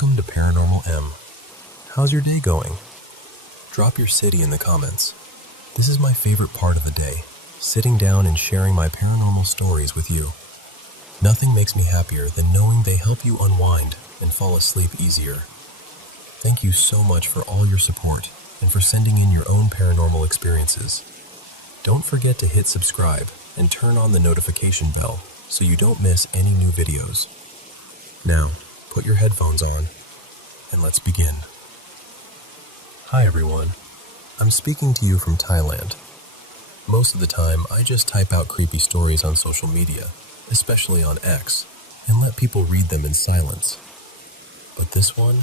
Welcome to Paranormal M. How's your day going? Drop your city in the comments. This is my favorite part of the day, sitting down and sharing my paranormal stories with you. Nothing makes me happier than knowing they help you unwind and fall asleep easier. Thank you so much for all your support and for sending in your own paranormal experiences. Don't forget to hit subscribe and turn on the notification bell so you don't miss any new videos. Now, put your headphones on and let's begin. Hi everyone, I'm speaking to you from Thailand. Most of the time, I just type out creepy stories on social media, especially on X, and let people read them in silence. But this one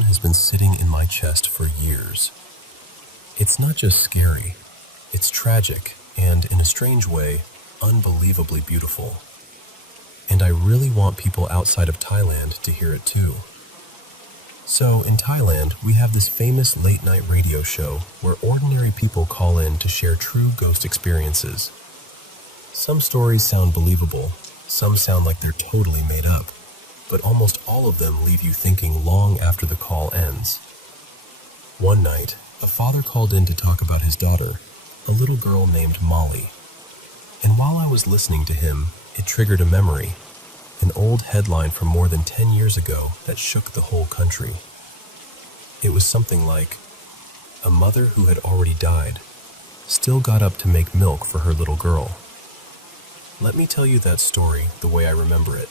has been sitting in my chest for years. It's not just scary, it's tragic and, in a strange way, unbelievably beautiful. And I really want people outside of Thailand to hear it too. So, in Thailand, we have this famous late-night radio show where ordinary people call in to share true ghost experiences. Some stories sound believable, some sound like they're totally made up, but almost all of them leave you thinking long after the call ends. One night, a father called in to talk about his daughter, a little girl named Molly. And while I was listening to him, it triggered a memory, an old headline from more than 10 years ago that shook the whole country. It was something like, a mother who had already died still got up to make milk for her little girl. Let me tell you that story the way I remember it.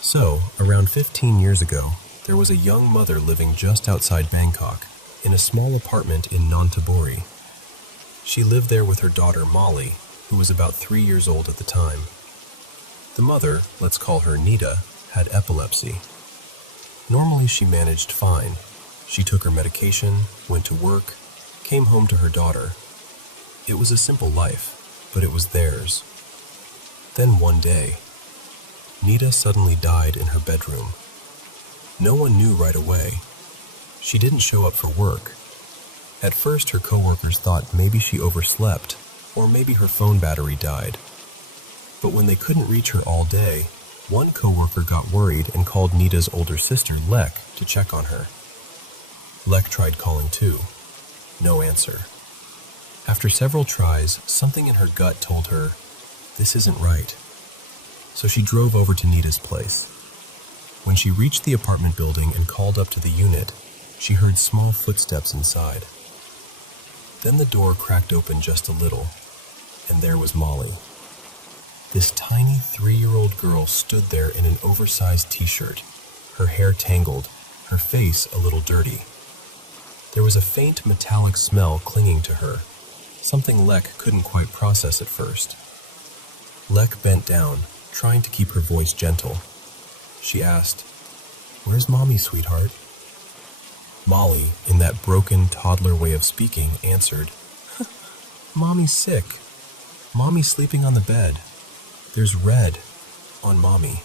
So, around 15 years ago, there was a young mother living just outside Bangkok, in a small apartment in Nonthaburi. She lived there with her daughter Molly, who was about 3 years old at the time. The mother, let's call her Nita, had epilepsy. Normally she managed fine. She took her medication, went to work, came home to her daughter. It was a simple life, but it was theirs. Then one day, Nita suddenly died in her bedroom. No one knew right away. She didn't show up for work. At first her coworkers thought maybe she overslept, or maybe her phone battery died. But when they couldn't reach her all day, one coworker got worried and called Nita's older sister, Lek, to check on her. Lek tried calling too. No answer. After several tries, something in her gut told her, this isn't right. So she drove over to Nita's place. When she reached the apartment building and called up to the unit, she heard small footsteps inside. Then the door cracked open just a little, and there was Molly. This tiny 3-year-old girl stood there in an oversized t-shirt, her hair tangled, her face a little dirty. There was a faint metallic smell clinging to her, something Lek couldn't quite process at first. Lek bent down, trying to keep her voice gentle. She asked, "Where's Mommy, sweetheart?" Molly, in that broken toddler way of speaking, answered, "Mommy's sick. Mommy's sleeping on the bed. There's red on Mommy."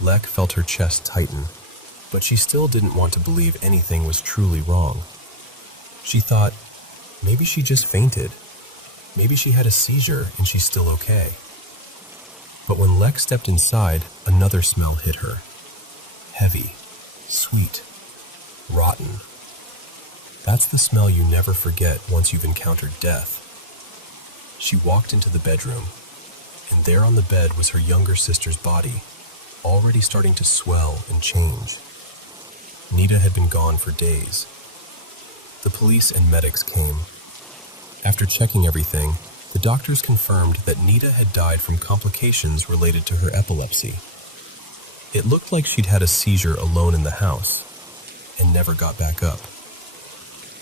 Lek felt her chest tighten, but she still didn't want to believe anything was truly wrong. She thought, maybe she just fainted. Maybe she had a seizure and she's still okay. But when Lek stepped inside, another smell hit her. Heavy, sweet, rotten. That's the smell you never forget once you've encountered death. She walked into the bedroom, and there on the bed was her younger sister's body, already starting to swell and change. Nita had been gone for days. The police and medics came. After checking everything, the doctors confirmed that Nita had died from complications related to her epilepsy. It looked like she'd had a seizure alone in the house, and never got back up.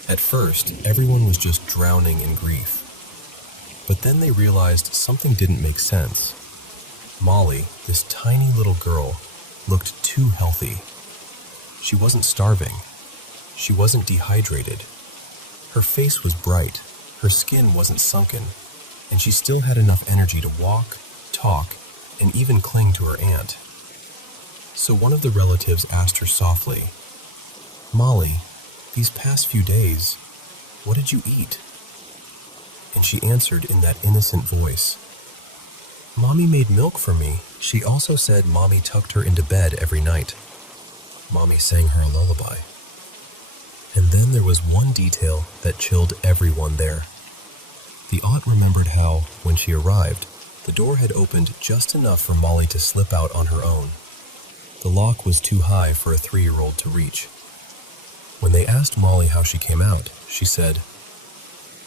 At first, everyone was just drowning in grief. But then they realized something didn't make sense. Molly, this tiny little girl, looked too healthy. She wasn't starving. She wasn't dehydrated. Her face was bright, her skin wasn't sunken, and she still had enough energy to walk, talk, and even cling to her aunt. So one of the relatives asked her softly, "Molly, these past few days, what did you eat?" And she answered in that innocent voice, "Mommy made milk for me She also said Mommy tucked her into bed every night. Mommy sang her a lullaby. And then there was one detail that chilled everyone there. The aunt remembered how, when she arrived, the door had opened just enough for Molly to slip out on her own. The lock was too high for a 3-year-old to reach. When they asked Molly how she came out, she said,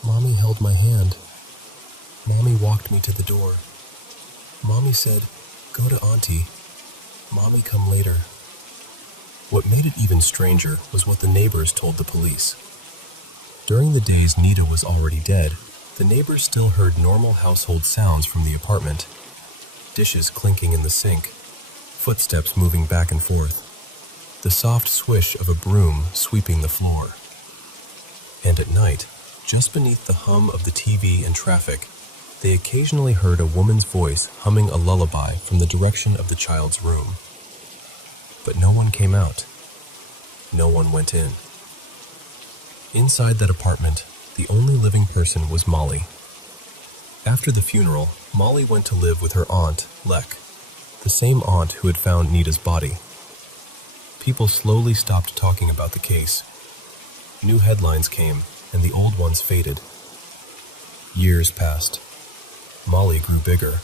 "Mommy held my hand. Mommy walked me to the door. Mommy said, 'Go to Auntie. Mommy come later.'" What made it even stranger was what the neighbors told the police. During the days Nita was already dead, the neighbors still heard normal household sounds from the apartment. Dishes clinking in the sink, footsteps moving back and forth, the soft swish of a broom sweeping the floor. And at night, just beneath the hum of the TV and traffic, they occasionally heard a woman's voice humming a lullaby from the direction of the child's room. But no one came out. No one went in. Inside that apartment, the only living person was Molly. After the funeral, Molly went to live with her aunt, Lek, the same aunt who had found Nita's body. People slowly stopped talking about the case. New headlines came, and the old ones faded. Years passed. Molly grew bigger.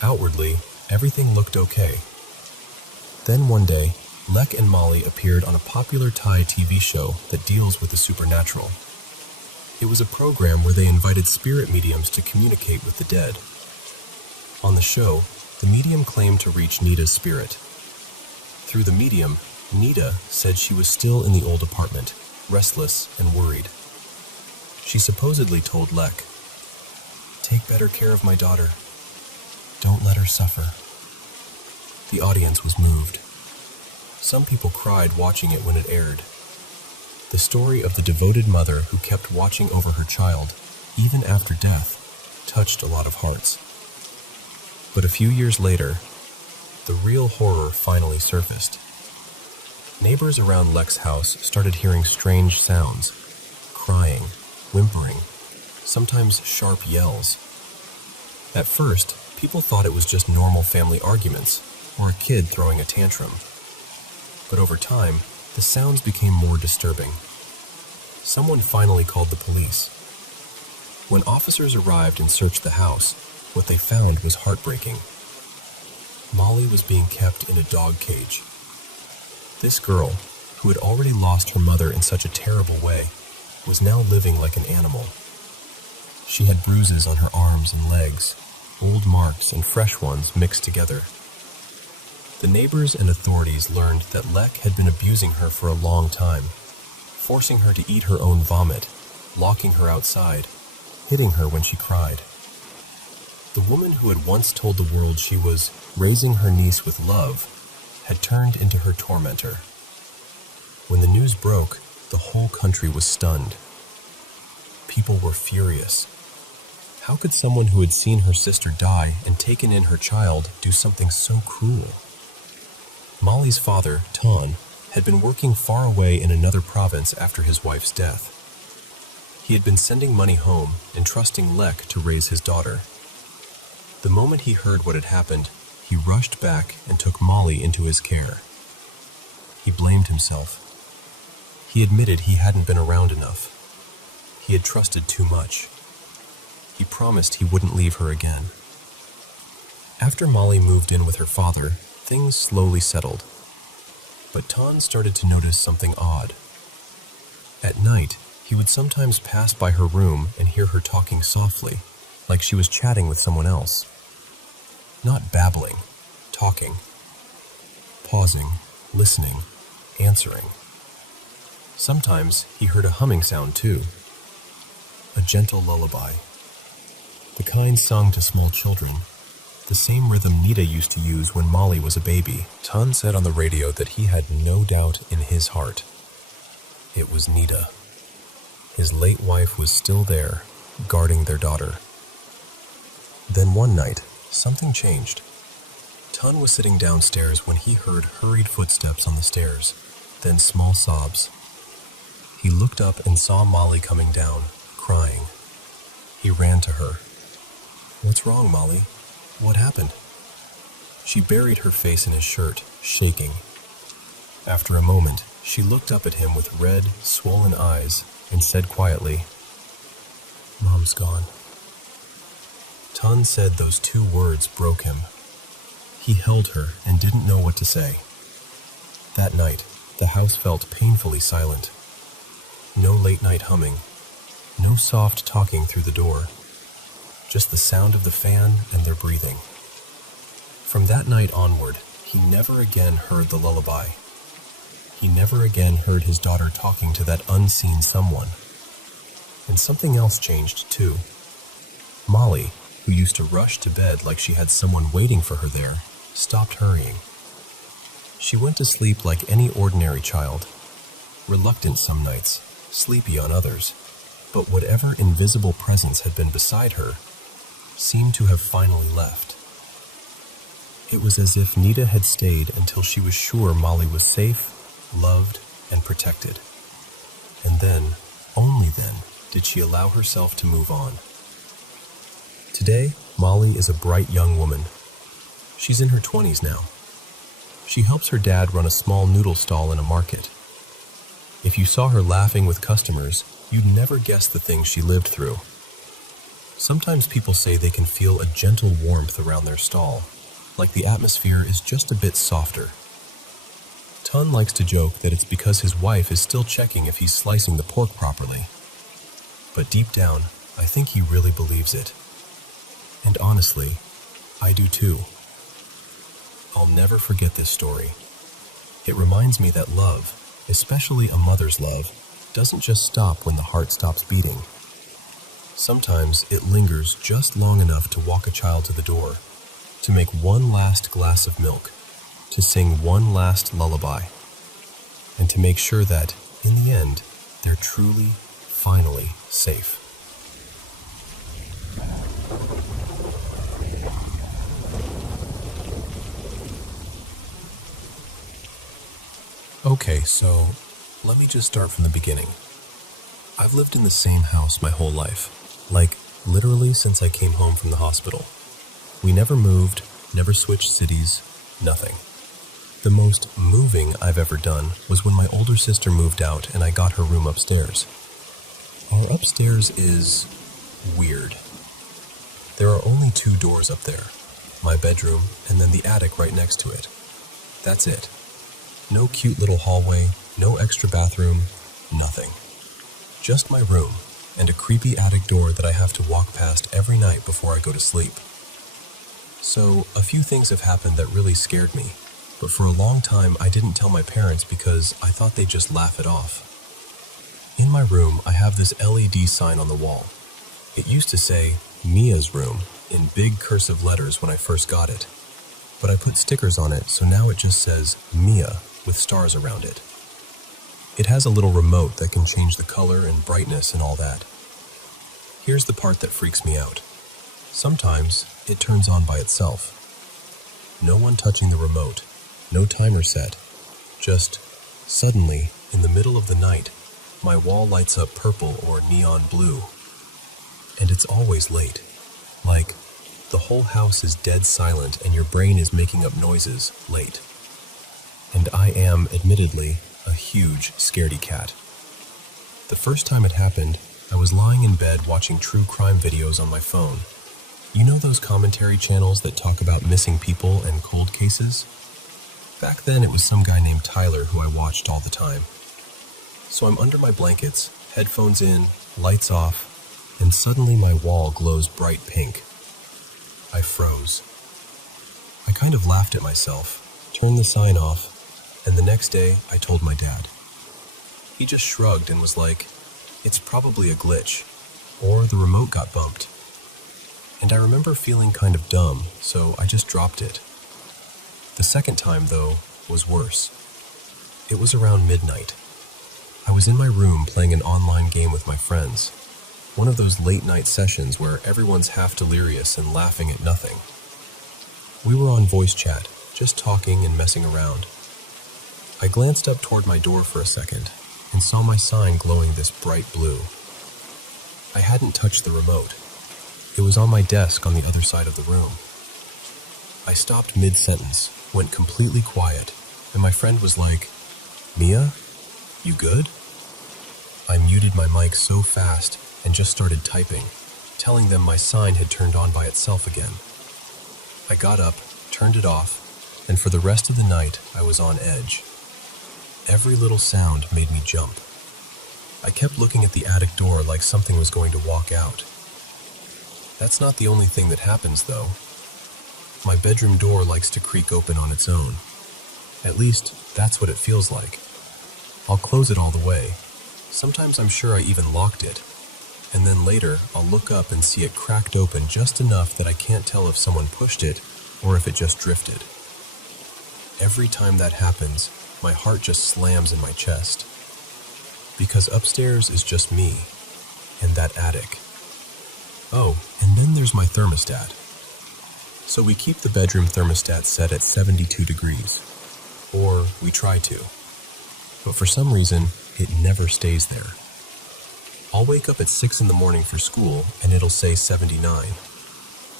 Outwardly, everything looked okay. Then one day, Lek and Molly appeared on a popular Thai TV show that deals with the supernatural. It was a program where they invited spirit mediums to communicate with the dead. On the show, the medium claimed to reach Nita's spirit. Through the medium, Nita said she was still in the old apartment, restless and worried. She supposedly told Lek, "Take better care of my daughter. Don't let her suffer." The audience was moved. Some people cried watching it when it aired. The story of the devoted mother who kept watching over her child, even after death, touched a lot of hearts. But a few years later, the real horror finally surfaced. Neighbors around Lek's house started hearing strange sounds, crying, whimpering, sometimes sharp yells. At first, people thought it was just normal family arguments, or a kid throwing a tantrum. But over time, the sounds became more disturbing. Someone finally called the police. When officers arrived and searched the house, what they found was heartbreaking. Molly was being kept in a dog cage. This girl, who had already lost her mother in such a terrible way, was now living like an animal. She had bruises on her arms and legs, old marks and fresh ones mixed together. The neighbors and authorities learned that Lek had been abusing her for a long time, forcing her to eat her own vomit, locking her outside, hitting her when she cried. The woman who had once told the world she was raising her niece with love had turned into her tormentor. When the news broke, the whole country was stunned. People were furious. How could someone who had seen her sister die and taken in her child do something so cruel? Molly's father, Ton, had been working far away in another province after his wife's death. He had been sending money home and trusting Lek to raise his daughter. The moment he heard what had happened, he rushed back and took Molly into his care. He blamed himself. He admitted he hadn't been around enough. He had trusted too much. He promised he wouldn't leave her again. After Molly moved in with her father, things slowly settled. But Ton started to notice something odd. At night, he would sometimes pass by her room and hear her talking softly, like she was chatting with someone else. Not babbling, talking. Pausing, listening, answering. Sometimes he heard a humming sound too. A gentle lullaby. The kind sung to small children. The same rhythm Nita used to use when Molly was a baby. Ton said on the radio that he had no doubt in his heart. It was Nita. His late wife was still there, guarding their daughter. Then one night, something changed. Ton was sitting downstairs when he heard hurried footsteps on the stairs, then small sobs. He looked up and saw Molly coming down, crying. He ran to her. "What's wrong, Molly? What happened?" She buried her face in his shirt, shaking. After a moment, she looked up at him with red, swollen eyes and said quietly, "Mom's gone." Tun said those 2 words broke him. He held her and didn't know what to say. That night, the house felt painfully silent. No late-night humming, no soft talking through the door, just the sound of the fan and their breathing. From that night onward, he never again heard the lullaby. He never again heard his daughter talking to that unseen someone. And something else changed too. Molly, who used to rush to bed like she had someone waiting for her there, stopped hurrying. She went to sleep like any ordinary child, reluctant some nights, sleepy on others, but whatever invisible presence had been beside her seemed to have finally left. It was as if Nita had stayed until she was sure Molly was safe, loved, and protected. And then, only then, did she allow herself to move on. Today, Molly is a bright young woman. She's in her 20s now. She helps her dad run a small noodle stall in a market. If you saw her laughing with customers, you'd never guess the things she lived through. Sometimes people say they can feel a gentle warmth around their stall, like the atmosphere is just a bit softer. Tun likes to joke that it's because his wife is still checking if he's slicing the pork properly. But deep down, I think he really believes it. And honestly, I do too. I'll never forget this story. It reminds me that love, especially a mother's love, doesn't just stop when the heart stops beating. Sometimes it lingers just long enough to walk a child to the door, to make one last glass of milk, to sing one last lullaby, and to make sure that, in the end, they're truly, finally safe. Okay, so let me just start from the beginning. I've lived in the same house my whole life, like literally since I came home from the hospital. We never moved, never switched cities, nothing. The most moving I've ever done was when my older sister moved out and I got her room upstairs. Our upstairs is weird. There are only 2 doors up there, my bedroom and then the attic right next to it. That's it. No cute little hallway, no extra bathroom, nothing. Just my room and a creepy attic door that I have to walk past every night before I go to sleep. So, a few things have happened that really scared me, but for a long time I didn't tell my parents because I thought they'd just laugh it off. In my room, I have this LED sign on the wall. It used to say, Mia's room, in big cursive letters when I first got it. But I put stickers on it, so now it just says Mia with stars around it. It has a little remote that can change the color and brightness and all that. Here's the part that freaks me out. Sometimes it turns on by itself. No one touching the remote, no timer set. Just suddenly, in the middle of the night, my wall lights up purple or neon blue. And it's always late. Like, the whole house is dead silent and your brain is making up noises late. And I am, admittedly, a huge scaredy cat. The first time it happened, I was lying in bed watching true crime videos on my phone. You know those commentary channels that talk about missing people and cold cases? Back then it was some guy named Tyler who I watched all the time. So I'm under my blankets, headphones in, lights off, and suddenly my wall glows bright pink. I froze. I kind of laughed at myself, turned the sign off, and the next day I told my dad. He just shrugged and was like, "It's probably a glitch, or the remote got bumped." And I remember feeling kind of dumb, so I just dropped it. The second time, though, was worse. It was around midnight. I was in my room playing an online game with my friends, one of those late-night sessions where everyone's half delirious and laughing at nothing. We were on voice chat, just talking and messing around. I glanced up toward my door for a second and saw my sign glowing this bright blue. I hadn't touched the remote. It was on my desk on the other side of the room. I stopped mid-sentence, went completely quiet, and my friend was like, "Mia, you good?" I muted my mic so fast and just started typing, telling them my sign had turned on by itself again. I got up, turned it off, and for the rest of the night I was on edge. Every little sound made me jump. I kept looking at the attic door like something was going to walk out. That's not the only thing that happens, though. My bedroom door likes to creak open on its own. At least, that's what it feels like. I'll close it all the way. Sometimes I'm sure I even locked it. And then later, I'll look up and see it cracked open just enough that I can't tell if someone pushed it or if it just drifted. Every time that happens, my heart just slams in my chest. Because upstairs is just me and that attic. Oh, and then there's my thermostat. So we keep the bedroom thermostat set at 72 degrees. Or we try to. But for some reason, it never stays there. I'll wake up at 6 in the morning for school and it'll say 79.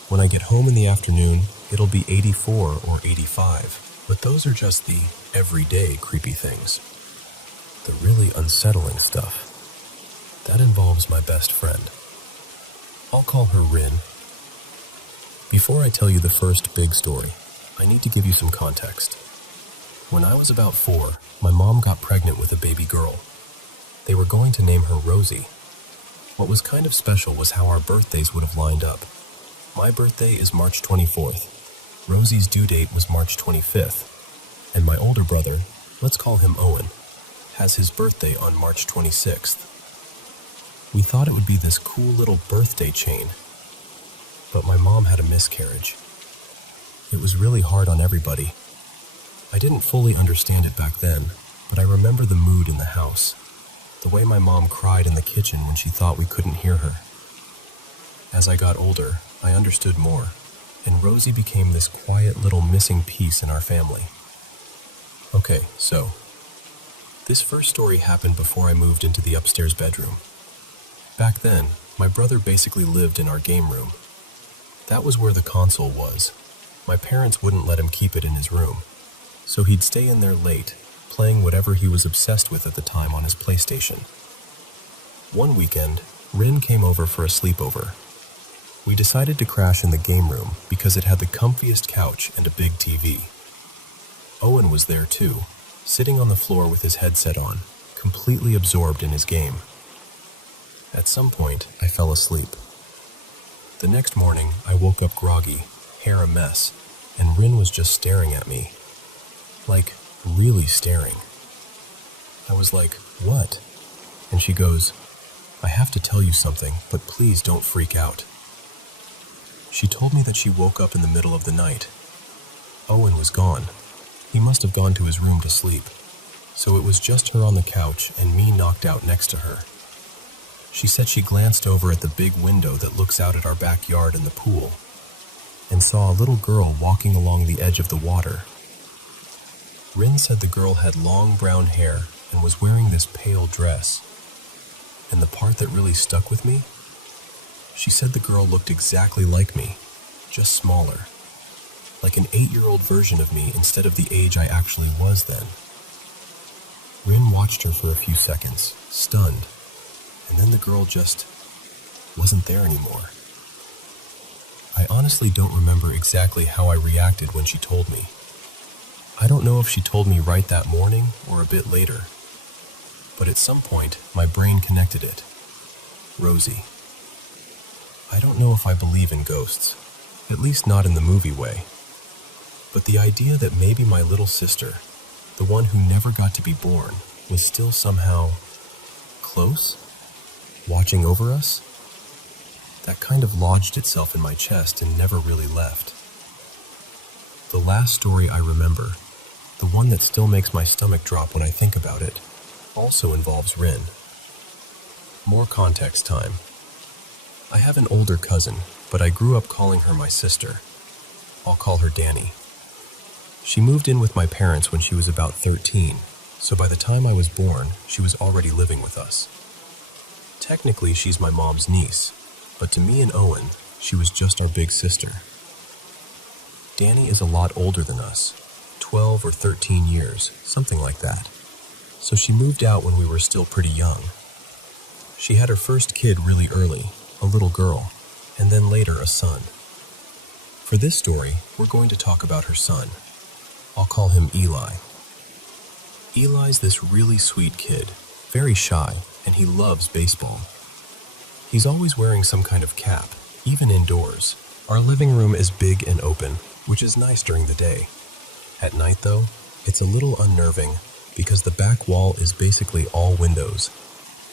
When I get home in the afternoon, it'll be 84 or 85. But those are just the everyday creepy things. The really unsettling stuff. That involves my best friend. I'll call her Rin. Before I tell you the first big story, I need to give you some context. When I was about 4, my mom got pregnant with a baby girl. They were going to name her Rosie. What was kind of special was how our birthdays would have lined up. My birthday is March 24th. Rosie's due date was March 25th. And my older brother, let's call him Owen, has his birthday on March 26th. We thought it would be this cool little birthday chain. But my mom had a miscarriage. It was really hard on everybody. I didn't fully understand it back then, but I remember the mood in the house. The way my mom cried in the kitchen when she thought we couldn't hear her. As I got older, I understood more, and Rosie became this quiet little missing piece in our family. Okay, so, this first story happened before I moved into the upstairs bedroom. Back then, my brother basically lived in our game room. That was where the console was. My parents wouldn't let him keep it in his room, so he'd stay in there late, playing whatever he was obsessed with at the time on his PlayStation. One weekend, Rin came over for a sleepover. We decided to crash in the game room because it had the comfiest couch and a big TV. Owen was there too, sitting on the floor with his headset on, completely absorbed in his game. At some point, I fell asleep. The next morning, I woke up groggy, hair a mess, and Rin was just staring at me. Like, really staring. I was like, "What?" And she goes, "I have to tell you something, but please don't freak out." She told me that she woke up in the middle of the night. Owen was gone. He must have gone to his room to sleep. So it was just her on the couch and me knocked out next to her. She said she glanced over at the big window that looks out at our backyard and the pool, and saw a little girl walking along the edge of the water. Rin said the girl had long brown hair and was wearing this pale dress. And the part that really stuck with me? She said the girl looked exactly like me, just smaller. Like an 8-year-old version of me instead of the age I actually was then. Rin watched her for a few seconds, stunned, and then the girl just wasn't there anymore. I honestly don't remember exactly how I reacted when she told me. I don't know if she told me right that morning or a bit later, but at some point my brain connected it. Rosie. I don't know if I believe in ghosts, at least not in the movie way, but the idea that maybe my little sister, the one who never got to be born, was still somehow close, watching over us, that kind of lodged itself in my chest and never really left. The last story I remember, the one that still makes my stomach drop when I think about it, also involves Rin. More context time. I have an older cousin, but I grew up calling her my sister. I'll call her Danny. She moved in with my parents when she was about 13, so by the time I was born, she was already living with us. Technically, she's my mom's niece, but to me and Owen, she was just our big sister. Danny is a lot older than us, 12 or 13 years, something like that. So she moved out when we were still pretty young. She had her first kid really early, a little girl, and then later a son. For this story, we're going to talk about her son. I'll call him Eli. Eli's this really sweet kid, very shy, and he loves baseball. He's always wearing some kind of cap, even indoors. Our living room is big and open, which is nice during the day. At night, though, it's a little unnerving because the back wall is basically all windows.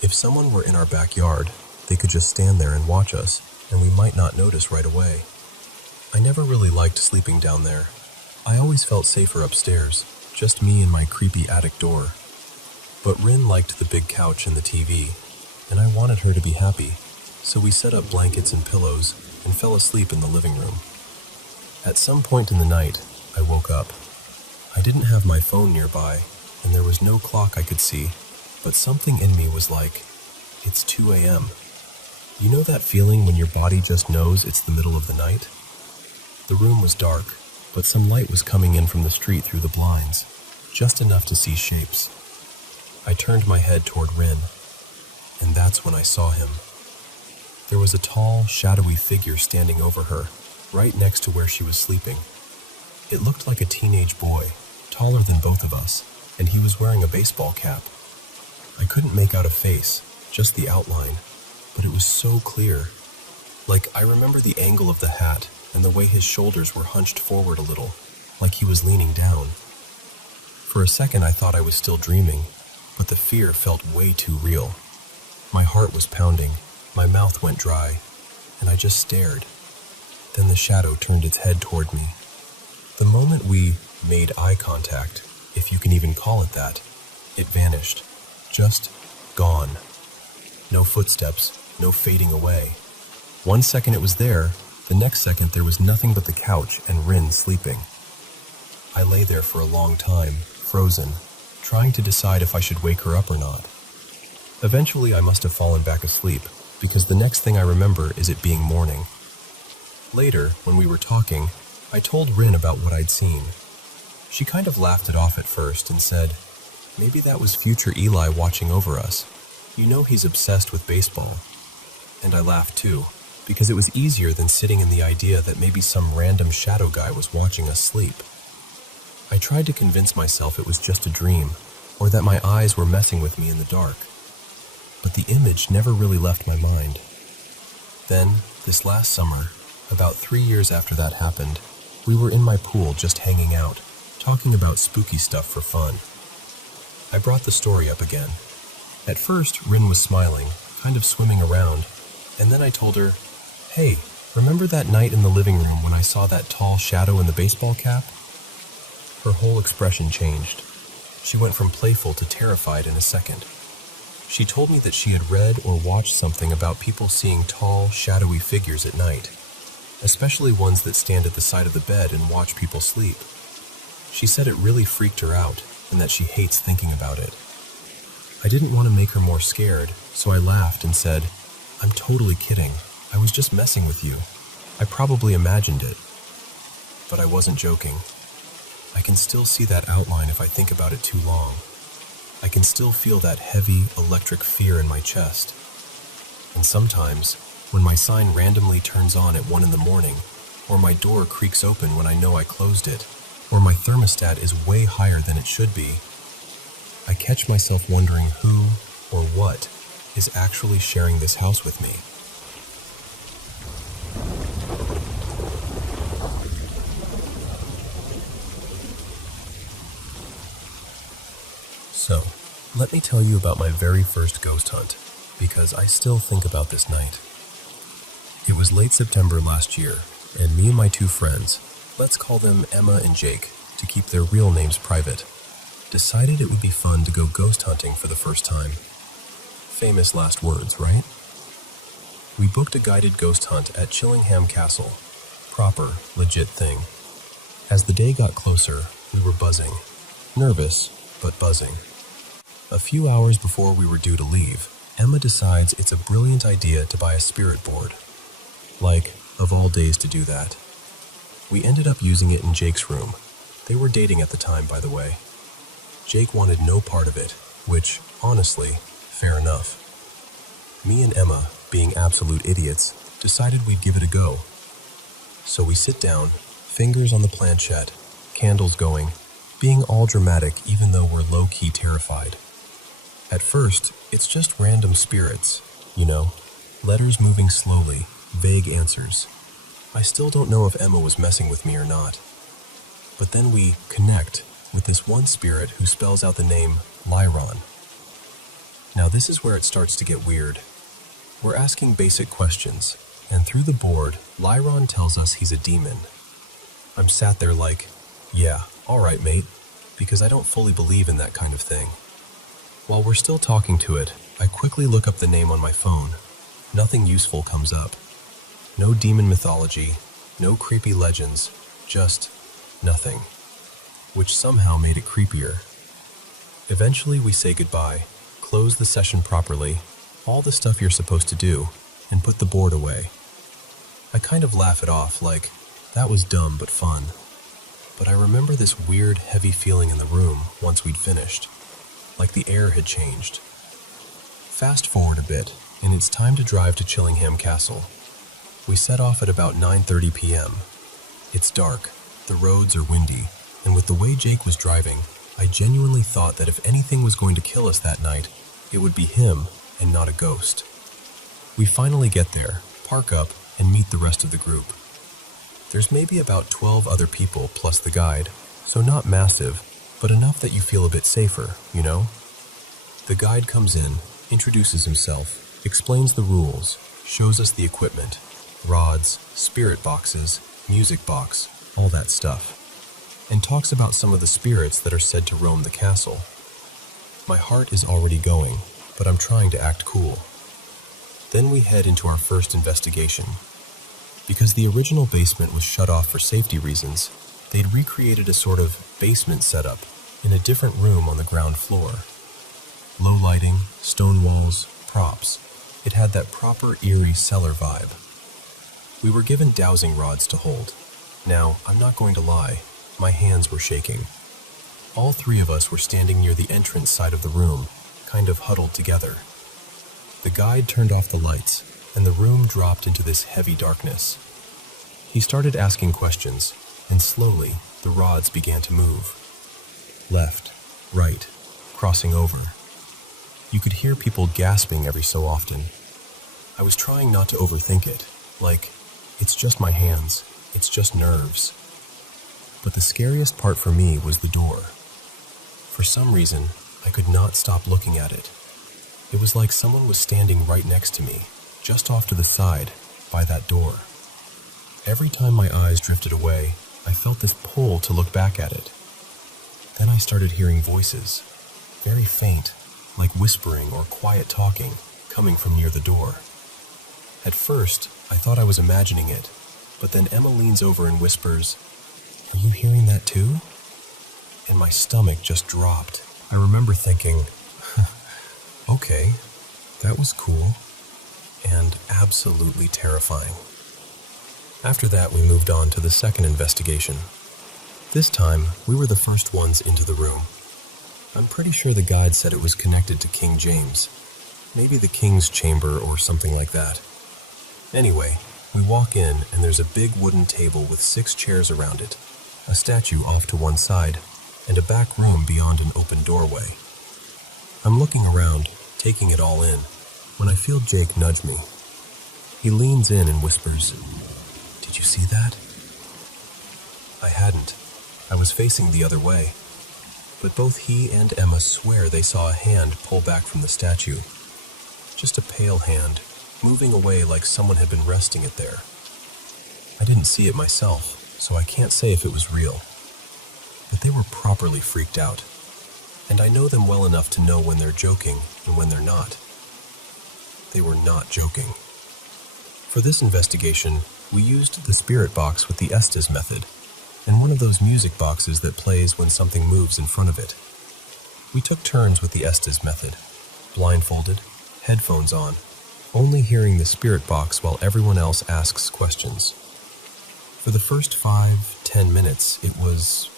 If someone were in our backyard, they could just stand there and watch us, and we might not notice right away. I never really liked sleeping down there. I always felt safer upstairs, just me and my creepy attic door. But Rin liked the big couch and the TV, and I wanted her to be happy, so we set up blankets and pillows and fell asleep in the living room. At some point in the night, I woke up. I didn't have my phone nearby, and there was no clock I could see, but something in me was like, it's 2 a.m. You know that feeling when your body just knows it's the middle of the night? The room was dark, but some light was coming in from the street through the blinds, just enough to see shapes. I turned my head toward Rin, and that's when I saw him. There was a tall, shadowy figure standing over her, right next to where she was sleeping. It looked like a teenage boy, taller than both of us, and he was wearing a baseball cap. I couldn't make out a face, just the outline, but it was so clear. Like, I remember the angle of the hat and the way his shoulders were hunched forward a little, like he was leaning down. For a second I thought I was still dreaming, but the fear felt way too real. My heart was pounding, my mouth went dry, and I just stared. Then the shadow turned its head toward me. The moment we made eye contact, if you can even call it that, it vanished. Just gone. No footsteps, no fading away. 1 second it was there, the next second there was nothing but the couch and Rin sleeping. I lay there for a long time, frozen, trying to decide if I should wake her up or not. Eventually I must have fallen back asleep, because the next thing I remember is it being morning. Later, when we were talking, I told Rin about what I'd seen. She kind of laughed it off at first and said, maybe that was future Eli watching over us. You know he's obsessed with baseball. And I laughed too, because it was easier than sitting in the idea that maybe some random shadow guy was watching us sleep. I tried to convince myself it was just a dream, or that my eyes were messing with me in the dark. But the image never really left my mind. Then, this last summer, about 3 years after that happened, we were in my pool just hanging out, talking about spooky stuff for fun. I brought the story up again. At first, Rin was smiling, kind of swimming around, and then I told her, hey, remember that night in the living room when I saw that tall shadow in the baseball cap? Her whole expression changed. She went from playful to terrified in a second. She told me that she had read or watched something about people seeing tall, shadowy figures at night, especially ones that stand at the side of the bed and watch people sleep. She said it really freaked her out and that she hates thinking about it. I didn't want to make her more scared, so I laughed and said, I'm totally kidding. I was just messing with you. I probably imagined it. But I wasn't joking. I can still see that outline if I think about it too long. I can still feel that heavy, electric fear in my chest. And sometimes, when my sign randomly turns on at 1 in the morning, or my door creaks open when I know I closed it, or my thermostat is way higher than it should be, I catch myself wondering who or what is actually sharing this house with me. So, let me tell you about my very first ghost hunt, because I still think about this night. It was late September last year, and me and my 2 friends, let's call them Emma and Jake, to keep their real names private, decided it would be fun to go ghost hunting for the first time. Famous last words, right? We booked a guided ghost hunt at Chillingham Castle. Proper, legit thing. As the day got closer, we were buzzing. Nervous, but buzzing. A few hours before we were due to leave, Emma decides it's a brilliant idea to buy a spirit board. Like, of all days to do that. We ended up using it in Jake's room. They were dating at the time, by the way. Jake wanted no part of it, which, honestly, fair enough. Me and Emma, being absolute idiots, decided we'd give it a go. So we sit down, fingers on the planchette, candles going, being all dramatic even though we're low-key terrified. At first, it's just random spirits, letters moving slowly, vague answers. I still don't know if Emma was messing with me or not. But then we connect with this one spirit who spells out the name Lyron. Now this is where it starts to get weird. We're asking basic questions, and through the board, Lyron tells us he's a demon. I'm sat there like, yeah, alright mate, because I don't fully believe in that kind of thing. While we're still talking to it, I quickly look up the name on my phone. Nothing useful comes up. No demon mythology, no creepy legends, just nothing. Which somehow made it creepier. Eventually we say goodbye, close the session properly, all the stuff you're supposed to do, and put the board away. I kind of laugh it off like, that was dumb but fun. But I remember this weird, heavy feeling in the room once we'd finished, like the air had changed. Fast forward a bit, and it's time to drive to Chillingham Castle. We set off at about 9:30 p.m. It's dark, the roads are windy, and with the way Jake was driving, I genuinely thought that if anything was going to kill us that night, it would be him and not a ghost. We finally get there, park up, and meet the rest of the group. There's maybe about 12 other people plus the guide, so not massive, but enough that you feel a bit safer, The guide comes in, introduces himself, explains the rules, shows us the equipment, rods, spirit boxes, music box, all that stuff, and talks about some of the spirits that are said to roam the castle. My heart is already going, but I'm trying to act cool. Then we head into our first investigation. Because the original basement was shut off for safety reasons, they'd recreated a sort of basement setup in a different room on the ground floor. Low lighting, stone walls, props. It had that proper eerie cellar vibe. We were given dowsing rods to hold. Now, I'm not going to lie, my hands were shaking. All three of us were standing near the entrance side of the room, kind of huddled together. The guide turned off the lights, and the room dropped into this heavy darkness. He started asking questions, and slowly, the rods began to move. Left, right, crossing over. You could hear people gasping every so often. I was trying not to overthink it, like, it's just my hands, it's just nerves. But the scariest part for me was the door. For some reason, I could not stop looking at it. It was like someone was standing right next to me, just off to the side, by that door. Every time my eyes drifted away, I felt this pull to look back at it. Then I started hearing voices, very faint, like whispering or quiet talking, coming from near the door. At first, I thought I was imagining it, but then Emma leans over and whispers, "Are you hearing that too?" And my stomach just dropped. I remember thinking, okay, that was cool, and absolutely terrifying. After that, we moved on to the second investigation. This time, we were the first ones into the room. I'm pretty sure the guide said it was connected to King James. Maybe the King's Chamber or something like that. Anyway, we walk in and there's a big wooden table with 6 chairs around it, a statue off to one side, and a back room beyond an open doorway. I'm looking around, taking it all in, when I feel Jake nudge me. He leans in and whispers, "Did you see that?" I hadn't. I was facing the other way. But both he and Emma swear they saw a hand pull back from the statue. Just a pale hand, moving away like someone had been resting it there. I didn't see it myself, so I can't say if it was real. But they were properly freaked out. And I know them well enough to know when they're joking and when they're not. They were not joking. For this investigation, we used the spirit box with the Estes method, and one of those music boxes that plays when something moves in front of it. We took turns with the Estes method, blindfolded, headphones on, only hearing the spirit box while everyone else asks questions. For the first 5-10 minutes, it was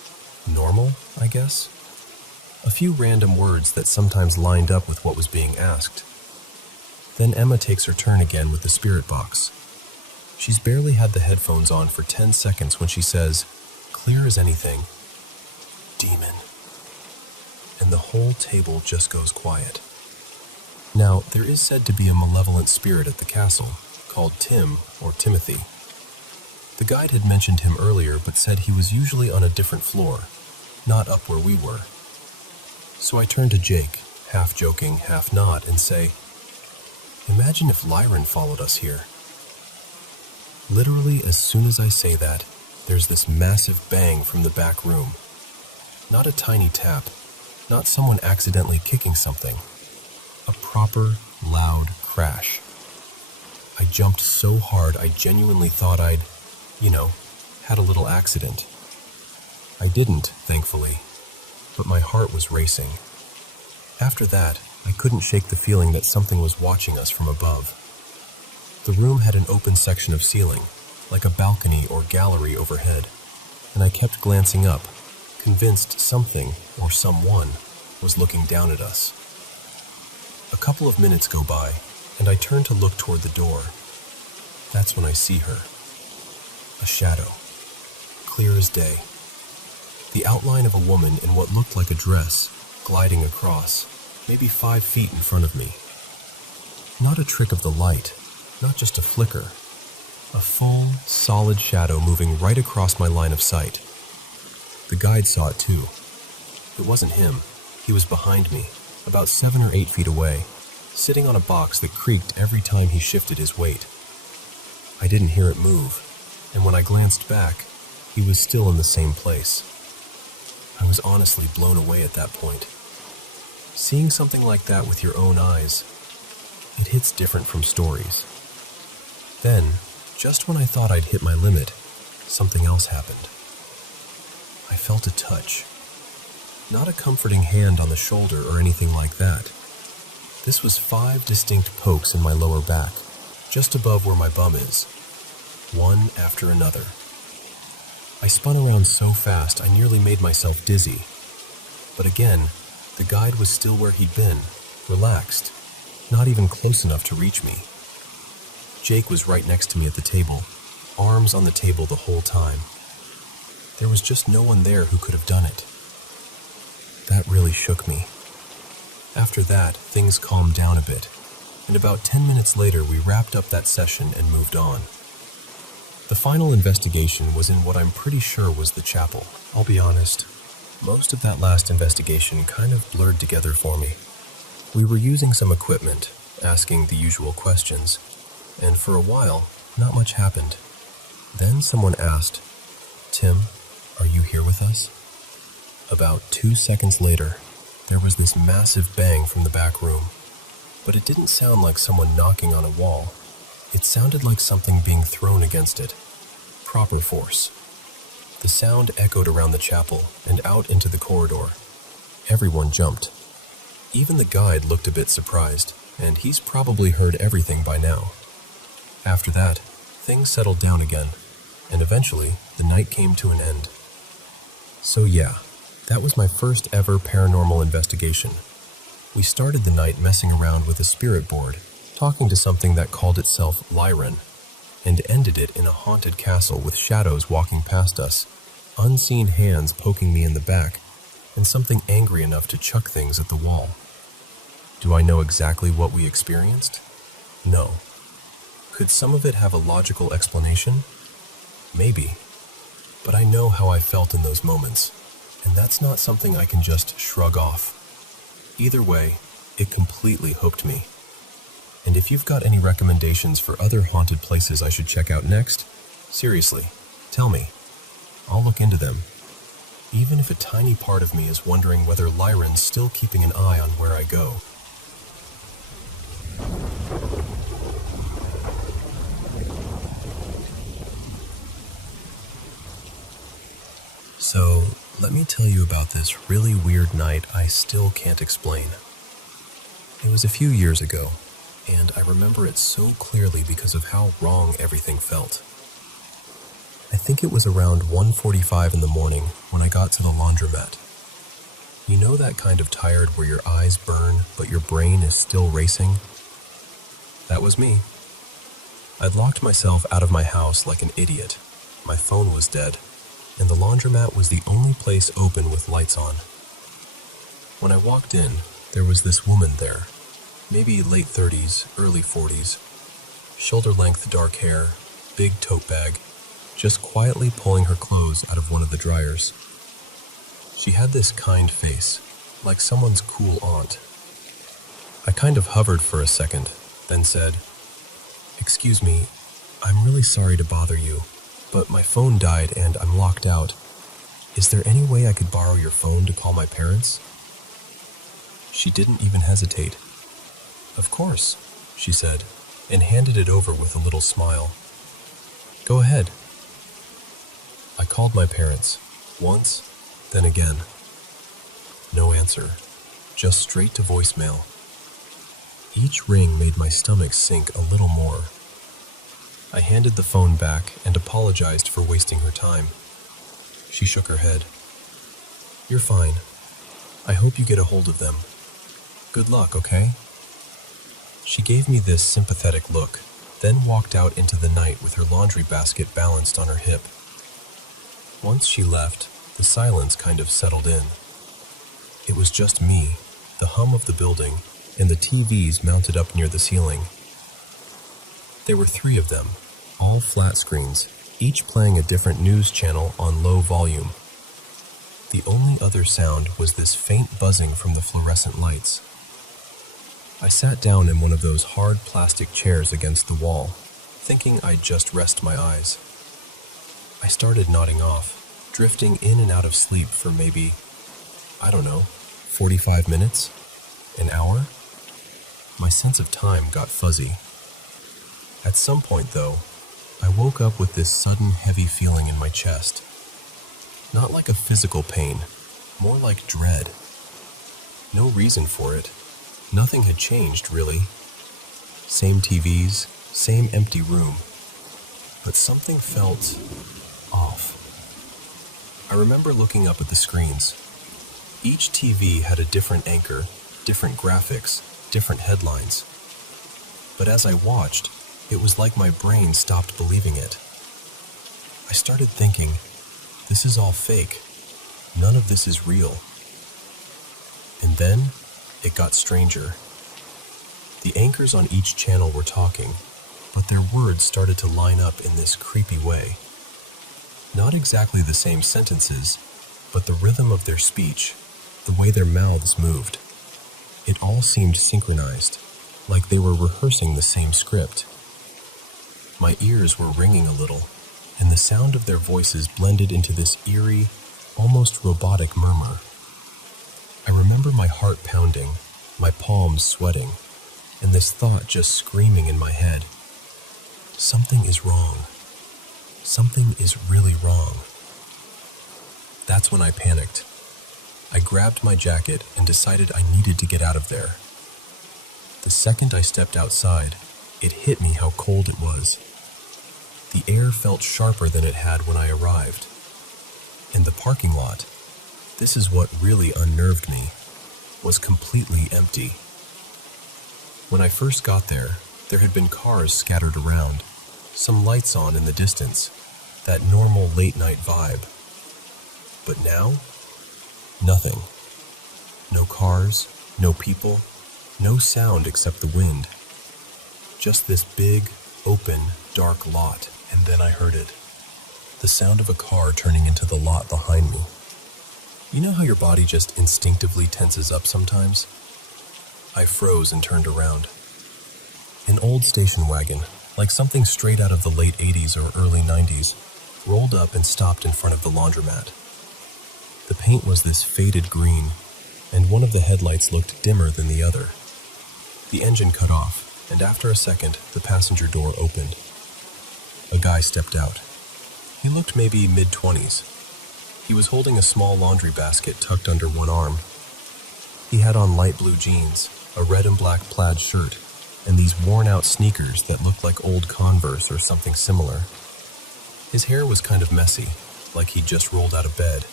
normal, I guess. A few random words that sometimes lined up with what was being asked. Then Emma takes her turn again with the spirit box. She's barely had the headphones on for 10 seconds when she says, clear as anything, demon. And the whole table just goes quiet. Now, there is said to be a malevolent spirit at the castle, called Tim or Timothy. The guide had mentioned him earlier, but said he was usually on a different floor, not up where we were. So I turn to Jake, half joking, half not, and say, imagine if Lyran followed us here. Literally, as soon as I say that, there's this massive bang from the back room. Not a tiny tap, not someone accidentally kicking something. A proper, loud crash. I jumped so hard I genuinely thought I'd, had a little accident. I didn't, thankfully, but my heart was racing. After that, I couldn't shake the feeling that something was watching us from above. The room had an open section of ceiling, like a balcony or gallery overhead, and I kept glancing up, convinced something or someone was looking down at us. A couple of minutes go by, and I turn to look toward the door. That's when I see her. A shadow, clear as day. The outline of a woman in what looked like a dress, gliding across, maybe 5 feet in front of me. Not a trick of the light, not just a flicker. A full, solid shadow moving right across my line of sight. The guide saw it too. It wasn't him. He was behind me, about 7 or 8 feet away, sitting on a box that creaked every time he shifted his weight. I didn't hear it move, and when I glanced back, he was still in the same place. I was honestly blown away at that point. Seeing something like that with your own eyes, it hits different from stories. Then, just when I thought I'd hit my limit, something else happened. I felt a touch. Not a comforting hand on the shoulder or anything like that. This was 5 distinct pokes in my lower back, just above where my bum is, one after another. I spun around so fast I nearly made myself dizzy. But again, the guide was still where he'd been, relaxed, not even close enough to reach me. Jake was right next to me at the table, arms on the table the whole time. There was just no one there who could have done it. That really shook me. After that, things calmed down a bit, and about 10 minutes later we wrapped up that session and moved on. The final investigation was in what I'm pretty sure was the chapel. I'll be honest, most of that last investigation kind of blurred together for me. We were using some equipment, asking the usual questions, and for a while, not much happened. Then someone asked, "Tim, are you here with us?" About 2 seconds later, there was this massive bang from the back room, but it didn't sound like someone knocking on a wall. It sounded like something being thrown against it. Proper force. The sound echoed around the chapel and out into the corridor. Everyone jumped. Even the guide looked a bit surprised, and he's probably heard everything by now. After that, things settled down again, and eventually, the night came to an end. So yeah, that was my first ever paranormal investigation. We started the night messing around with a spirit board, talking to something that called itself Lyran, and ended it in a haunted castle with shadows walking past us, unseen hands poking me in the back, and something angry enough to chuck things at the wall. Do I know exactly what we experienced? No. Could some of it have a logical explanation? Maybe. But I know how I felt in those moments, and that's not something I can just shrug off. Either way, it completely hooked me. And if you've got any recommendations for other haunted places I should check out next, seriously, tell me. I'll look into them. Even if a tiny part of me is wondering whether Lyran's still keeping an eye on where I go. So, let me tell you about this really weird night I still can't explain. It was a few years ago, and I remember it so clearly because of how wrong everything felt. I think think it was around 1:45 in the morning when I got to the laundromat. You know that kind of tired where your eyes burn, but your brain is still racing? That was me. I'd locked myself out of my house like an idiot. My phone was dead, and the laundromat was the only place open with lights on. When I walked in, there was this woman there, maybe late 30s, early 40s, shoulder-length dark hair, big tote bag, just quietly pulling her clothes out of one of the dryers. She had this kind face, like someone's cool aunt. I kind of hovered for a second, then said, "Excuse me, I'm really sorry to bother you, but my phone died and I'm locked out. Is there any way I could borrow your phone to call my parents?" She didn't even hesitate. "Of course," she said, and handed it over with a little smile. "Go ahead." I called my parents, once, then again. No answer, just straight to voicemail. Each ring made my stomach sink a little more. I handed the phone back and apologized for wasting her time. She shook her head. "You're fine. I hope you get a hold of them. Good luck, okay?" She gave me this sympathetic look, then walked out into the night with her laundry basket balanced on her hip. Once she left, the silence kind of settled in. It was just me, the hum of the building, and the TVs mounted up near the ceiling. There were 3 of them, all flat screens, each playing a different news channel on low volume. The only other sound was this faint buzzing from the fluorescent lights. I sat down in one of those hard plastic chairs against the wall, thinking I'd just rest my eyes. I started nodding off, drifting in and out of sleep for maybe, 45 minutes? An hour? My sense of time got fuzzy. At some point, though, I woke up with this sudden heavy feeling in my chest. Not like a physical pain, more like dread. No reason for it. Nothing had changed, really. Same TVs, same empty room. But something felt off. I remember looking up at the screens. Each TV had a different anchor, different graphics, different headlines. But as I watched, it was like my brain stopped believing it. I started thinking, this is all fake. None of this is real. And then, it got stranger. The anchors on each channel were talking, but their words started to line up in this creepy way. Not exactly the same sentences, but the rhythm of their speech, the way their mouths moved. It all seemed synchronized, like they were rehearsing the same script. My ears were ringing a little, and the sound of their voices blended into this eerie, almost robotic murmur. I remember my heart pounding, my palms sweating, and this thought just screaming in my head. Something is wrong. Something is really wrong. That's when I panicked. I grabbed my jacket and decided I needed to get out of there. The second I stepped outside, it hit me how cold it was. The air felt sharper than it had when I arrived. And the parking lot, this is what really unnerved me, was completely empty. When I first got there, there had been cars scattered around, some lights on in the distance, that normal late-night vibe. But now, nothing. No cars, no people, no sound except the wind. Just this big, open, dark lot, and then I heard it. The sound of a car turning into the lot behind me. You know how your body just instinctively tenses up sometimes? I froze and turned around. An old station wagon, like something straight out of the late 80s or early 90s, rolled up and stopped in front of the laundromat. The paint was this faded green, and one of the headlights looked dimmer than the other. The engine cut off, and after a second, the passenger door opened. A guy stepped out. He looked maybe mid-20s. He was holding a small laundry basket tucked under one arm. He had on light blue jeans, a red and black plaid shirt, and these worn-out sneakers that looked like old Converse or something similar. His hair was kind of messy, like he'd just rolled out of bed.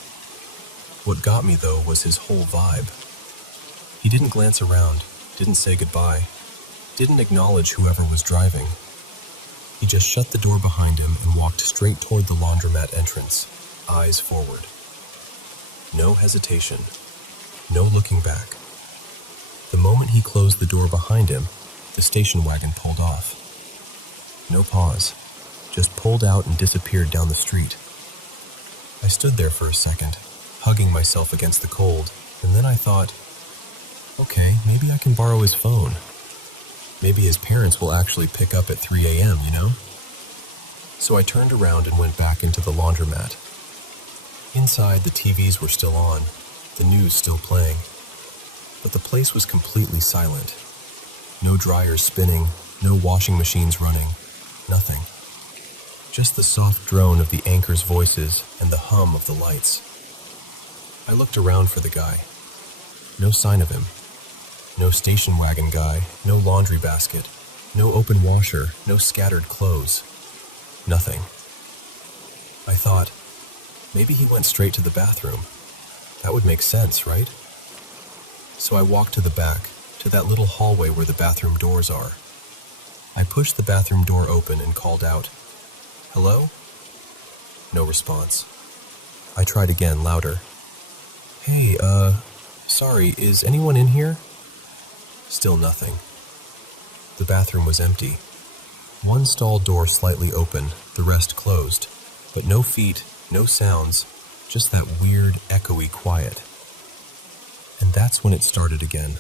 What got me, though, was his whole vibe. He didn't glance around, didn't say goodbye, didn't acknowledge whoever was driving. He just shut the door behind him and walked straight toward the laundromat entrance, eyes forward. No hesitation, no looking back. The moment he closed the door behind him, the station wagon pulled off. No pause, just pulled out and disappeared down the street. I stood there for a second, hugging myself against the cold, and then I thought, okay, maybe I can borrow his phone. Maybe his parents will actually pick up at 3 a.m., you know? So I turned around and went back into the laundromat. Inside, the TVs were still on, the news still playing. But the place was completely silent. No dryers spinning, no washing machines running, nothing. Just the soft drone of the anchor's voices and the hum of the lights. I looked around for the guy. No sign of him. No station wagon guy, no laundry basket, no open washer, no scattered clothes. Nothing. I thought, maybe he went straight to the bathroom. That would make sense, right? So I walked to the back, to that little hallway where the bathroom doors are. I pushed the bathroom door open and called out, "Hello?" No response. I tried again, louder. "Hey, sorry, is anyone in here?" Still nothing. The bathroom was empty. One stall door slightly open, the rest closed, but no feet, no sounds, just that weird, echoey quiet. And that's when it started again.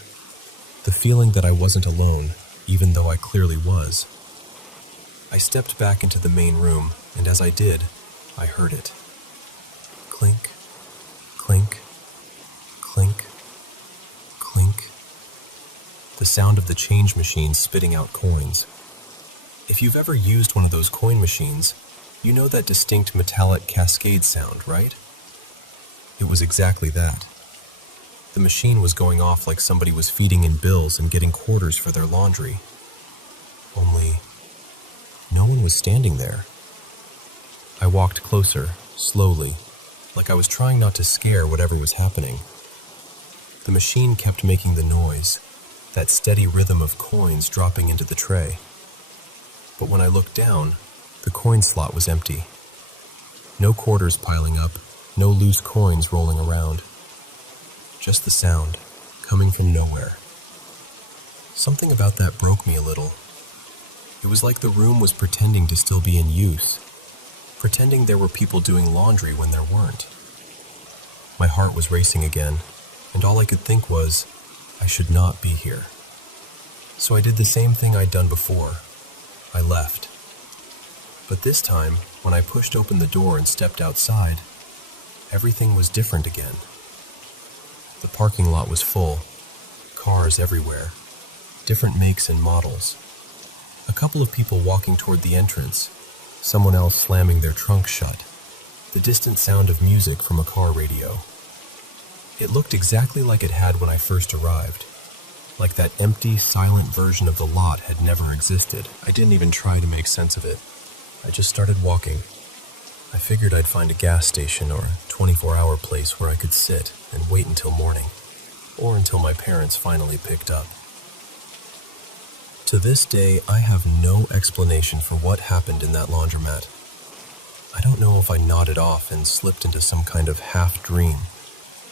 The feeling that I wasn't alone, even though I clearly was. I stepped back into the main room, and as I did, I heard it. Clink, clink, clink, clink. The sound of the change machine spitting out coins. If you've ever used one of those coin machines, you know that distinct metallic cascade sound, right? It was exactly that. The machine was going off like somebody was feeding in bills and getting quarters for their laundry. Only, no one was standing there. I walked closer, slowly, like I was trying not to scare whatever was happening. The machine kept making the noise, that steady rhythm of coins dropping into the tray. But when I looked down, the coin slot was empty. No quarters piling up, no loose coins rolling around. Just the sound, coming from nowhere. Something about that broke me a little. It was like the room was pretending to still be in use, pretending there were people doing laundry when there weren't. My heart was racing again, and all I could think was, I should not be here. So I did the same thing I'd done before. I left. But this time, when I pushed open the door and stepped outside, everything was different again. The parking lot was full, cars everywhere, different makes and models. A couple of people walking toward the entrance, someone else slamming their trunk shut, the distant sound of music from a car radio. It looked exactly like it had when I first arrived, like that empty, silent version of the lot had never existed. I didn't even try to make sense of it. I just started walking. I figured I'd find a gas station or a 24-hour place where I could sit and wait until morning, or until my parents finally picked up. To this day, I have no explanation for what happened in that laundromat. I don't know if I nodded off and slipped into some kind of half-dream,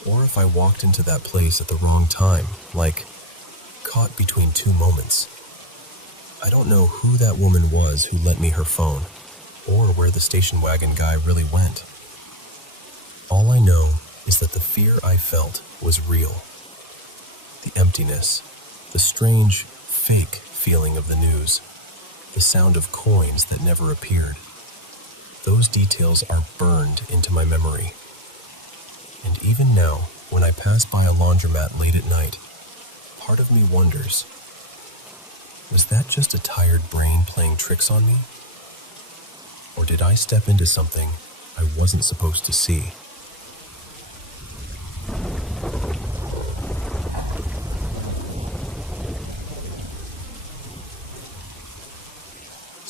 or if I walked into that place at the wrong time, like caught between two moments. I don't know who that woman was who lent me her phone, or where the station wagon guy really went. All I know is that the fear I felt was real. The emptiness, the strange, fake feeling of the news, the sound of coins that never appeared. Those details are burned into my memory. And even now, when I pass by a laundromat late at night, part of me wonders, was that just a tired brain playing tricks on me? Or did I step into something I wasn't supposed to see?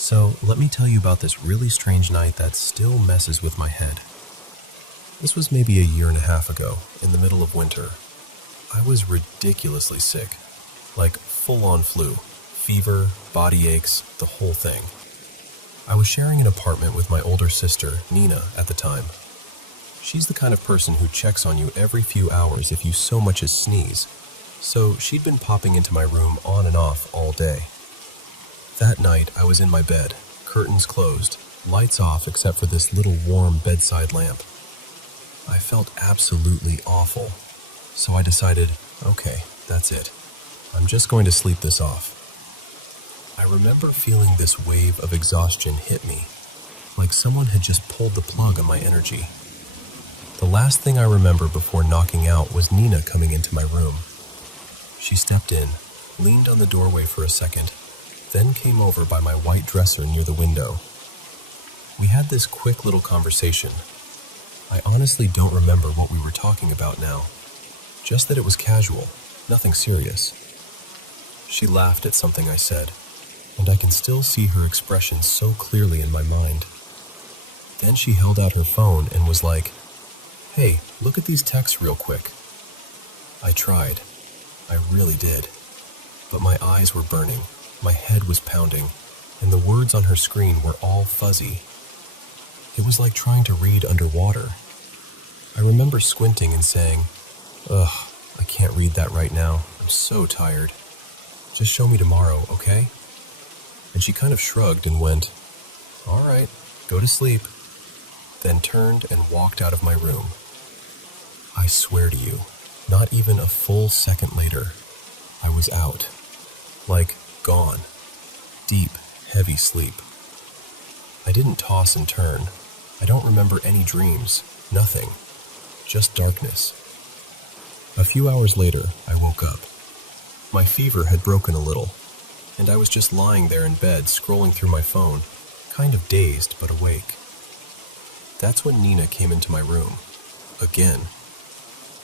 So let me tell you about this really strange night that still messes with my head. This was maybe a year and a half ago, in the middle of winter. I was ridiculously sick, like full-on flu, fever, body aches, the whole thing. I was sharing an apartment with my older sister, Nina, at the time. She's the kind of person who checks on you every few hours if you so much as sneeze, so she'd been popping into my room on and off all day. That night, I was in my bed, curtains closed, lights off except for this little warm bedside lamp. I felt absolutely awful, so I decided, okay, that's it. I'm just going to sleep this off. I remember feeling this wave of exhaustion hit me, like someone had just pulled the plug on my energy. The last thing I remember before knocking out was Nina coming into my room. She stepped in, leaned on the doorway for a second, then came over by my white dresser near the window. We had this quick little conversation. I honestly don't remember what we were talking about now, just that it was casual, nothing serious. She laughed at something I said, and I can still see her expression so clearly in my mind. Then she held out her phone and was like, "Hey, look at these texts real quick." I tried. I really did. But my eyes were burning, my head was pounding, and the words on her screen were all fuzzy. It was like trying to read underwater. I remember squinting and saying, "Ugh, I can't read that right now. I'm so tired. Just show me tomorrow, okay?" And she kind of shrugged and went, "All right, go to sleep," then turned and walked out of my room. I swear to you, not even a full second later, I was out. Like, gone. Deep, heavy sleep. I didn't toss and turn. I don't remember any dreams, nothing. Just darkness. A few hours later, I woke up. My fever had broken a little, and I was just lying there in bed scrolling through my phone, kind of dazed but awake. That's when Nina came into my room. Again.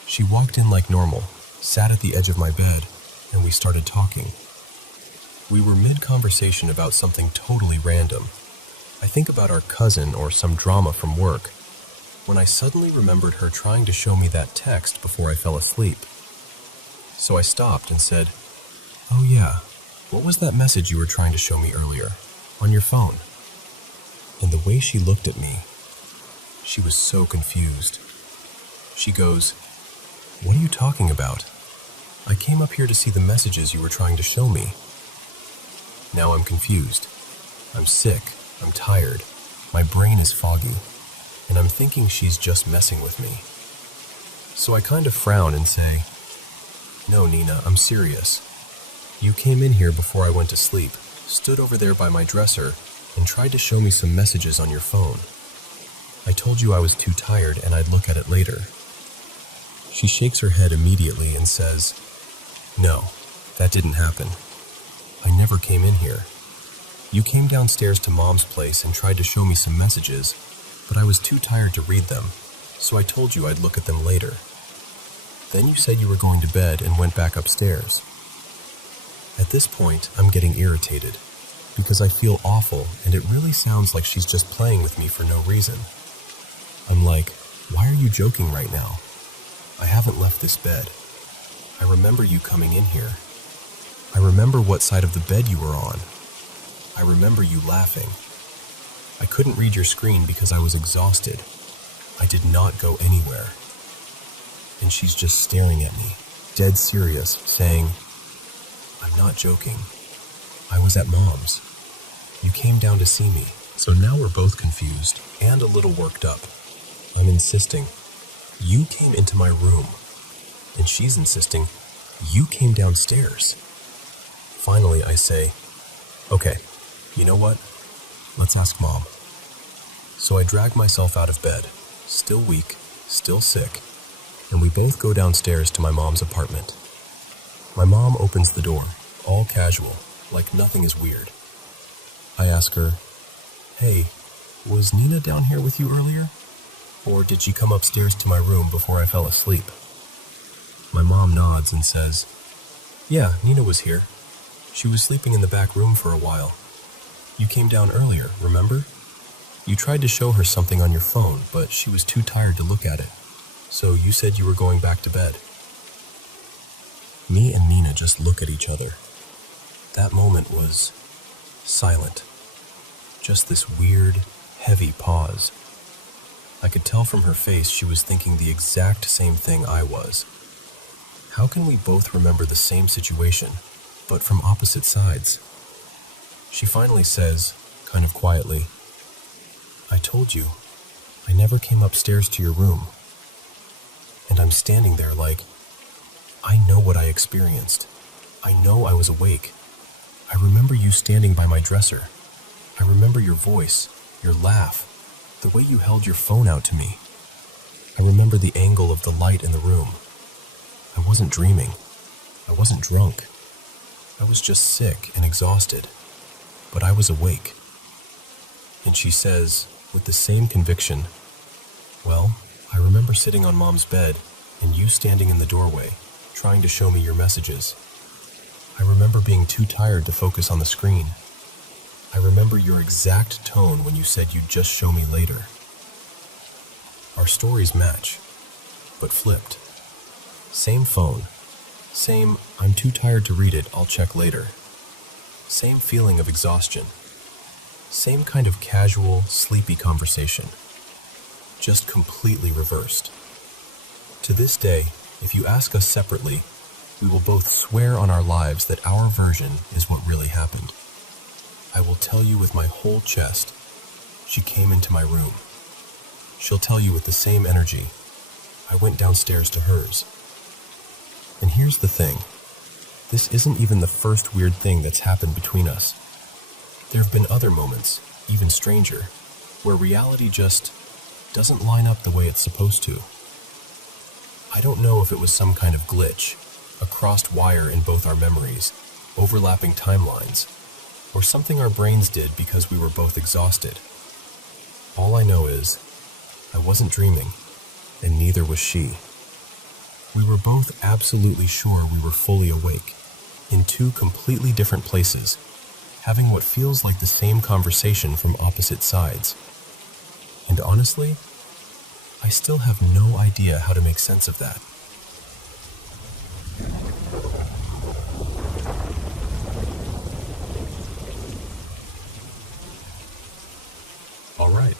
She walked in like normal, sat at the edge of my bed, and we started talking. We were mid-conversation about something totally random. I think about our cousin or some drama from work, when I suddenly remembered her trying to show me that text before I fell asleep. So I stopped and said, "Oh yeah, what was that message you were trying to show me earlier, on your phone?" And the way she looked at me, she was so confused. She goes, "What are you talking about? I came up here to see the messages you were trying to show me." Now I'm confused. I'm sick. I'm tired. My brain is foggy. And I'm thinking she's just messing with me. So I kind of frown and say, "No, Nina, I'm serious. You came in here before I went to sleep, stood over there by my dresser, and tried to show me some messages on your phone. I told you I was too tired and I'd look at it later." She shakes her head immediately and says, "No, that didn't happen. I never came in here. You came downstairs to Mom's place and tried to show me some messages, but I was too tired to read them, so I told you I'd look at them later. Then you said you were going to bed and went back upstairs." At this point, I'm getting irritated, because I feel awful and it really sounds like she's just playing with me for no reason. I'm like, "Why are you joking right now? I haven't left this bed. I remember you coming in here. I remember what side of the bed you were on. I remember you laughing. I couldn't read your screen because I was exhausted. I did not go anywhere." And she's just staring at me, dead serious, saying, "I'm not joking. I was at Mom's. You came down to see me." So now we're both confused and a little worked up. I'm insisting, "You came into my room." And she's insisting, "You came downstairs." Finally, I say, "Okay, you know what? Let's ask Mom." So I drag myself out of bed, still weak, still sick, and we both go downstairs to my mom's apartment. My mom opens the door, all casual, like nothing is weird. I ask her, "Hey, was Nina down here with you earlier? Or did she come upstairs to my room before I fell asleep?" My mom nods and says, "Yeah, Nina was here. She was sleeping in the back room for a while." You came down earlier, remember? You tried to show her something on your phone, but she was too tired to look at it. So you said you were going back to bed. Me and Nina just look at each other. That moment was silent. Just this weird, heavy pause. I could tell from her face she was thinking the exact same thing I was. How can we both remember the same situation, but from opposite sides? She finally says, kind of quietly, I told you, I never came upstairs to your room. And I'm standing there like, I know what I experienced. I know I was awake. I remember you standing by my dresser. I remember your voice, your laugh, the way you held your phone out to me. I remember the angle of the light in the room. I wasn't dreaming. I wasn't drunk. I was just sick and exhausted. But I was awake. And she says, with the same conviction, well, I remember sitting on Mom's bed and you standing in the doorway, trying to show me your messages. I remember being too tired to focus on the screen. I remember your exact tone when you said you'd just show me later. Our stories match, but flipped. Same phone. Same, I'm too tired to read it, I'll check later. Same feeling of exhaustion. Same kind of casual, sleepy conversation. Just completely reversed. To this day, if you ask us separately, we will both swear on our lives that our version is what really happened. I will tell you with my whole chest, she came into my room. She'll tell you with the same energy, I went downstairs to hers. And here's the thing. This isn't even the first weird thing that's happened between us. There have been other moments, even stranger, where reality just doesn't line up the way it's supposed to. I don't know if it was some kind of glitch, a crossed wire in both our memories, overlapping timelines, or something our brains did because we were both exhausted. All I know is, I wasn't dreaming, and neither was she. We were both absolutely sure we were fully awake, in two completely different places, having what feels like the same conversation from opposite sides. And honestly, I still have no idea how to make sense of that. Alright,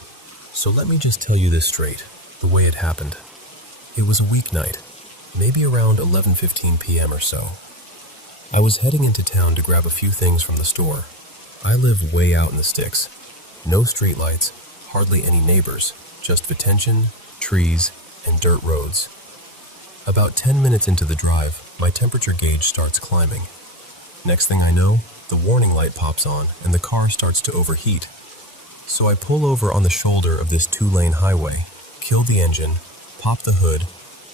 so let me just tell you this straight, the way it happened. It was a weeknight, maybe around 11:15 p.m. or so. I was heading into town to grab a few things from the store. I live way out in the sticks. No streetlights, hardly any neighbors, just vegetation, trees, and dirt roads. About 10 minutes into the drive, my temperature gauge starts climbing. Next thing I know, the warning light pops on and the car starts to overheat. So I pull over on the shoulder of this 2-lane highway, kill the engine, pop the hood,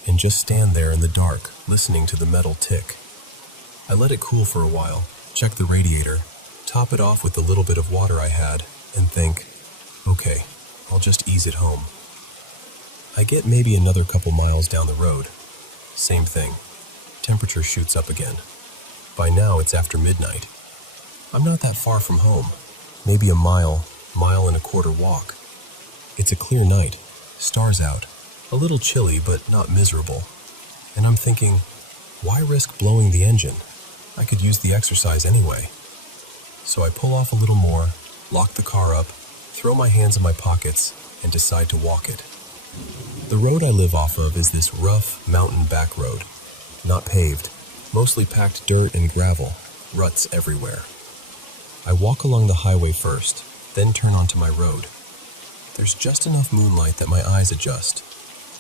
and just stand there in the dark, listening to the metal tick. I let it cool for a while, check the radiator, top it off with the little bit of water I had, and think, okay, I'll just ease it home. I get maybe another couple miles down the road. Same thing. Temperature shoots up again. By now it's after midnight. I'm not that far from home. Maybe a mile and a quarter walk. It's a clear night, stars out, a little chilly but not miserable. And I'm thinking, why risk blowing the engine? I could use the exercise anyway. So I pull off a little more, lock the car up, throw my hands in my pockets, and decide to walk it. The road I live off of is this rough mountain back road. Not paved, mostly packed dirt and gravel, ruts everywhere. I walk along the highway first, then turn onto my road. There's just enough moonlight that my eyes adjust.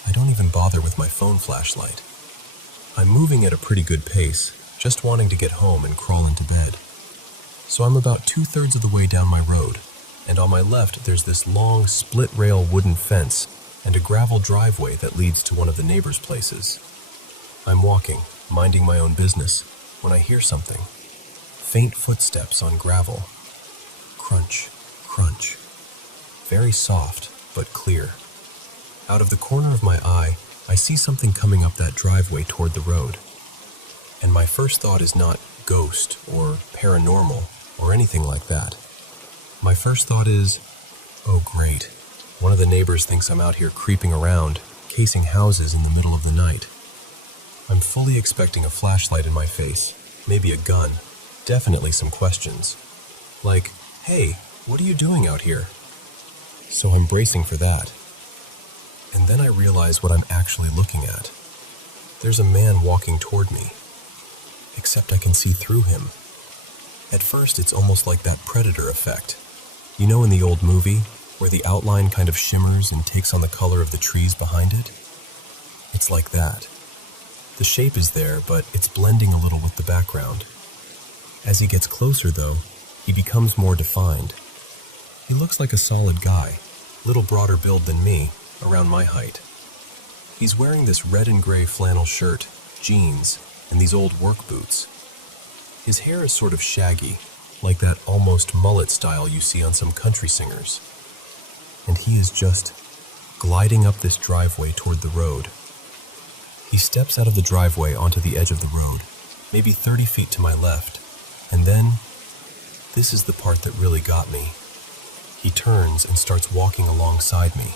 I don't even bother with my phone flashlight. I'm moving at a pretty good pace, just wanting to get home and crawl into bed. So I'm about 2/3 of the way down my road, and on my left there's this long split-rail wooden fence and a gravel driveway that leads to one of the neighbors' places. I'm walking, minding my own business, when I hear something. Faint footsteps on gravel. Crunch, crunch. Very soft, but clear. Out of the corner of my eye, I see something coming up that driveway toward the road. And my first thought is not ghost or paranormal or anything like that. My first thought is, oh great, one of the neighbors thinks I'm out here creeping around, casing houses in the middle of the night. I'm fully expecting a flashlight in my face, maybe a gun, definitely some questions. Like, hey, what are you doing out here? So I'm bracing for that. And then I realize what I'm actually looking at. There's a man walking toward me, except I can see through him. At first, it's almost like that Predator effect. You know in the old movie, where the outline kind of shimmers and takes on the color of the trees behind it? It's like that. The shape is there, but it's blending a little with the background. As he gets closer, though, he becomes more defined. He looks like a solid guy, little broader build than me, around my height. He's wearing this red and gray flannel shirt, jeans, and these old work boots. His hair is sort of shaggy, like that almost mullet style you see on some country singers. And he is just gliding up this driveway toward the road. He steps out of the driveway onto the edge of the road, maybe 30 feet to my left, and then, this is the part that really got me. He turns and starts walking alongside me.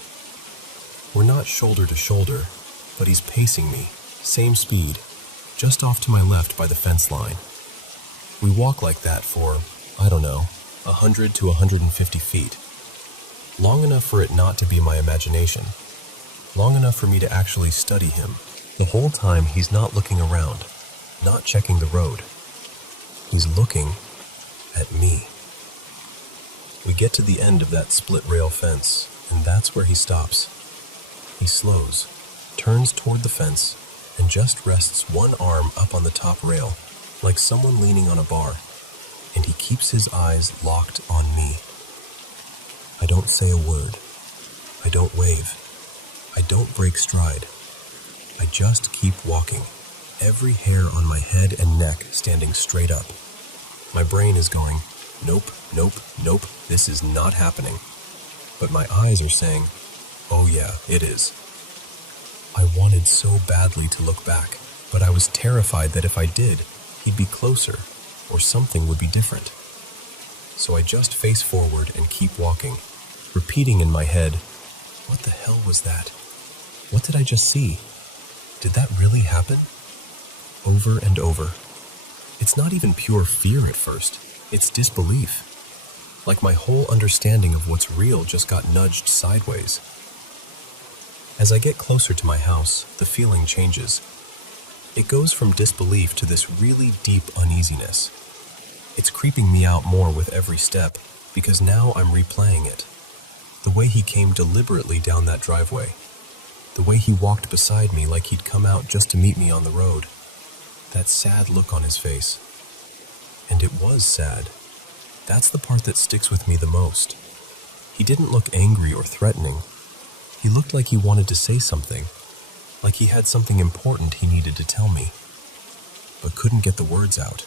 We're not shoulder to shoulder, but he's pacing me, same speed, just off to my left by the fence line. We walk like that for, 100 to 150 feet. Long enough for it not to be my imagination. Long enough for me to actually study him. The whole time he's not looking around, not checking the road. He's looking at me. We get to the end of that split rail fence, and that's where he stops. He slows, turns toward the fence, and just rests one arm up on the top rail, like someone leaning on a bar, and he keeps his eyes locked on me. I don't say a word. I don't wave. I don't break stride. I just keep walking, every hair on my head and neck standing straight up. My brain is going, nope, nope, nope, this is not happening. But my eyes are saying, oh yeah, it is. I wanted so badly to look back, but I was terrified that if I did, he'd be closer, or something would be different. So I just face forward and keep walking, repeating in my head, what the hell was that? What did I just see? Did that really happen? Over and over. It's not even pure fear at first, it's disbelief. Like my whole understanding of what's real just got nudged sideways. As I get closer to my house, the feeling changes. It goes from disbelief to this really deep uneasiness. It's creeping me out more with every step, because now I'm replaying it. The way he came deliberately down that driveway. The way he walked beside me like he'd come out just to meet me on the road. That sad look on his face. And it was sad. That's the part that sticks with me the most. He didn't look angry or threatening. He looked like he wanted to say something, like he had something important he needed to tell me, but couldn't get the words out.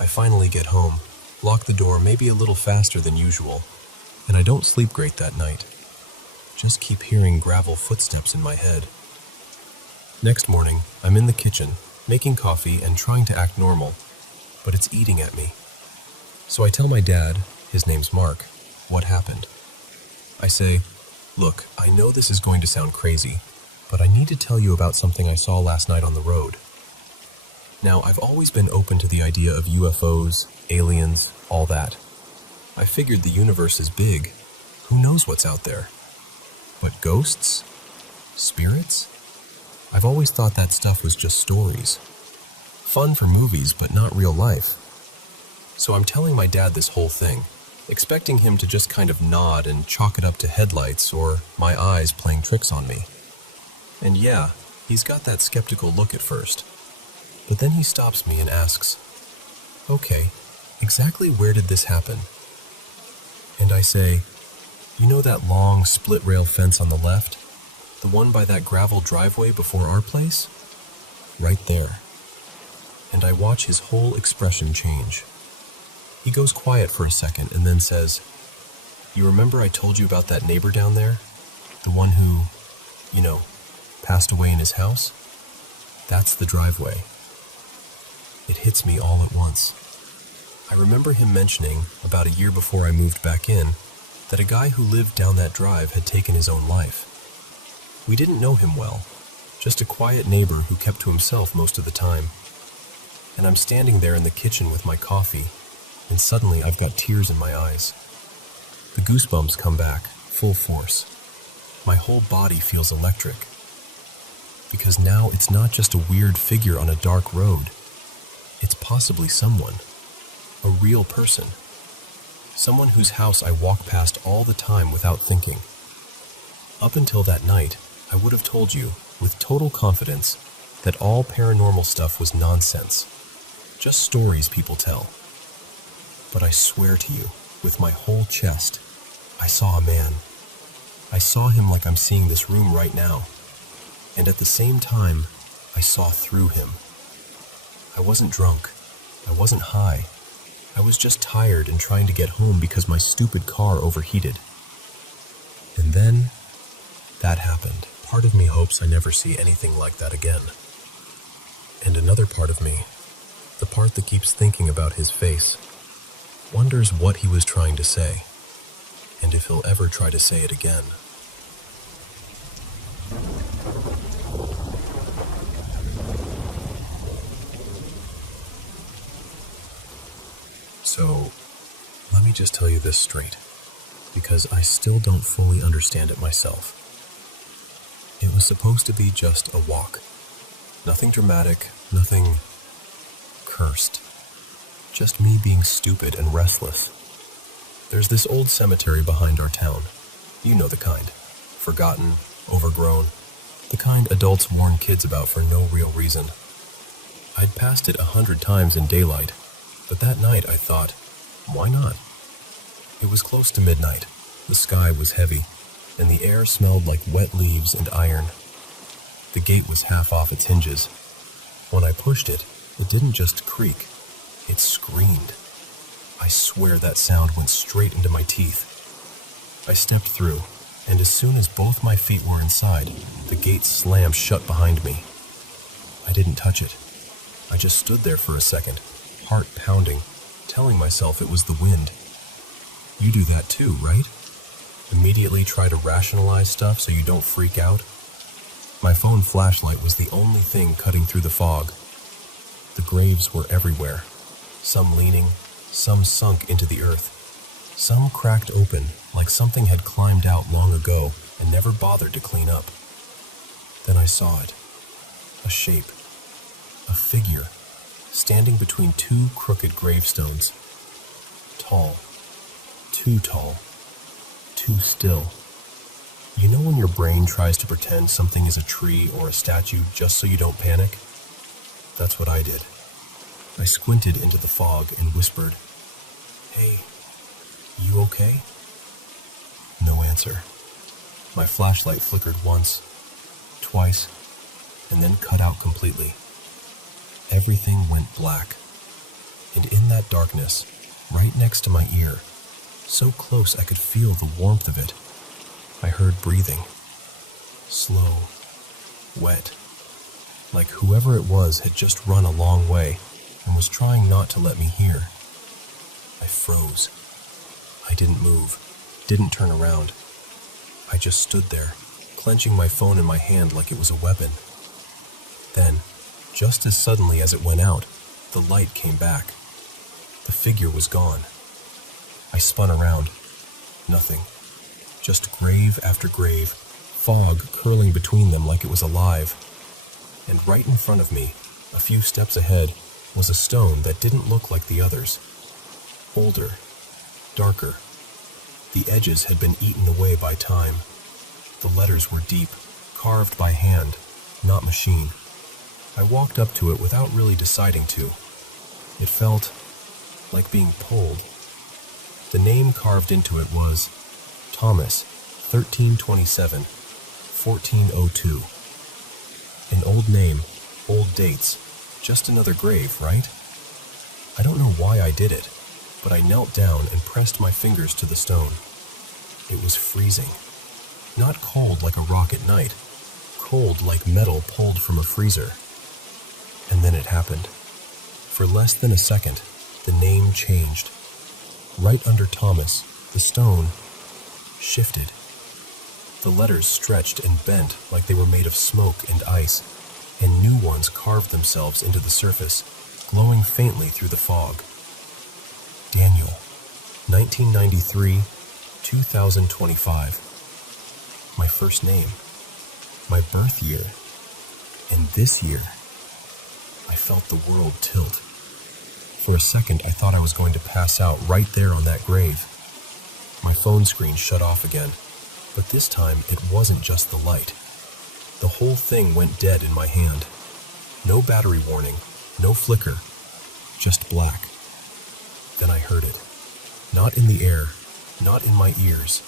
I finally get home, lock the door maybe a little faster than usual, and I don't sleep great that night. Just keep hearing gravel footsteps in my head. Next morning, I'm in the kitchen, making coffee and trying to act normal, but it's eating at me. So I tell my dad, his name's Mark, what happened. I say, look, I know this is going to sound crazy, but I need to tell you about something I saw last night on the road. Now, I've always been open to the idea of UFOs, aliens, all that. I figured the universe is big. Who knows what's out there? But ghosts? Spirits? I've always thought that stuff was just stories. Fun for movies, but not real life. So I'm telling my dad this whole thing, expecting him to just kind of nod and chalk it up to headlights or my eyes playing tricks on me. And yeah, he's got that skeptical look at first. But then he stops me and asks, okay, exactly where did this happen? And I say, you know that long split rail fence on the left? The one by that gravel driveway before our place? Right there. And I watch his whole expression change. He goes quiet for a second and then says, you remember I told you about that neighbor down there? The one who, passed away in his house? That's the driveway. It hits me all at once. I remember him mentioning, about a year before I moved back in, that a guy who lived down that drive had taken his own life. We didn't know him well, just a quiet neighbor who kept to himself most of the time. And I'm standing there in the kitchen with my coffee, and suddenly I've got tears in my eyes. The goosebumps come back, full force. My whole body feels electric. Because now it's not just a weird figure on a dark road. It's possibly someone. A real person. Someone whose house I walk past all the time without thinking. Up until that night, I would have told you, with total confidence, that all paranormal stuff was nonsense. Just stories people tell. But I swear to you, with my whole chest, I saw a man. I saw him like I'm seeing this room right now. And at the same time, I saw through him. I wasn't drunk. I wasn't high. I was just tired and trying to get home because my stupid car overheated. And then, that happened. Part of me hopes I never see anything like that again. And another part of me, the part that keeps thinking about his face, wonders what he was trying to say, and if he'll ever try to say it again. So, let me just tell you this straight, because I still don't fully understand it myself. It was supposed to be just a walk. Nothing dramatic, nothing cursed. Just me being stupid and restless. There's this old cemetery behind our town. You know the kind. Forgotten, overgrown. The kind adults warn kids about for no real reason. I'd passed it 100 times in daylight. But that night I thought, why not? It was close to midnight, the sky was heavy, and the air smelled like wet leaves and iron. The gate was half off its hinges. When I pushed it, it didn't just creak, it screamed. I swear that sound went straight into my teeth. I stepped through, and as soon as both my feet were inside, the gate slammed shut behind me. I didn't touch it. I just stood there for a second, heart pounding, telling myself it was the wind. You do that too, right? Immediately try to rationalize stuff so you don't freak out. My phone flashlight was the only thing cutting through the fog. The graves were everywhere, some leaning, some sunk into the earth, some cracked open like something had climbed out long ago and never bothered to clean up. Then I saw it, a shape, a figure, standing between two crooked gravestones. Tall, too still. You know when your brain tries to pretend something is a tree or a statue just so you don't panic? That's what I did. I squinted into the fog and whispered, "Hey, you okay?" No answer. My flashlight flickered once, twice, and then cut out completely. Everything went black, and in that darkness, right next to my ear, so close I could feel the warmth of it, I heard breathing. Slow, wet, like whoever it was had just run a long way and was trying not to let me hear. I froze. I didn't move, didn't turn around. I just stood there, clenching my phone in my hand like it was a weapon. Then, just as suddenly as it went out, the light came back. The figure was gone. I spun around. Nothing. Just grave after grave, fog curling between them like it was alive. And right in front of me, a few steps ahead, was a stone that didn't look like the others. Older, darker. The edges had been eaten away by time. The letters were deep, carved by hand, not machine. I walked up to it without really deciding to. It felt like being pulled. The name carved into it was Thomas, 1327, 1402. An old name, old dates, just another grave, right? I don't know why I did it, but I knelt down and pressed my fingers to the stone. It was freezing. Not cold like a rock at night, cold like metal pulled from a freezer. And then it happened. For less than a second, the name changed. Right under Thomas, the stone shifted. The letters stretched and bent like they were made of smoke and ice, and new ones carved themselves into the surface, glowing faintly through the fog. Daniel, 1993, 2025. My first name, my birth year, and this year. I felt the world tilt. For a second, I thought I was going to pass out right there on that grave. My phone screen shut off again, but this time it wasn't just the light. The whole thing went dead in my hand. No battery warning, no flicker, just black. Then I heard it. Not in the air, not in my ears.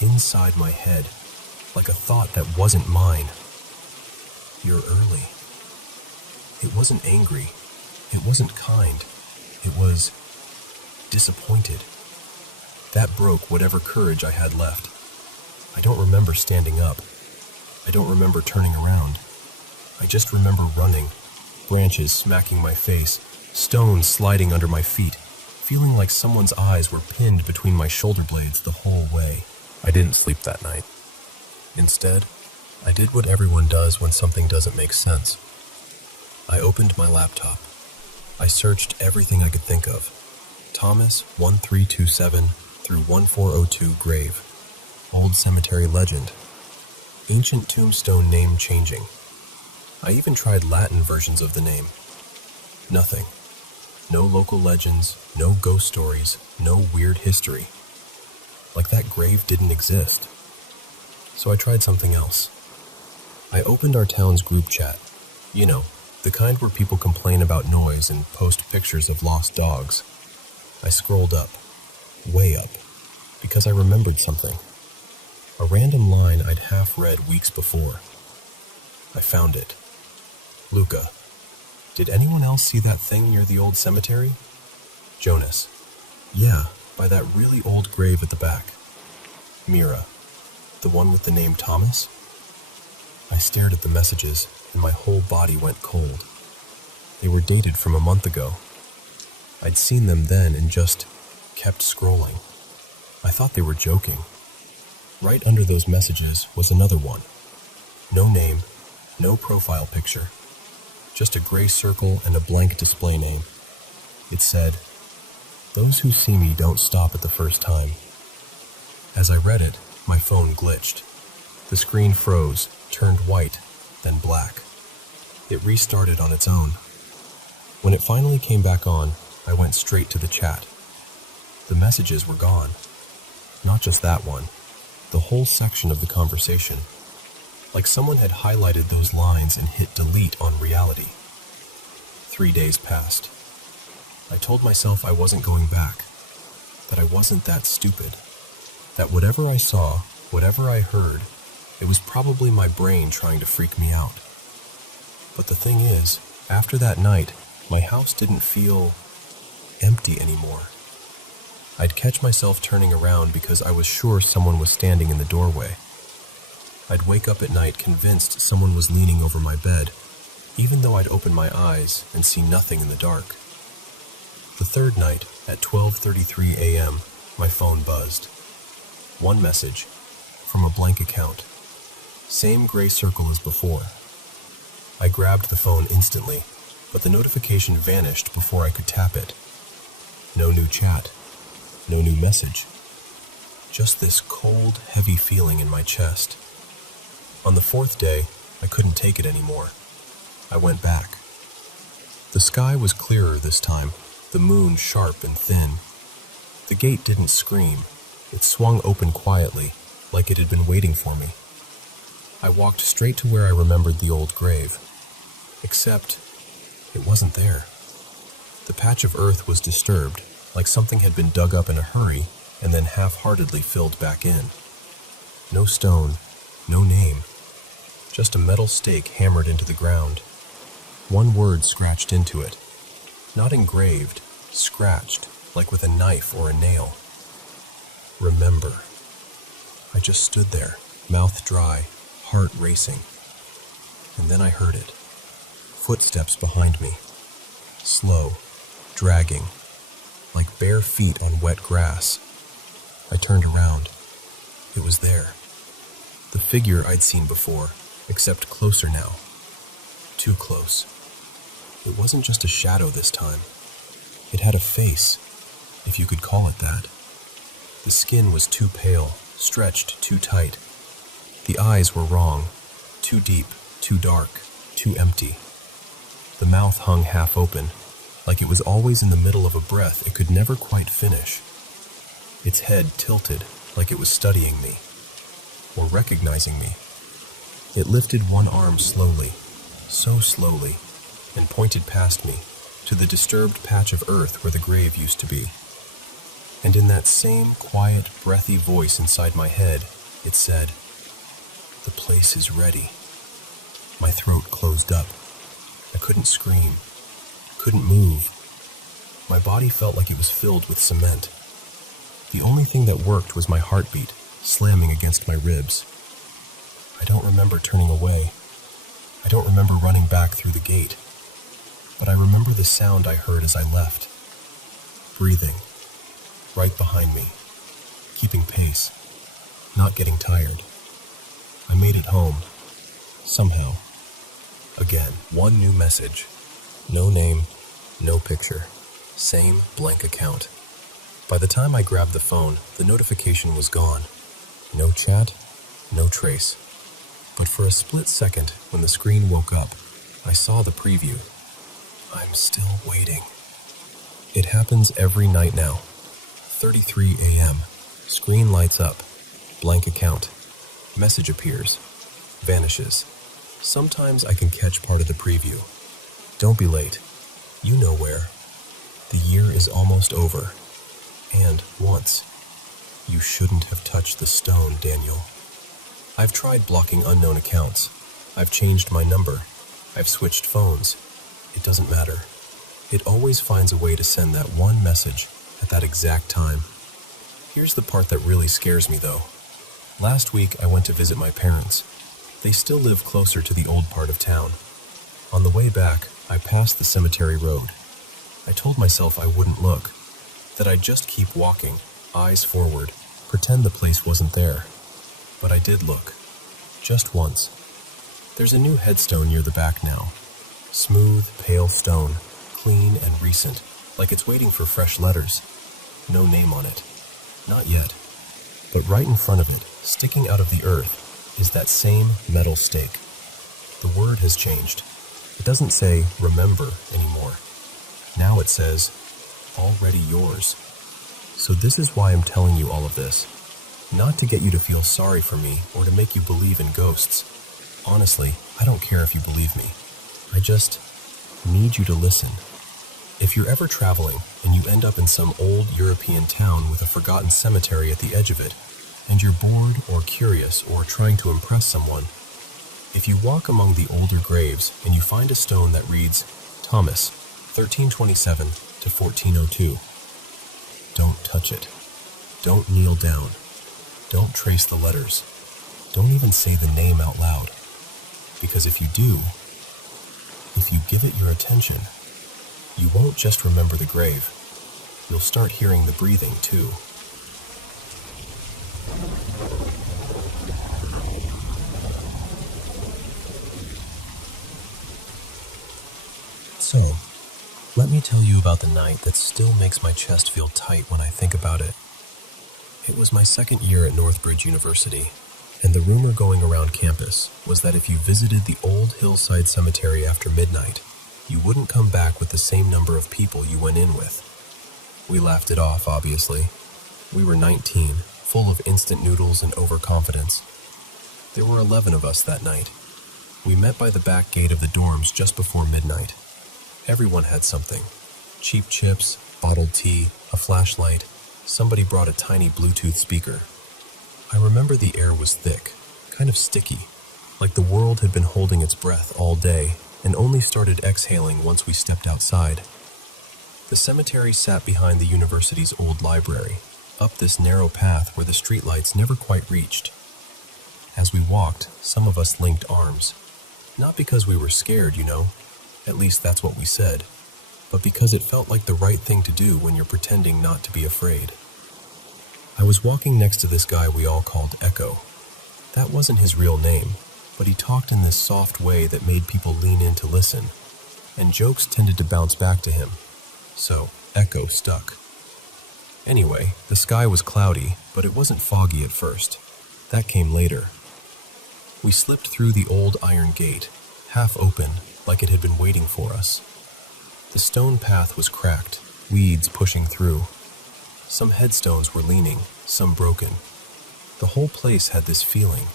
Inside my head, like a thought that wasn't mine. You're early. It wasn't angry. It wasn't kind. It was disappointed. That broke whatever courage I had left. I don't remember standing up. I don't remember turning around. I just remember running, branches smacking my face, stones sliding under my feet, feeling like someone's eyes were pinned between my shoulder blades the whole way. I didn't sleep that night. Instead, I did what everyone does when something doesn't make sense. I opened my laptop. I searched everything I could think of. Thomas 1327 through 1402 grave. Old cemetery legend. Ancient tombstone name changing. I even tried Latin versions of the name. Nothing. No local legends, no ghost stories, no weird history. Like that grave didn't exist. So I tried something else. I opened our town's group chat. You know, the kind where people complain about noise and post pictures of lost dogs. I scrolled up, way up, because I remembered something. A random line I'd half read weeks before. I found it. Luca, did anyone else see that thing near the old cemetery? Jonas, yeah, by that really old grave at the back. Mira, the one with the name Thomas? I stared at the messages, and my whole body went cold. They were dated from a month ago. I'd seen them then and just kept scrolling. I thought they were joking. Right under those messages was another one. No name, no profile picture. Just a gray circle and a blank display name. It said, "Those who see me don't stop at the first time." As I read it, my phone glitched. The screen froze, turned white, then black. It restarted on its own. When it finally came back on, I went straight to the chat. The messages were gone. Not just that one. The whole section of the conversation. Like someone had highlighted those lines and hit delete on reality. 3 days passed. I told myself I wasn't going back. That I wasn't that stupid. That whatever I saw, whatever I heard, it was probably my brain trying to freak me out. But the thing is, after that night, my house didn't feel empty anymore. I'd catch myself turning around because I was sure someone was standing in the doorway. I'd wake up at night convinced someone was leaning over my bed, even though I'd open my eyes and see nothing in the dark. The third night, at 12:33 a.m., my phone buzzed. One message, from a blank account. Same gray circle as before. I grabbed the phone instantly, but the notification vanished before I could tap it. No new chat. No new message. Just this cold, heavy feeling in my chest. On the fourth day, I couldn't take it anymore. I went back. The sky was clearer this time, the moon sharp and thin. The gate didn't scream. It swung open quietly, like it had been waiting for me. I walked straight to where I remembered the old grave. Except, it wasn't there. The patch of earth was disturbed, like something had been dug up in a hurry and then half-heartedly filled back in. No stone, no name. Just a metal stake hammered into the ground. One word scratched into it. Not engraved, scratched, like with a knife or a nail. Remember. I just stood there, mouth dry, heart racing. And then I heard it. Footsteps behind me. Slow, dragging, like bare feet on wet grass. I turned around. It was there. The figure I'd seen before, except closer now. Too close. It wasn't just a shadow this time. It had a face, if you could call it that. The skin was too pale, stretched too tight. The eyes were wrong, too deep, too dark, too empty. The mouth hung half open, like it was always in the middle of a breath it could never quite finish. Its head tilted, like it was studying me, or recognizing me. It lifted one arm slowly, so slowly, and pointed past me, to the disturbed patch of earth where the grave used to be. And in that same quiet, breathy voice inside my head, it said, "The place is ready." My throat closed up. I couldn't scream, couldn't move. My body felt like it was filled with cement. The only thing that worked was my heartbeat, slamming against my ribs. I don't remember turning away. I don't remember running back through the gate. But I remember the sound I heard as I left. Breathing. Right behind me. Keeping pace. Not getting tired. I made it home. Somehow. Again, one new message. No name, no picture. Same blank account. By the time I grabbed the phone, the notification was gone. No chat, no trace. But for a split second, when the screen woke up, I saw the preview. I'm still waiting. It happens every night now. 3:33 a.m. Screen lights up. Blank account. Message appears. Vanishes. Sometimes I can catch part of the preview. Don't be late. You know where. The year is almost over. And once. You shouldn't have touched the stone, Daniel. I've tried blocking unknown accounts. I've changed my number. I've switched phones. It doesn't matter. It always finds a way to send that one message at that exact time. Here's the part that really scares me, though. Last week, I went to visit my parents. They still live closer to the old part of town. On the way back, I passed the cemetery road. I told myself I wouldn't look, that I'd just keep walking, eyes forward, pretend the place wasn't there. But I did look. Just once. There's a new headstone near the back now. Smooth, pale stone, clean and recent, like it's waiting for fresh letters. No name on it. Not yet. But right in front of it, sticking out of the earth, is that same metal stake. The word has changed. It doesn't say remember anymore. Now it says already yours. So this is why I'm telling you all of this. Not to get you to feel sorry for me or to make you believe in ghosts. Honestly, I don't care if you believe me. I just need you to listen. If you're ever traveling and you end up in some old European town with a forgotten cemetery at the edge of it, and you're bored or curious or trying to impress someone, if you walk among the older graves and you find a stone that reads Thomas, 1327 to 1402, don't touch it. Don't kneel down. Don't trace the letters. Don't even say the name out loud. Because if you do, if you give it your attention, you won't just remember the grave. You'll start hearing the breathing too. So, let me tell you about the night that still makes my chest feel tight when I think about it. It was my second year at Northbridge University, and the rumor going around campus was that if you visited the old hillside cemetery after midnight, you wouldn't come back with the same number of people you went in with. We laughed it off, obviously. We were 19, full of instant noodles and overconfidence. There were 11 of us that night. We met by the back gate of the dorms just before midnight. Everyone had something. Cheap chips, bottled tea, a flashlight. Somebody brought a tiny Bluetooth speaker. I remember the air was thick, kind of sticky, like the world had been holding its breath all day and only started exhaling once we stepped outside. The cemetery sat behind the university's old library, up this narrow path where the streetlights never quite reached. As we walked, some of us linked arms. Not because we were scared, you know. At least that's what we said. but because it felt like the right thing to do when you're pretending not to be afraid. I was walking next to this guy we all called Echo. That wasn't his real name, but he talked in this soft way that made people lean in to listen, and jokes tended to bounce back to him. So, Echo stuck. Anyway, the sky was cloudy, but it wasn't foggy at first. That came later. We slipped through the old iron gate, half open, like it had been waiting for us. The stone path was cracked, weeds pushing through. Some headstones were leaning, some broken. The whole place had this feeling,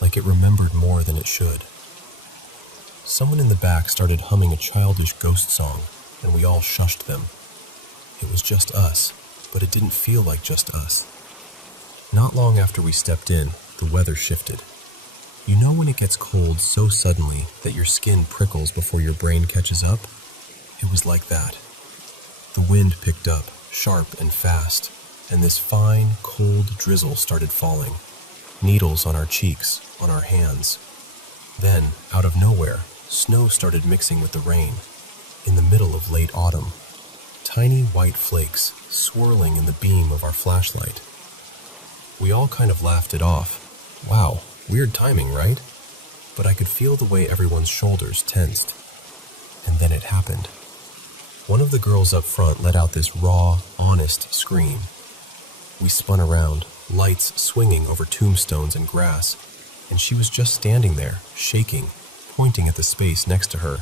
like it remembered more than it should. Someone in the back started humming a childish ghost song, and we all shushed them. It was just us, but it didn't feel like just us. Not long after we stepped in, the weather shifted. You know when it gets cold so suddenly that your skin prickles before your brain catches up? It was like that. The wind picked up, sharp and fast, and this fine, cold drizzle started falling. Needles on our cheeks, on our hands. Then, out of nowhere, snow started mixing with the rain. In the middle of late autumn. Tiny white flakes swirling in the beam of our flashlight. We all kind of laughed it off. Wow, weird timing, right? But I could feel the way everyone's shoulders tensed. And then it happened. One of the girls up front let out this raw, honest scream. We spun around, lights swinging over tombstones and grass, and she was just standing there, shaking, pointing at the space next to her.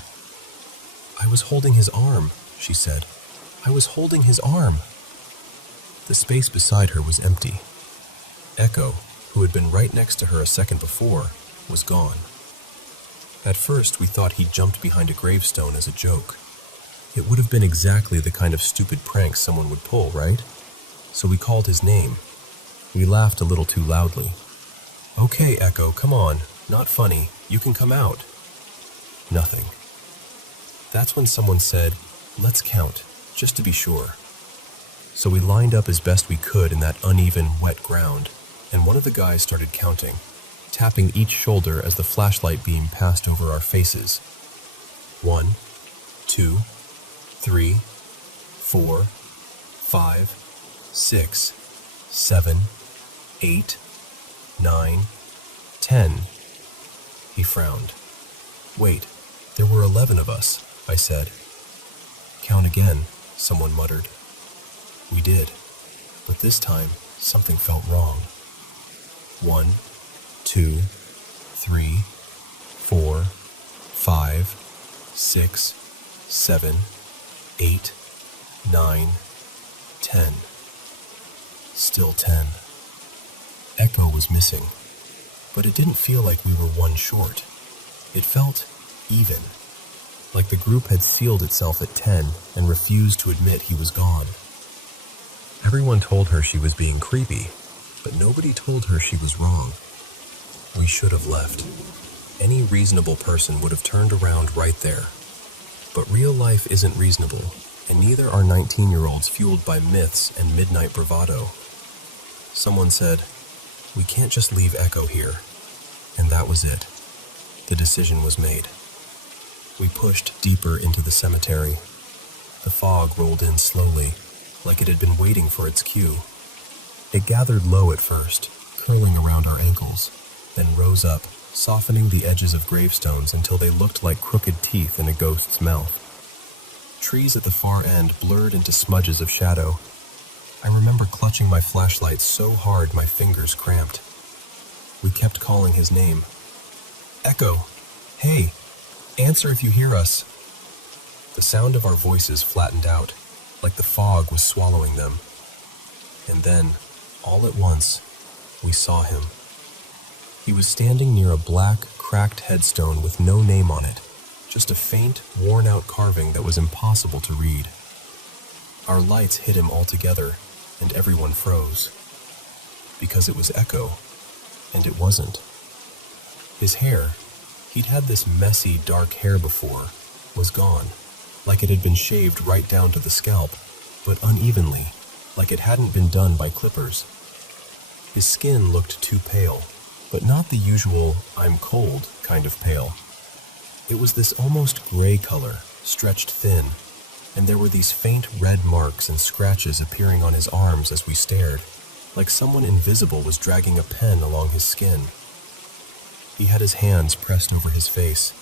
"I was holding his arm," she said. "I was holding his arm." The space beside her was empty. Echo, who had been right next to her a second before, was gone. At first, we thought he'd jumped behind a gravestone as a joke. It would have been exactly the kind of stupid prank someone would pull, right? So we called his name. We laughed a little too loudly. "Okay, Echo, come on. Not funny. You can come out." Nothing. That's when someone said, "Let's count, just to be sure." So we lined up as best we could in that uneven, wet ground, and one of the guys started counting, tapping each shoulder as the flashlight beam passed over our faces. 1, 2, 3, 4, 5, 6, 7, 8, 9, 10. He frowned. "Wait, there were 11 of us," I said. "Count again," someone muttered. We did, but this time something felt wrong. 1, 2, 3, 4, 5, 6, 7, 8, 9, 10. Still 10. Echo was missing, but it didn't feel like we were one short. It felt even, like the group had sealed itself at 10 and refused to admit he was gone. Everyone told her she was being creepy, but nobody told her she was wrong. We should have left. Any reasonable person would have turned around right there. But real life isn't reasonable, and neither are 19-year-olds fueled by myths and midnight bravado. Someone said, "We can't just leave Echo here." And that was it. The decision was made. We pushed deeper into the cemetery. The fog rolled in slowly, like it had been waiting for its cue. It gathered low at first, curling around our ankles, then rose up, softening the edges of gravestones until they looked like crooked teeth in a ghost's mouth. Trees at the far end blurred into smudges of shadow. I remember clutching my flashlight so hard my fingers cramped. We kept calling his name. "Echo! Hey! Answer if you hear us!" The sound of our voices flattened out, like the fog was swallowing them. And then, all at once, we saw him. He was standing near a black, cracked headstone with no name on it, just a faint, worn-out carving that was impossible to read. Our lights hit him altogether, and everyone froze. Because it was Echo, and it wasn't. His hair, he'd had this messy, dark hair before, was gone, like it had been shaved right down to the scalp, but unevenly, like it hadn't been done by clippers. His skin looked too pale, but not the usual "I'm cold" kind of pale. It was this almost gray color, stretched thin, and there were these faint red marks and scratches appearing on his arms as we stared, like someone invisible was dragging a pen along his skin. He had his hands pressed over his face,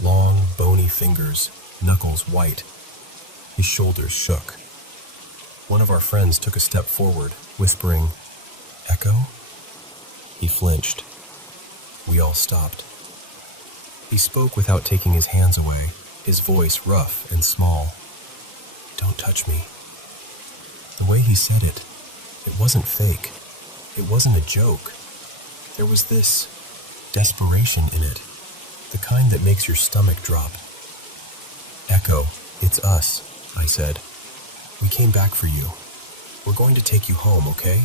long, bony fingers, knuckles white. His shoulders shook. One of our friends took a step forward, whispering, "Echo?" He flinched. We all stopped. He spoke without taking his hands away, his voice rough and small. "Don't touch me." The way he said it, it wasn't fake. It wasn't a joke. There was this desperation in it, the kind that makes your stomach drop. "Echo, it's us," I said. "We came back for you. We're going to take you home, okay?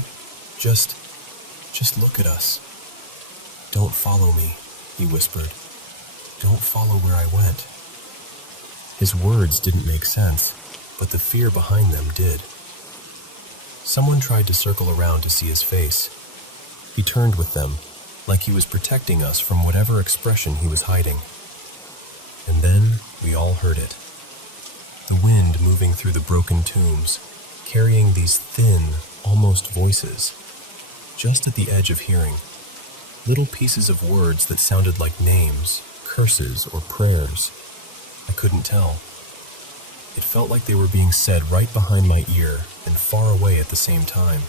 Just look at us." "Don't follow me," he whispered. "Don't follow where I went." His words didn't make sense, but the fear behind them did. Someone tried to circle around to see his face. He turned with them, like he was protecting us from whatever expression he was hiding. And then we all heard it. The wind moving through the broken tombs, carrying these thin, almost voices. Just at the edge of hearing, little pieces of words that sounded like names, curses, or prayers. I couldn't tell. It felt like they were being said right behind my ear and far away at the same time.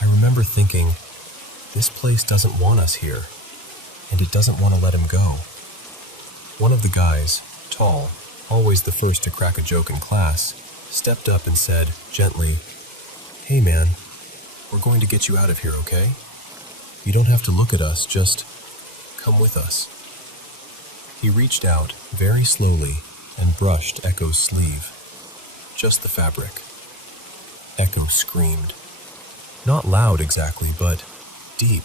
I remember thinking, this place doesn't want us here, and it doesn't want to let him go. One of the guys, tall, always the first to crack a joke in class, stepped up and said, gently, "Hey man, we're going to get you out of here, okay? You don't have to look at us, just come with us." He reached out, very slowly, and brushed Echo's sleeve. Just the fabric. Echo screamed. Not loud exactly, but deep,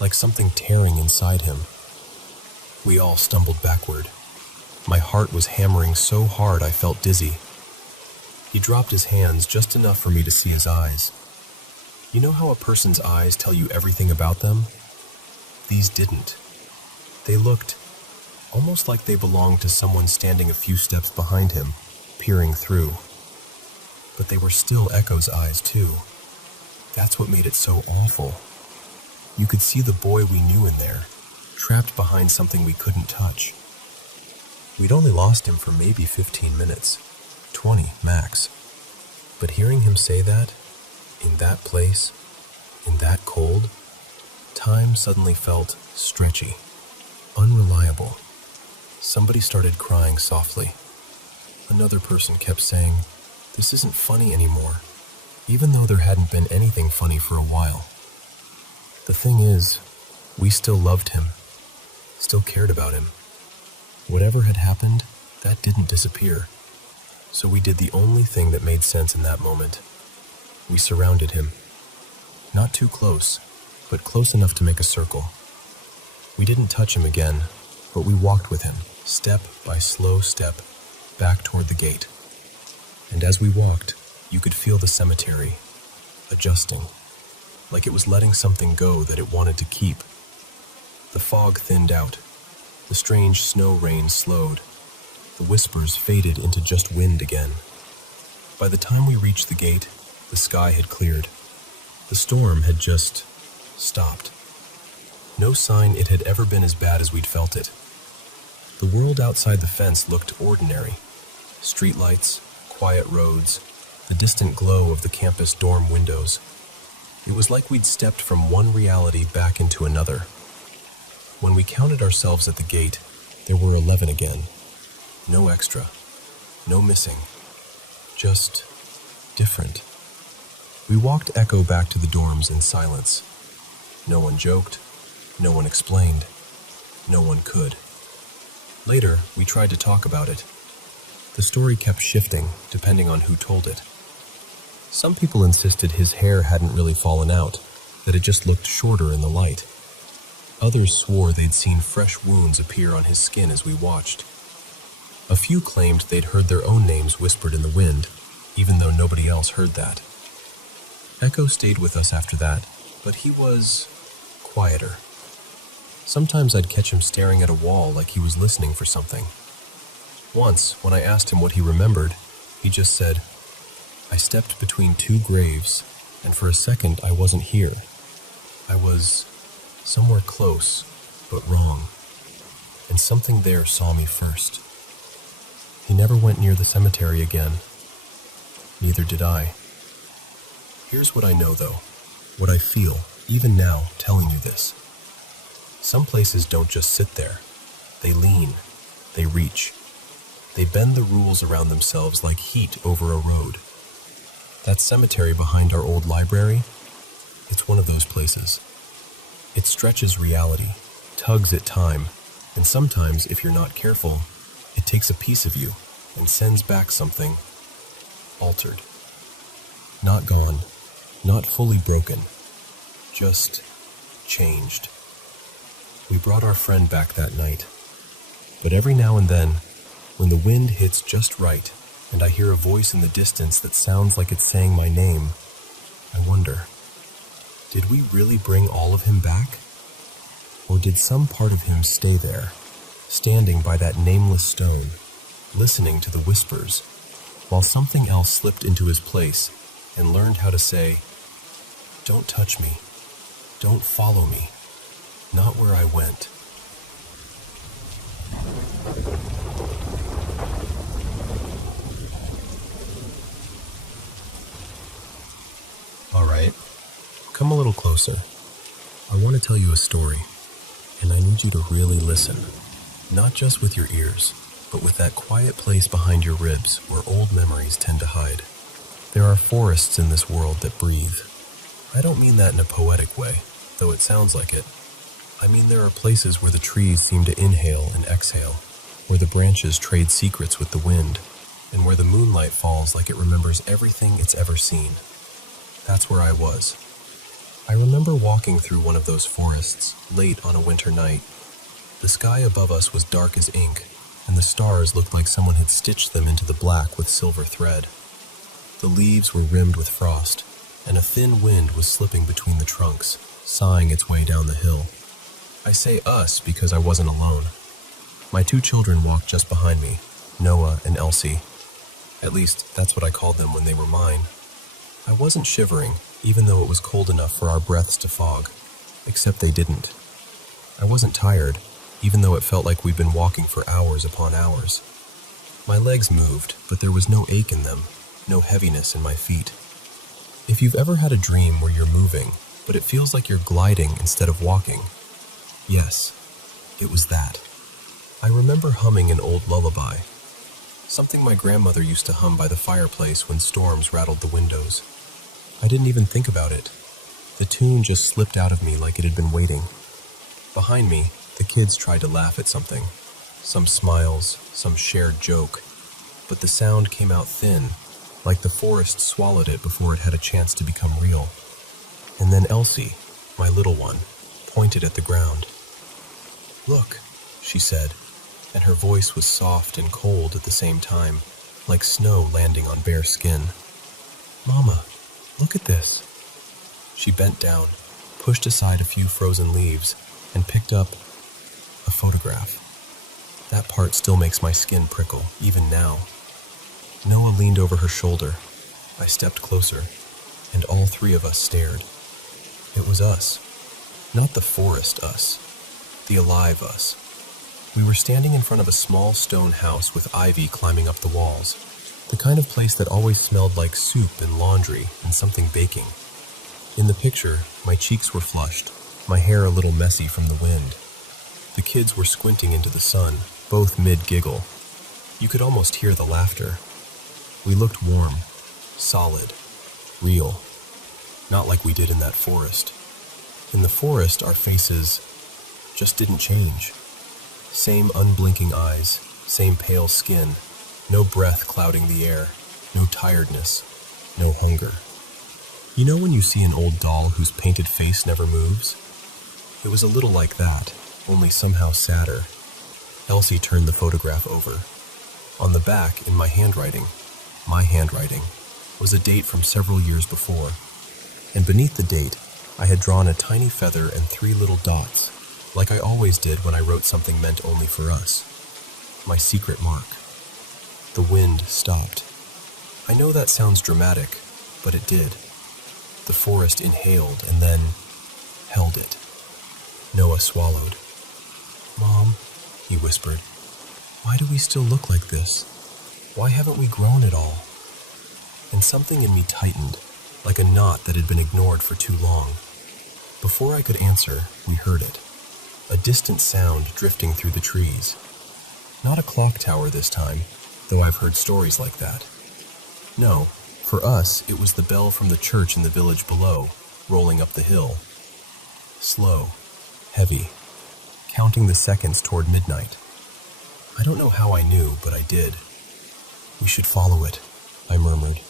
like something tearing inside him. We all stumbled backward. My heart was hammering so hard I felt dizzy. He dropped his hands just enough for me to see his eyes. You know how a person's eyes tell you everything about them? These didn't. They looked almost like they belonged to someone standing a few steps behind him, peering through. But they were still Echo's eyes too. That's what made it so awful. You could see the boy we knew in there, trapped behind something we couldn't touch. We'd only lost him for maybe 15 minutes, 20 max. But hearing him say that, in that place, in that cold, time suddenly felt stretchy, unreliable. Somebody started crying softly. Another person kept saying, "This isn't funny anymore," even though there hadn't been anything funny for a while. The thing is, we still loved him, still cared about him. Whatever had happened, that didn't disappear. So we did the only thing that made sense in that moment. We surrounded him. Not too close, but close enough to make a circle. We didn't touch him again, but we walked with him, step by slow step, back toward the gate. And as we walked, you could feel the cemetery adjusting, like it was letting something go that it wanted to keep. The fog thinned out. The strange snow rain slowed. The whispers faded into just wind again. By the time we reached the gate, the sky had cleared. The storm had just stopped. No sign it had ever been as bad as we'd felt it. The world outside the fence looked ordinary. Streetlights, quiet roads, the distant glow of the campus dorm windows. It was like we'd stepped from one reality back into another. When we counted ourselves at the gate, there were 11 again. No extra, no missing, just different. We walked Echo back to the dorms in silence. No one joked, no one explained, no one could. Later, we tried to talk about it. The story kept shifting, depending on who told it. Some people insisted his hair hadn't really fallen out, that it just looked shorter in the light. Others swore they'd seen fresh wounds appear on his skin as we watched. A few claimed they'd heard their own names whispered in the wind, even though nobody else heard that. Echo stayed with us after that, but he was quieter. Sometimes I'd catch him staring at a wall like he was listening for something. Once, when I asked him what he remembered, He just said, "I stepped between two graves, and for a second I wasn't here. I was somewhere close, but wrong, and something there saw me first." He never went near the cemetery again. Neither did I. Here's what I know, though, what I feel, even now, telling you this. Some places don't just sit there. They lean, they reach. They bend the rules around themselves like heat over a road. That cemetery behind our old library, it's one of those places. It stretches reality, tugs at time, and sometimes, if you're not careful, it takes a piece of you and sends back something altered. Not gone, not fully broken, just changed. We brought our friend back that night, but every now and then, when the wind hits just right and I hear a voice in the distance that sounds like it's saying my name, I wonder, did we really bring all of him back? Or did some part of him stay there, standing by that nameless stone, listening to the whispers, while something else slipped into his place and learned how to say, "Don't touch me, don't follow me, not where I went." All right, come a little closer. I want to tell you a story, and I need you to really listen, not just with your ears, but with that quiet place behind your ribs where old memories tend to hide. There are forests in this world that breathe. I don't mean that in a poetic way, though it sounds like it. I mean there are places where the trees seem to inhale and exhale, where the branches trade secrets with the wind, and where the moonlight falls like it remembers everything it's ever seen. That's where I was. I remember walking through one of those forests late on a winter night. The sky above us was dark as ink, and the stars looked like someone had stitched them into the black with silver thread. The leaves were rimmed with frost, and a thin wind was slipping between the trunks, sighing its way down the hill. I say us because I wasn't alone. My two children walked just behind me, Noah and Elsie. At least, that's what I called them when they were mine. I wasn't shivering, even though it was cold enough for our breaths to fog, except they didn't. I wasn't tired, even though it felt like we'd been walking for hours upon hours. My legs moved, but there was no ache in them, no heaviness in my feet. If you've ever had a dream where you're moving, but it feels like you're gliding instead of walking, yes, it was that. I remember humming an old lullaby, something my grandmother used to hum by the fireplace when storms rattled the windows. I didn't even think about it. The tune just slipped out of me like it had been waiting. Behind me, the kids tried to laugh at something. Some smiles, some shared joke. But the sound came out thin, like the forest swallowed it before it had a chance to become real. And then Elsie, my little one, pointed at the ground. "Look," she said, and her voice was soft and cold at the same time, like snow landing on bare skin. "Mama, look at this." She bent down, pushed aside a few frozen leaves, and picked up a photograph. That part still makes my skin prickle, even now. Noah leaned over her shoulder. I stepped closer, and all three of us stared. It was us. Not the forest us. The alive us. We were standing in front of a small stone house with ivy climbing up the walls. The kind of place that always smelled like soup and laundry and something baking. In the picture, my cheeks were flushed, my hair a little messy from the wind. The kids were squinting into the sun, both mid-giggle. You could almost hear the laughter. We looked warm, solid, real. Not like we did in that forest. In the forest, our faces just didn't change. Same unblinking eyes, same pale skin, no breath clouding the air, no tiredness, no hunger. You know when you see an old doll whose painted face never moves? It was a little like that, only somehow sadder. Elsie turned the photograph over. On the back, in my handwriting, was a date from several years before. And beneath the date, I had drawn a tiny feather and 3 little dots, like I always did when I wrote something meant only for us. My secret mark. The wind stopped. I know that sounds dramatic, but it did. The forest inhaled and then held it. Noah swallowed. "Mom," he whispered, "why do we still look like this? Why haven't we grown at all?" And something in me tightened, like a knot that had been ignored for too long. Before I could answer, we heard it. A distant sound drifting through the trees. Not a clock tower this time, though I've heard stories like that. No, for us, it was the bell from the church in the village below, rolling up the hill. Slow, heavy, counting the seconds toward midnight. I don't know how I knew, but I did. "We should follow it," I murmured.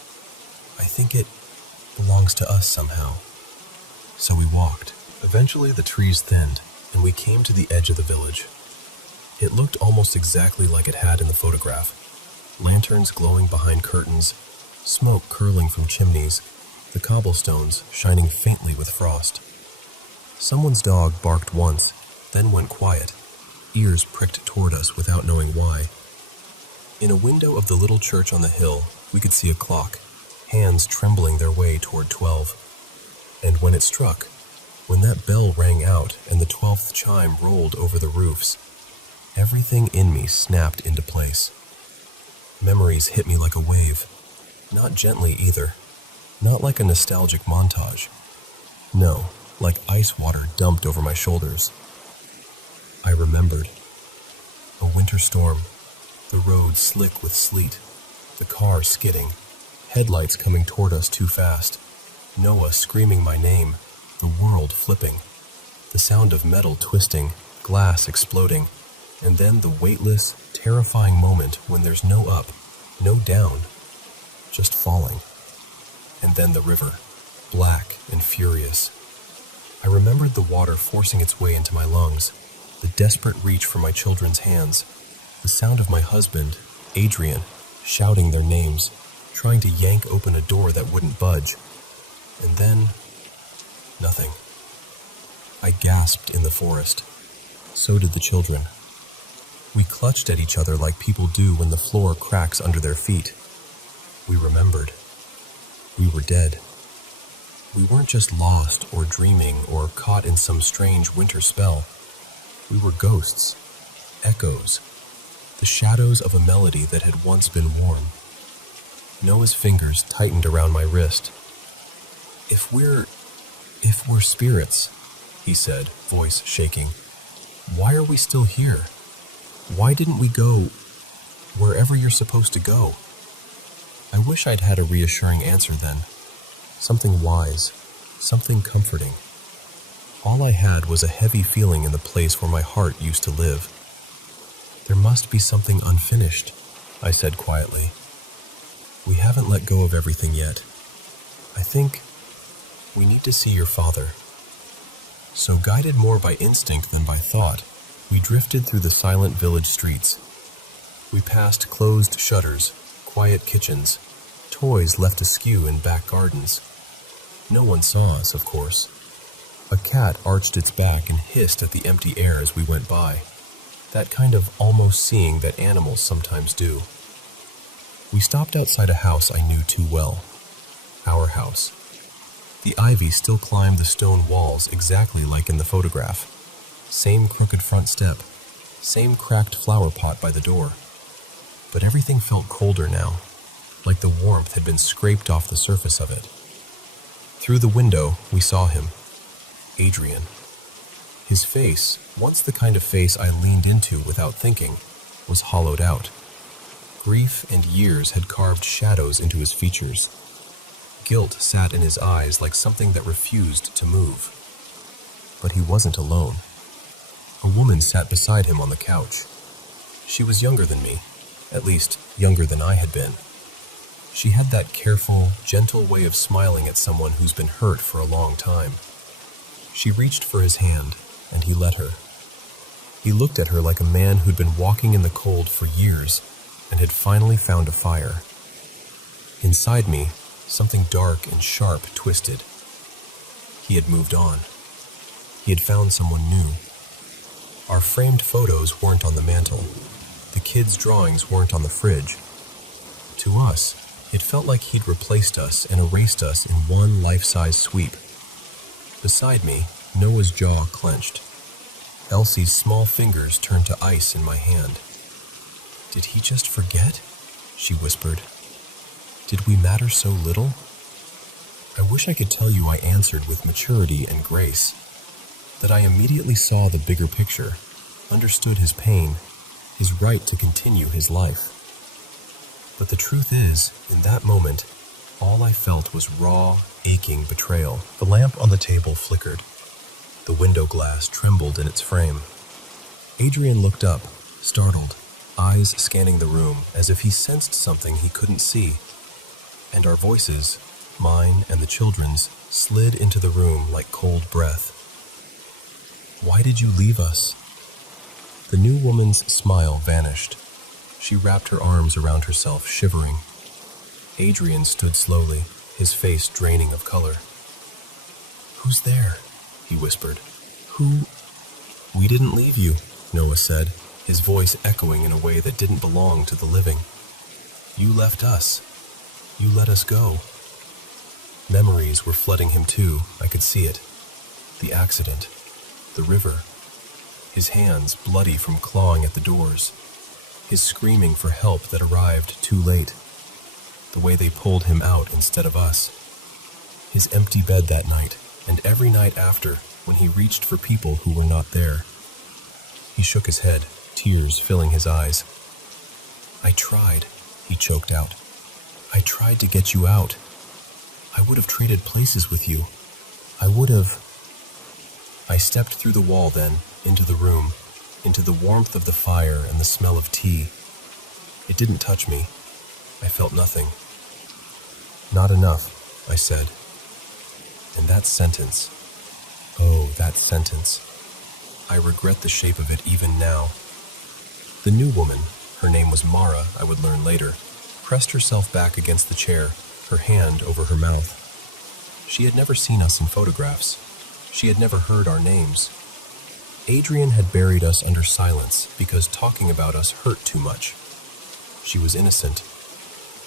"I think it belongs to us somehow." So we walked. Eventually the trees thinned, and we came to the edge of the village. It looked almost exactly like it had in the photograph. Lanterns glowing behind curtains, smoke curling from chimneys, the cobblestones shining faintly with frost. Someone's dog barked once, then went quiet, ears pricked toward us without knowing why. In a window of the little church on the hill, we could see a clock, hands trembling their way toward 12. And when it struck, when that bell rang out and the 12th chime rolled over the roofs, everything in me snapped into place. Memories hit me like a wave, not gently either, not like a nostalgic montage. No, like ice water dumped over my shoulders. I remembered. A winter storm, the road slick with sleet, the car skidding, headlights coming toward us too fast, Noah screaming my name, the world flipping, the sound of metal twisting, glass exploding, and then the weightless, terrifying moment when there's no up, no down, just falling. And then the river, black and furious. I remembered the water forcing its way into my lungs, the desperate reach for my children's hands, the sound of my husband, Adrian, shouting their names, trying to yank open a door that wouldn't budge. And then, nothing. I gasped in the forest. So did the children. We clutched at each other like people do when the floor cracks under their feet. We remembered. We were dead. We weren't just lost or dreaming or caught in some strange winter spell. We were ghosts, echoes, the shadows of a melody that had once been warm. Noah's fingers tightened around my wrist. If we're spirits," he said, voice shaking, "why are we still here? Why didn't we go wherever you're supposed to go?" I wish I'd had a reassuring answer then. Something wise, something comforting. All I had was a heavy feeling in the place where my heart used to live. "There must be something unfinished," I said quietly. "We haven't let go of everything yet. I think we need to see your father." So guided more by instinct than by thought, we drifted through the silent village streets. We passed closed shutters, quiet kitchens, toys left askew in back gardens. No one saw us, of course. A cat arched its back and hissed at the empty air as we went by. That kind of almost seeing that animals sometimes do. We stopped outside a house I knew too well. Our house. The ivy still climbed the stone walls exactly like in the photograph. Same crooked front step, same cracked flower pot by the door. But everything felt colder now, like the warmth had been scraped off the surface of it. Through the window, we saw him. Adrian. His face, once the kind of face I leaned into without thinking, was hollowed out. Grief and years had carved shadows into his features. Guilt sat in his eyes like something that refused to move. But he wasn't alone. A woman sat beside him on the couch. She was younger than me, at least younger than I had been. She had that careful, gentle way of smiling at someone who's been hurt for a long time. She reached for his hand, and he let her. He looked at her like a man who'd been walking in the cold for years and had finally found a fire. Inside me, something dark and sharp twisted. He had moved on. He had found someone new. Our framed photos weren't on the mantel. The kids' drawings weren't on the fridge. To us, It felt like he'd replaced us and erased us in one life-size sweep. Beside me, Noah's jaw clenched. Elsie's small fingers turned to ice in my hand. "Did he just forget?" she whispered. "Did we matter so little?" I wish I could tell you I answered with maturity and grace, that I immediately saw the bigger picture, understood his pain, his right to continue his life. But the truth is, in that moment, all I felt was raw, aching betrayal. The lamp on the table flickered. The window glass trembled in its frame. Adrian looked up, startled, eyes scanning the room as if he sensed something he couldn't see. And our voices, mine and the children's, slid into the room like cold breath. "Why did you leave us?" The new woman's smile vanished. She wrapped her arms around herself, shivering. Adrian stood slowly, his face draining of color. "Who's there?" he whispered. "Who?" "We didn't leave you," Noah said, his voice echoing in a way that didn't belong to the living. "You left us. You let us go." Memories were flooding him too, I could see it. The accident, the river, his hands bloody from clawing at the doors, his screaming for help that arrived too late, the way they pulled him out instead of us, his empty bed that night, and every night after when he reached for people who were not there. He shook his head, tears filling his eyes. "I tried," he choked out. "I tried to get you out. I would have traded places with you. I would have." I stepped through the wall then, into the room, into the warmth of the fire and the smell of tea. It didn't touch me. I felt nothing. "Not enough," I said. And that sentence, oh, that sentence, I regret the shape of it even now. The new woman, her name was Mara, I would learn later, pressed herself back against the chair, her hand over her mouth. She had never seen us in photographs. She had never heard our names. Adrian had buried us under silence because talking about us hurt too much. She was innocent.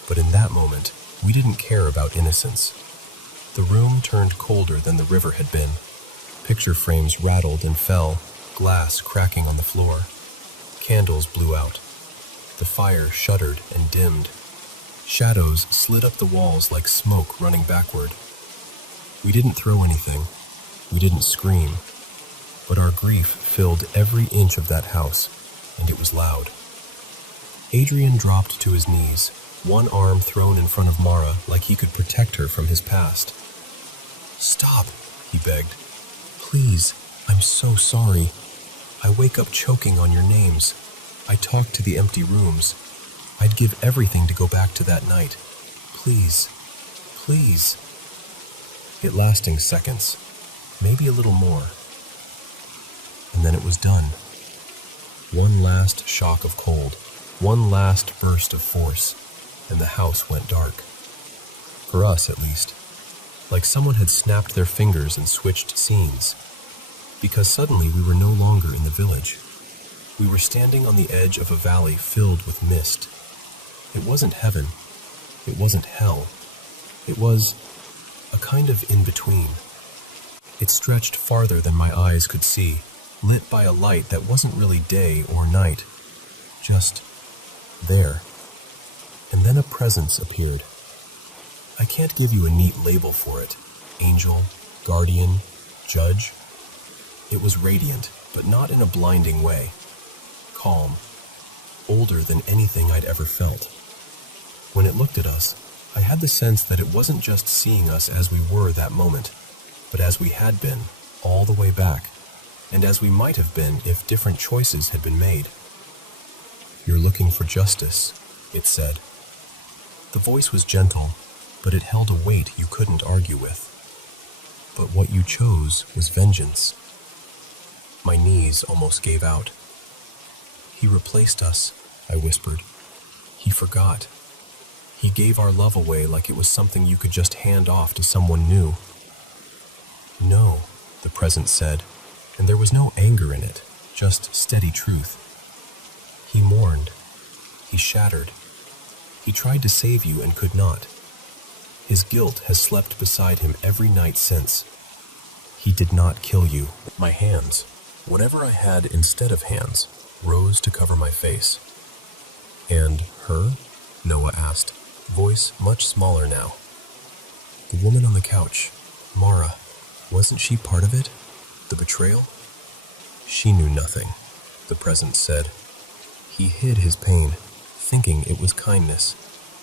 But in that moment, we didn't care about innocence. The room turned colder than the river had been. Picture frames rattled and fell, glass cracking on the floor. Candles blew out. The fire shuddered and dimmed. Shadows slid up the walls like smoke running backward. We didn't throw anything. We didn't scream. But our grief filled every inch of that house, and it was loud. Adrian dropped to his knees, one arm thrown in front of Mara like he could protect her from his past. "Stop," he begged. "Please, I'm so sorry. I wake up choking on your names. I talk to the empty rooms. I'd give everything to go back to that night. Please, please." It lasted seconds, maybe a little more. And then it was done. One last shock of cold, one last burst of force, and the house went dark. For us, at least. Like someone had snapped their fingers and switched scenes. Because suddenly we were no longer in the village. We were standing on the edge of a valley filled with mist. It wasn't heaven. It wasn't hell. It was a kind of in-between. It stretched farther than my eyes could see, lit by a light that wasn't really day or night, just there. And then a presence appeared. I can't give you a neat label for it. Angel, guardian, judge. It was radiant, but not in a blinding way. Calm, older than anything I'd ever felt. When it looked at us, I had the sense that it wasn't just seeing us as we were that moment, but as we had been, all the way back, and as we might have been if different choices had been made. "You're looking for justice," it said. The voice was gentle, but it held a weight you couldn't argue with. But what you chose was vengeance. My knees almost gave out. "He replaced us," I whispered. "He forgot. He gave our love away like it was something you could just hand off to someone new." "No," the presence said, and there was no anger in it, just steady truth. "He mourned. He shattered. He tried to save you and could not. His guilt has slept beside him every night since. He did not kill you. My hands, whatever I had instead of hands, rose to cover my face. And her? Noah asked, voice much smaller now. The woman on the couch, Mara, wasn't she part of it? The betrayal? She knew nothing, the presence said. He hid his pain, thinking it was kindness.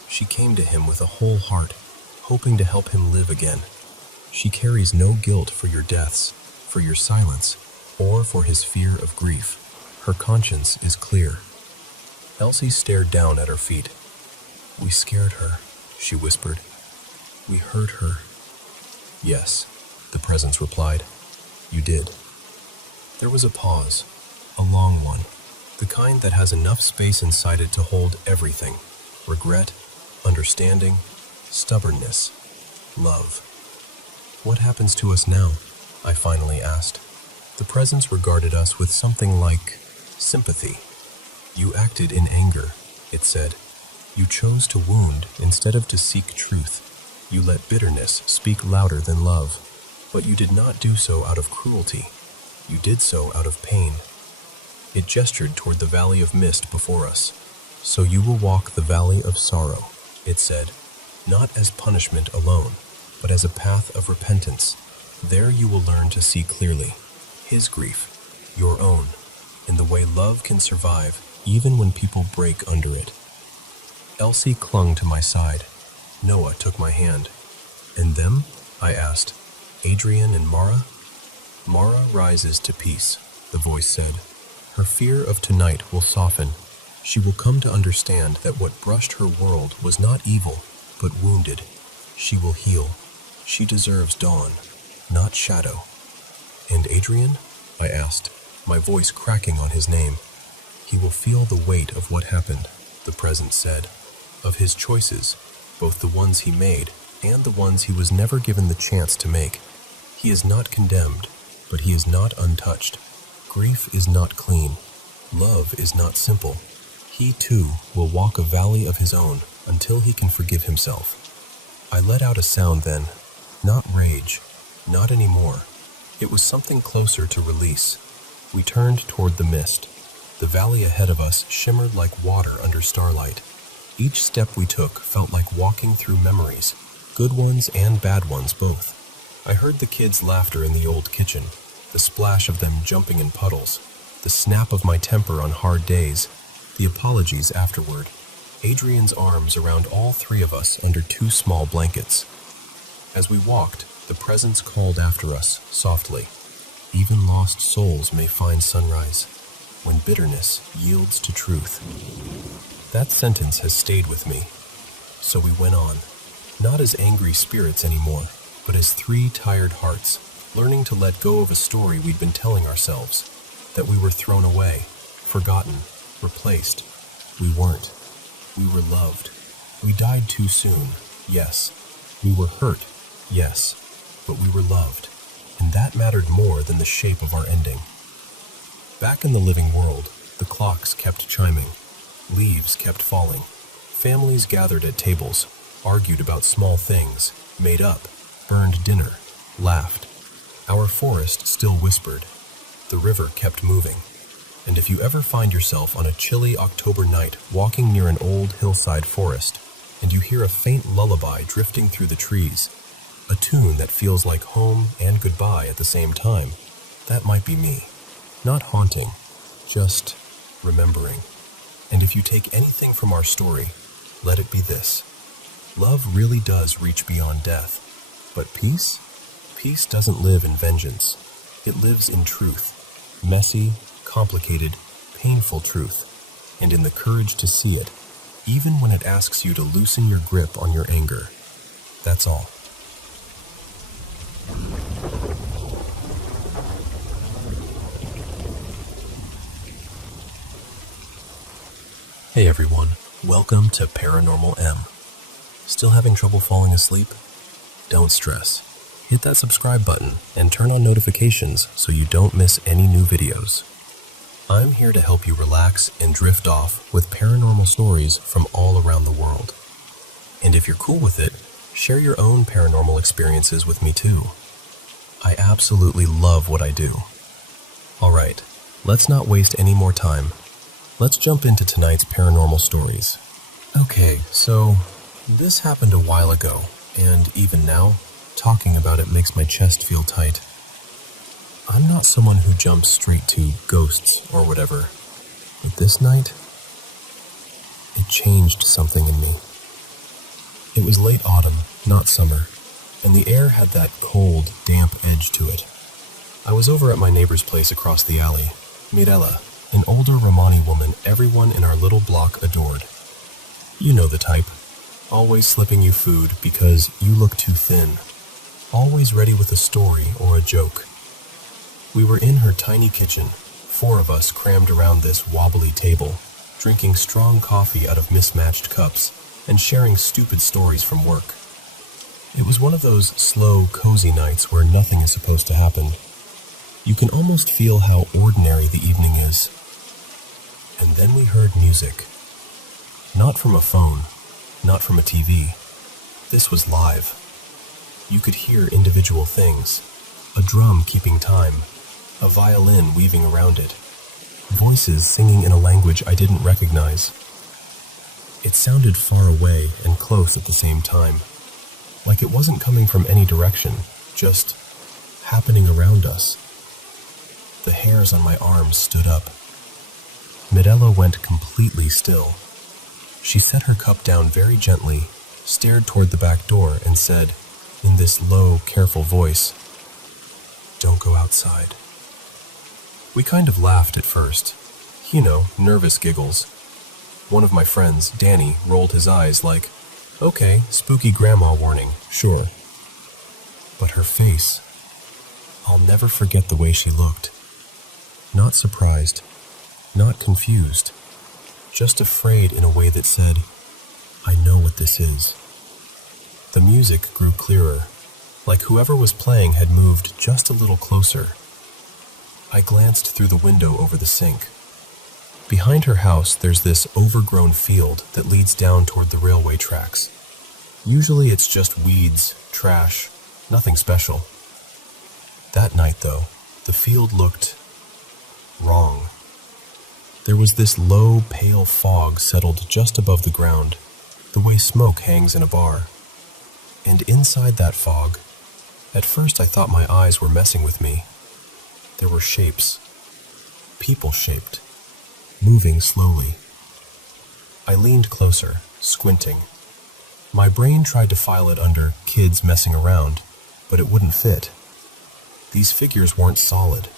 She came to him with a whole heart, hoping to help him live again. She carries no guilt for your deaths, for your silence, or for his fear of grief. Her conscience is clear. Elsie stared down at her feet. We scared her, she whispered. We hurt her. Yes, the presence replied. You did. There was a pause, a long one, the kind that has enough space inside it to hold everything. Regret, understanding, stubbornness, love. What happens to us now? I finally asked. The presence regarded us with something like sympathy. You acted in anger, it said. You chose to wound instead of to seek truth. You let bitterness speak louder than love. But you did not do so out of cruelty. You did so out of pain. It gestured toward the valley of mist before us. So you will walk the valley of sorrow, it said, not as punishment alone, but as a path of repentance. There you will learn to see clearly his grief, your own, and the way love can survive even when people break under it. Elsie clung to my side. Noah took my hand. And them? I asked. Adrian and Mara? Mara rises to peace, the voice said. Her fear of tonight will soften. She will come to understand that what brushed her world was not evil, but wounded. She will heal. She deserves dawn, not shadow. And Adrian? I asked, my voice cracking on his name. He will feel the weight of what happened, the presence said, of his choices, both the ones he made and the ones he was never given the chance to make. He is not condemned, but he is not untouched. Grief is not clean. Love is not simple. He, too, will walk a valley of his own until he can forgive himself. I let out a sound then, not rage, not anymore. It was something closer to release. We turned toward the mist. The valley ahead of us shimmered like water under starlight. Each step we took felt like walking through memories, good ones and bad ones both. I heard the kids' laughter in the old kitchen, the splash of them jumping in puddles, the snap of my temper on hard days, the apologies afterward, Adrian's arms around all three of us under 2 small blankets. As we walked, the presence called after us, softly. Even lost souls may find sunrise, when bitterness yields to truth. That sentence has stayed with me. So we went on, not as angry spirits anymore, but as 3 tired hearts, learning to let go of a story we'd been telling ourselves, that we were thrown away, forgotten, replaced. We weren't. We were loved. We died too soon, yes. We were hurt, yes. But we were loved, and that mattered more than the shape of our ending. Back in the living world, the clocks kept chiming. Leaves kept falling. Families gathered at tables, argued about small things, made up, burned dinner, laughed. Our forest still whispered. The river kept moving. And if you ever find yourself on a chilly October night walking near an old hillside forest, and you hear a faint lullaby drifting through the trees, a tune that feels like home and goodbye at the same time, that might be me. Not haunting, just remembering. And if you take anything from our story, let it be this. Love really does reach beyond death. But peace? Peace doesn't live in vengeance. It lives in truth. Messy, complicated, painful truth. And in the courage to see it, even when it asks you to loosen your grip on your anger. That's all. Hey everyone, welcome to Paranormal M. Still having trouble falling asleep? Don't stress. Hit that subscribe button and turn on notifications so you don't miss any new videos. I'm here to help you relax and drift off with paranormal stories from all around the world. And if you're cool with it, share your own paranormal experiences with me too. I absolutely love what I do. Alright, let's not waste any more time. Let's jump into tonight's paranormal stories. Okay, so this happened a while ago, and even now, talking about it makes my chest feel tight. I'm not someone who jumps straight to ghosts or whatever, but this night, it changed something in me. It was late autumn, not summer, and the air had that cold, damp edge to it. I was over at my neighbor's place across the alley, Mirella, an older Romani woman everyone in our little block adored. You know the type, always slipping you food because you look too thin, always ready with a story or a joke. We were in her tiny kitchen, 4 of us crammed around this wobbly table, drinking strong coffee out of mismatched cups and sharing stupid stories from work. It was one of those slow, cozy nights where nothing is supposed to happen. You can almost feel how ordinary the evening is. And then we heard music. Not from a phone, not from a TV. This was live. You could hear individual things. A drum keeping time. A violin weaving around it. Voices singing in a language I didn't recognize. It sounded far away and close at the same time. Like it wasn't coming from any direction, just happening around us. The hairs on my arms stood up. Mirella went completely still. She set her cup down very gently, stared toward the back door, and said, in this low, careful voice, "Don't go outside." We kind of laughed at first. You know, nervous giggles. One of my friends, Danny, rolled his eyes like, "Okay, spooky grandma warning, sure." But her face, I'll never forget the way she looked. Not surprised, not confused, just afraid in a way that said, "I know what this is." The music grew clearer, like whoever was playing had moved just a little closer. I glanced through the window over the sink. Behind her house, there's this overgrown field that leads down toward the railway tracks. Usually it's just weeds, trash, nothing special. That night, though, the field looked wrong. There was this low, pale fog settled just above the ground, the way smoke hangs in a bar. And inside that fog, at first I thought my eyes were messing with me. There were shapes, people-shaped, moving slowly. I leaned closer, squinting. My brain tried to file it under kids messing around, but it wouldn't fit. These figures weren't solid.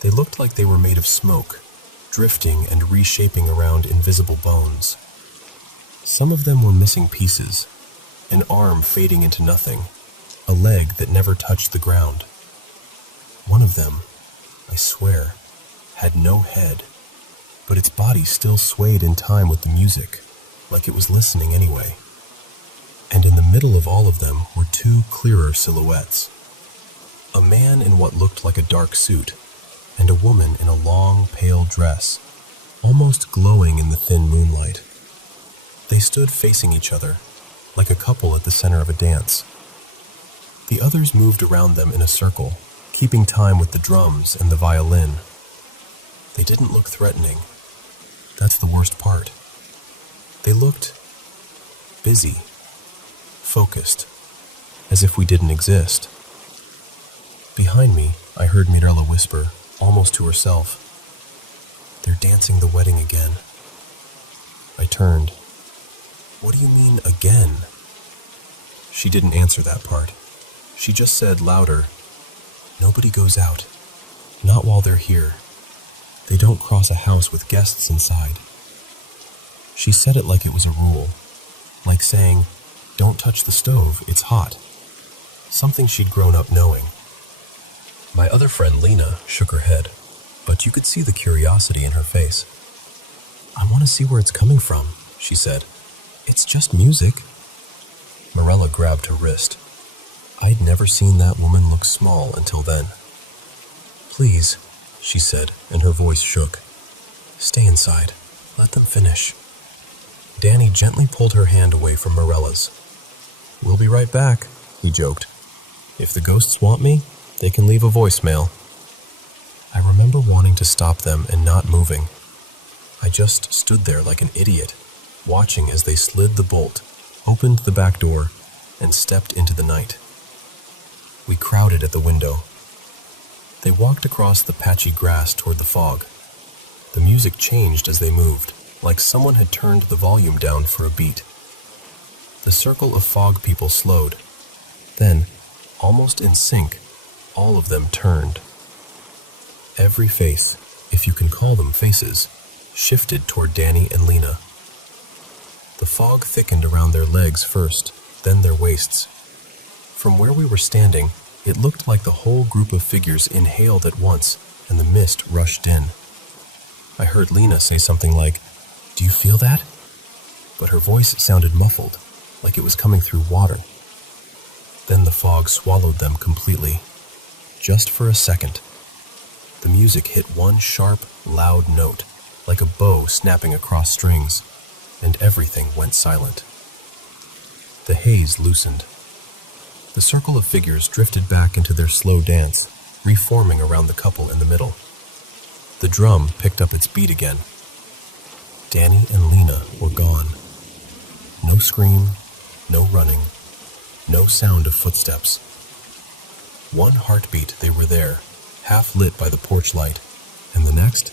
They looked like they were made of smoke, drifting and reshaping around invisible bones. Some of them were missing pieces, an arm fading into nothing, a leg that never touched the ground. One of them, I swear, had no head, but its body still swayed in time with the music, like it was listening anyway. And in the middle of all of them were 2 clearer silhouettes. A man in what looked like a dark suit, and a woman in a long, pale dress, almost glowing in the thin moonlight. They stood facing each other, like a couple at the center of a dance. The others moved around them in a circle, keeping time with the drums and the violin. They didn't look threatening. That's the worst part. They looked busy, focused, as if we didn't exist. Behind me, I heard Mirella whisper, almost to herself, "They're dancing the wedding again." I turned. "What do you mean, again?" She didn't answer that part. She just said louder, "Nobody goes out. Not while they're here. They don't cross a house with guests inside." She said it like it was a rule, like saying, "Don't touch the stove, it's hot." Something she'd grown up knowing. My other friend, Lena, shook her head, but you could see the curiosity in her face. "I want to see where it's coming from," she said. "It's just music." Mirella grabbed her wrist. I'd never seen that woman look small until then. "Please," she said, and her voice shook. "Stay inside. Let them finish." Danny gently pulled her hand away from Morella's. "We'll be right back," he joked. "If the ghosts want me, they can leave a voicemail." I remember wanting to stop them and not moving. I just stood there like an idiot, watching as they slid the bolt, opened the back door, and stepped into the night. We crowded at the window. They walked across the patchy grass toward the fog. The music changed as they moved, like someone had turned the volume down for a beat. The circle of fog people slowed. Then, almost in sync, all of them turned. Every face, if you can call them faces, shifted toward Danny and Lena. The fog thickened around their legs first, then their waists. From where we were standing, it looked like the whole group of figures inhaled at once, and the mist rushed in. I heard Lena say something like, "Do you feel that?" But her voice sounded muffled, like it was coming through water. Then the fog swallowed them completely. Just for a second. The music hit one sharp, loud note, like a bow snapping across strings, and everything went silent. The haze loosened. The circle of figures drifted back into their slow dance, reforming around the couple in the middle. The drum picked up its beat again. Danny and Lena were gone. No scream, no running, no sound of footsteps. One heartbeat they were there, half lit by the porch light, and the next,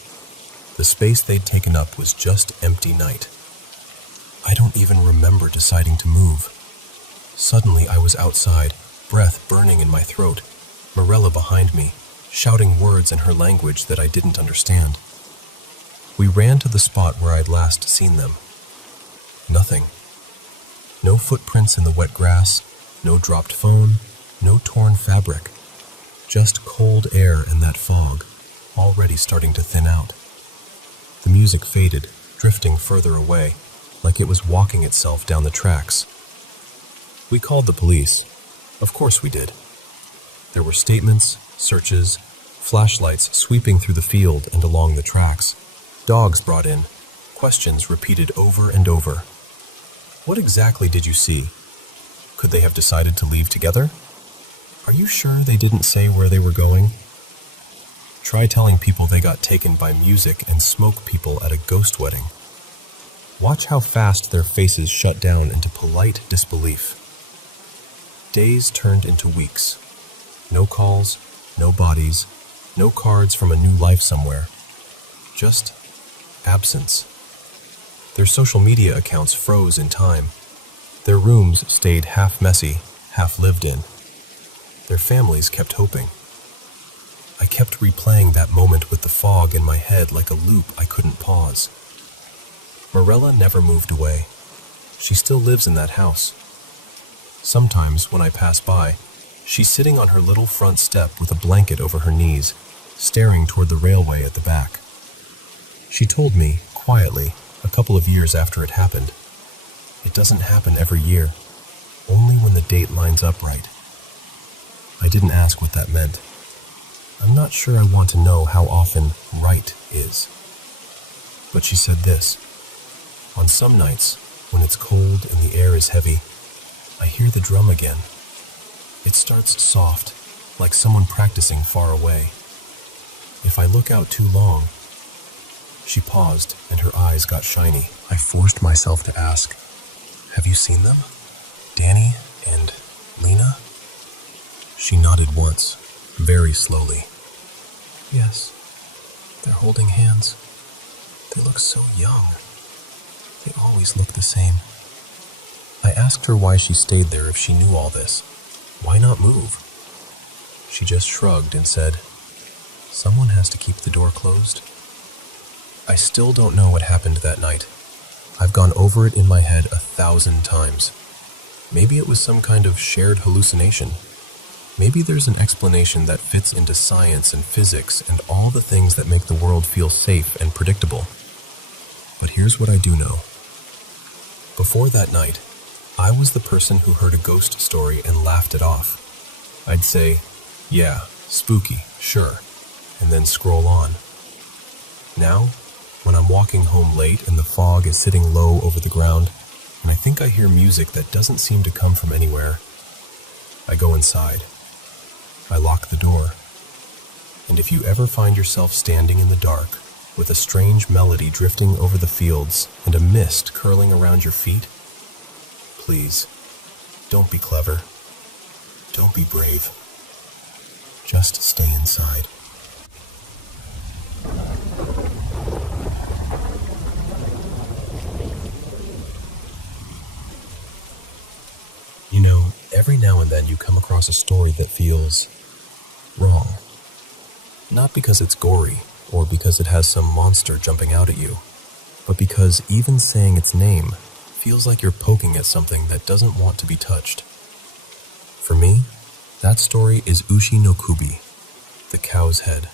the space they'd taken up was just empty night. I don't even remember deciding to move. Suddenly I was outside, breath burning in my throat, Morella behind me, shouting words in her language that I didn't understand. We ran to the spot where I'd last seen them. Nothing. No footprints in the wet grass, no dropped phone, no torn fabric. Just cold air and that fog, already starting to thin out. The music faded, drifting further away, like it was walking itself down the tracks. We called the police. Of course we did. There were statements, searches, flashlights sweeping through the field and along the tracks, dogs brought in, questions repeated over and over. What exactly did you see? Could they have decided to leave together? Are you sure they didn't say where they were going? Try telling people they got taken by music and smoke people at a ghost wedding. Watch how fast their faces shut down into polite disbelief. Days turned into weeks. No calls, no bodies, no cards from a new life somewhere. Just absence. Their social media accounts froze in time. Their rooms stayed half messy, half lived in. Their families kept hoping. I kept replaying that moment with the fog in my head like a loop I couldn't pause. Morella never moved away. She still lives in that house. Sometimes, when I pass by, she's sitting on her little front step with a blanket over her knees, staring toward the railway at the back. She told me, quietly, a couple of years after it happened, "It doesn't happen every year, only when the date lines up right." I didn't ask what that meant. I'm not sure I want to know how often right is. But she said this: "On some nights, when it's cold and the air is heavy, I hear the drum again. It starts soft, like someone practicing far away. If I look out too long..." She paused, and her eyes got shiny. I forced myself to ask, "Have you seen them? Danny and Lena?" She nodded once, very slowly. "Yes, they're holding hands. They look so young. They always look the same." I asked her why she stayed there if she knew all this. Why not move? She just shrugged and said, "Someone has to keep the door closed." I still don't know what happened that night. I've gone over it in my head 1,000 times. Maybe it was some kind of shared hallucination. Maybe there's an explanation that fits into science and physics and all the things that make the world feel safe and predictable. But here's what I do know. Before that night, I was the person who heard a ghost story and laughed it off. I'd say, "Yeah, spooky, sure," and then scroll on. Now, when I'm walking home late and the fog is sitting low over the ground, and I think I hear music that doesn't seem to come from anywhere, I go inside. I lock the door. And if you ever find yourself standing in the dark, with a strange melody drifting over the fields and a mist curling around your feet, please, don't be clever. Don't be brave. Just stay inside. You know, every now and then you come across a story that feels wrong. Not because it's gory, or because it has some monster jumping out at you, but because even saying its name feels like you're poking at something that doesn't want to be touched. For me, that story is Ushi no Kubi, the cow's head.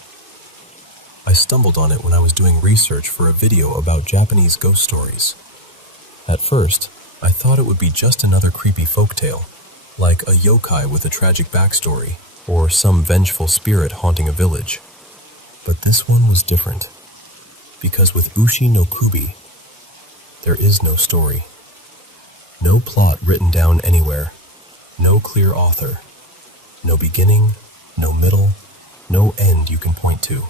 I stumbled on it when I was doing research for a video about Japanese ghost stories. At first, I thought it would be just another creepy folktale, like a yokai with a tragic backstory, or some vengeful spirit haunting a village. But this one was different, because with Ushi no Kubi, there is no story. No plot written down anywhere, no clear author, no beginning, no middle, no end you can point to.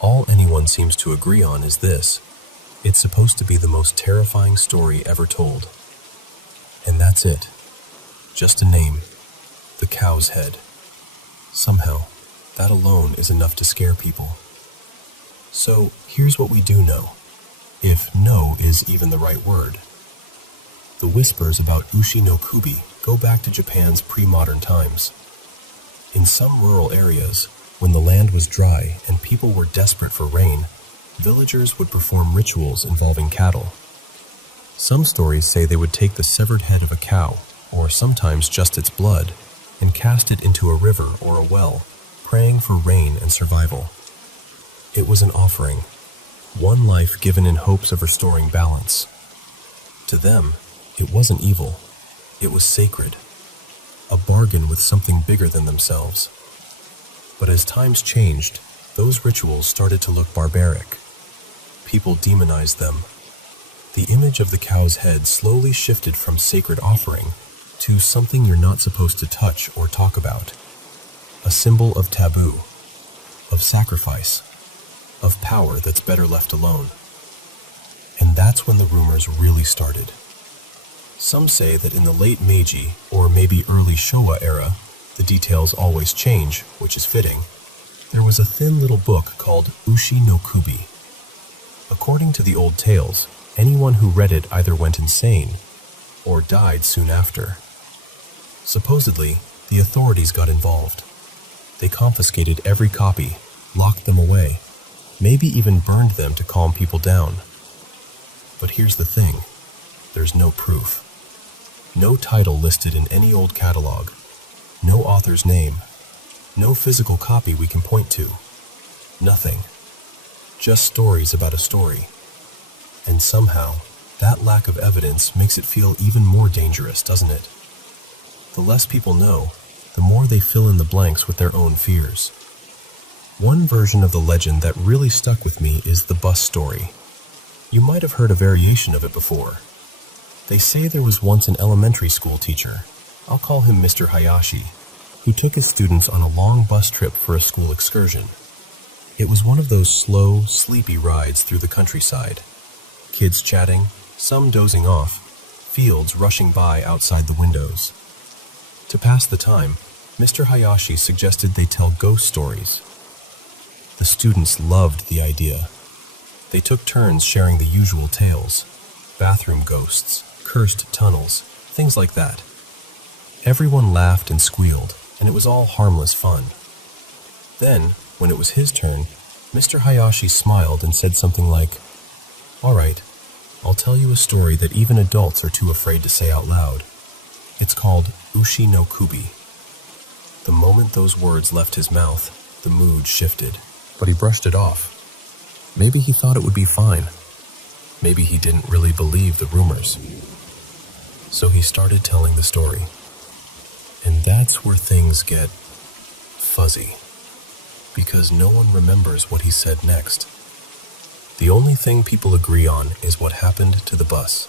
All anyone seems to agree on is this: it's supposed to be the most terrifying story ever told. And that's it. Just a name, the cow's head. Somehow, that alone is enough to scare people. So here's what we do know, if "know" is even the right word. The whispers about Ushi no Kubi go back to Japan's pre-modern times. In some rural areas, when the land was dry and people were desperate for rain, villagers would perform rituals involving cattle. Some stories say they would take the severed head of a cow, or sometimes just its blood, and cast it into a river or a well, praying for rain and survival. It was an offering, one life given in hopes of restoring balance. To them, it wasn't evil, it was sacred, a bargain with something bigger than themselves. But as times changed, those rituals started to look barbaric. People demonized them. The image of the cow's head slowly shifted from sacred offering to something you're not supposed to touch or talk about. A symbol of taboo, of sacrifice, of power that's better left alone. And that's when the rumors really started. Some say that in the late Meiji, or maybe early Showa era, the details always change, which is fitting, there was a thin little book called Ushi no Kubi. According to the old tales, anyone who read it either went insane or died soon after. Supposedly, the authorities got involved. They confiscated every copy, locked them away, maybe even burned them to calm people down. But here's the thing, there's no proof. No title listed in any old catalog, no author's name, no physical copy we can point to. Nothing. Just stories about a story. And somehow, that lack of evidence makes it feel even more dangerous, doesn't it? The less people know, the more they fill in the blanks with their own fears. One version of the legend that really stuck with me is the bus story. You might have heard a variation of it before. They say there was once an elementary school teacher, I'll call him Mr. Hayashi, who took his students on a long bus trip for a school excursion. It was one of those slow, sleepy rides through the countryside. Kids chatting, some dozing off, fields rushing by outside the windows. To pass the time, Mr. Hayashi suggested they tell ghost stories. The students loved the idea. They took turns sharing the usual tales, bathroom ghosts, cursed tunnels, things like that. Everyone laughed and squealed, and it was all harmless fun. Then, when it was his turn, Mr. Hayashi smiled and said something like, "All right, I'll tell you a story that even adults are too afraid to say out loud. It's called Ushi no Kubi." The moment those words left his mouth, the mood shifted, but he brushed it off. Maybe he thought it would be fine. Maybe he didn't really believe the rumors. So he started telling the story. And that's where things get fuzzy. because no one remembers what he said next. The only thing people agree on is what happened to the bus.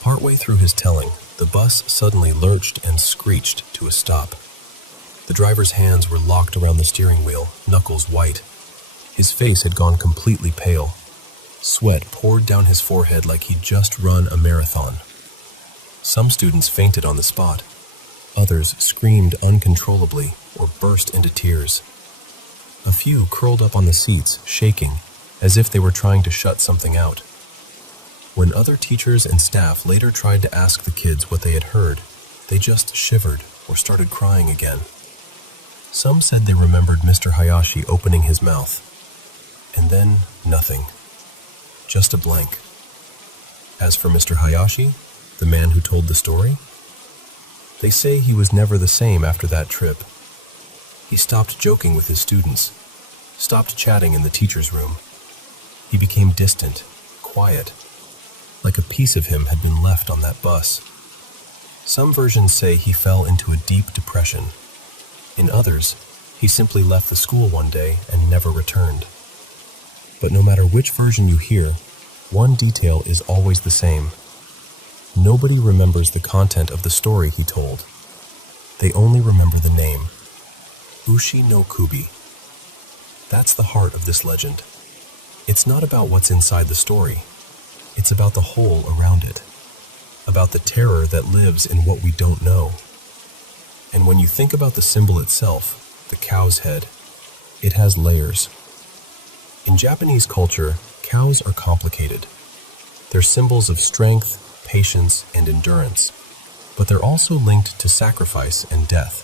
Partway through his telling, the bus suddenly lurched and screeched to a stop. The driver's hands were locked around the steering wheel, knuckles white. His face had gone completely pale. Sweat poured down his forehead like he'd just run a marathon. Some students fainted on the spot. Others screamed uncontrollably or burst into tears. A few curled up on the seats, shaking, as if they were trying to shut something out. When other teachers and staff later tried to ask the kids what they had heard, they just shivered or started crying again. Some said they remembered Mr. Hayashi opening his mouth, and then nothing. Just a blank. As for Mr. Hayashi, the man who told the story, they say he was never the same after that trip. He stopped joking with his students, stopped chatting in the teacher's room. He became distant, quiet, like a piece of him had been left on that bus. Some versions say he fell into a deep depression. In others, he simply left the school one day and never returned. But no matter which version you hear, one detail is always the same. Nobody remembers the content of the story he told. They only remember the name, Ushi no Kubi. That's the heart of this legend. It's not about what's inside the story. It's about the whole around it, about the terror that lives in what we don't know. And when you think about the symbol itself, the cow's head, it has layers. In Japanese culture, cows are complicated. They're symbols of strength, patience, and endurance, but they're also linked to sacrifice and death.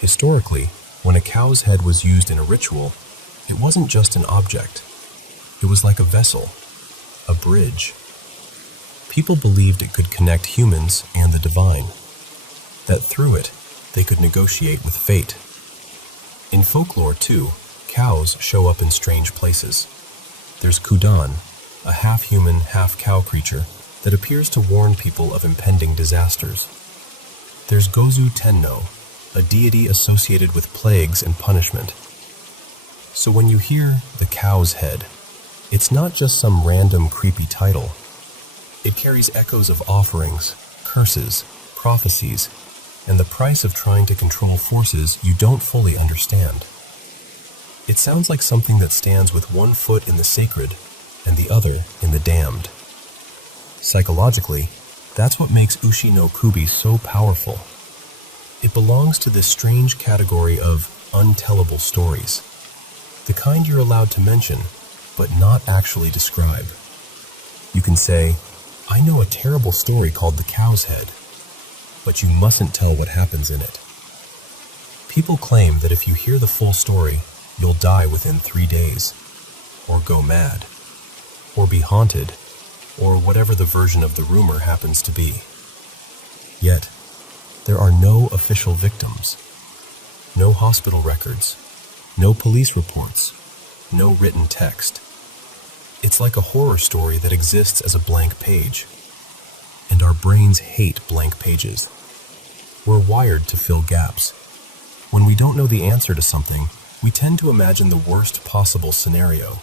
Historically, when a cow's head was used in a ritual, it wasn't just an object. It was like a vessel, a bridge. People believed it could connect humans and the divine, that through it, they could negotiate with fate. In folklore, too, cows show up in strange places. There's Kudan, a half-human, half-cow creature that appears to warn people of impending disasters. There's Gozu Tenno, a deity associated with plagues and punishment. So when you hear the cow's head, it's not just some random creepy title. It carries echoes of offerings, curses, prophecies, and the price of trying to control forces you don't fully understand. It sounds like something that stands with one foot in the sacred and the other in the damned. Psychologically, that's what makes Ushi no Kubi so powerful. It belongs to this strange category of untellable stories, the kind you're allowed to mention, but not actually describe. You can say, I know a terrible story called The Cow's Head, but you mustn't tell what happens in it. People claim that if you hear the full story, you'll die within 3 days, or go mad, or be haunted, or whatever the version of the rumor happens to be. Yet, there are no official victims, no hospital records, no police reports, no written text. It's like a horror story that exists as a blank page. And our brains hate blank pages. We're wired to fill gaps. When we don't know the answer to something, we tend to imagine the worst possible scenario.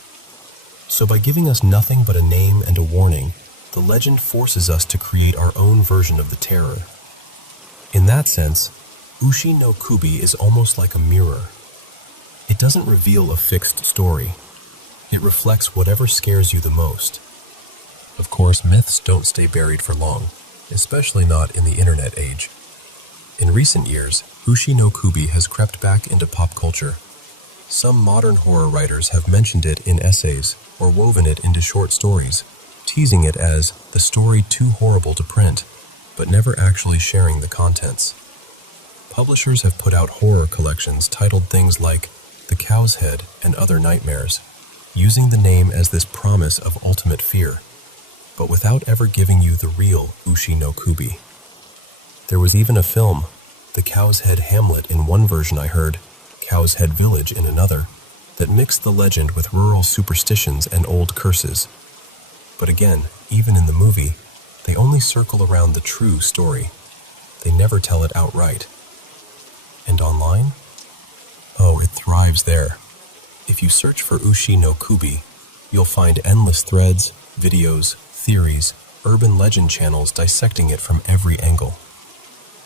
So by giving us nothing but a name and a warning, the legend forces us to create our own version of the terror. In that sense, Ushi no Kubi is almost like a mirror. It doesn't reveal a fixed story. It reflects whatever scares you the most. Of course, myths don't stay buried for long, especially not in the internet age. In recent years, Ushi no Kubi has crept back into pop culture. Some modern horror writers have mentioned it in essays or woven it into short stories, teasing it as the story too horrible to print, but never actually sharing the contents. Publishers have put out horror collections titled things like The Cow's Head and Other Nightmares, using the name as this promise of ultimate fear, but without ever giving you the real Ushi no Kubi. There was even a film, The Cow's Head Hamlet in one version I heard, Cow's Head Village in another, that mixed the legend with rural superstitions and old curses. But again, even in the movie, they only circle around the true story. They never tell it outright. And online? Oh, it thrives there. If you search for Ushi no Kubi, you'll find endless threads, videos, theories, urban legend channels dissecting it from every angle.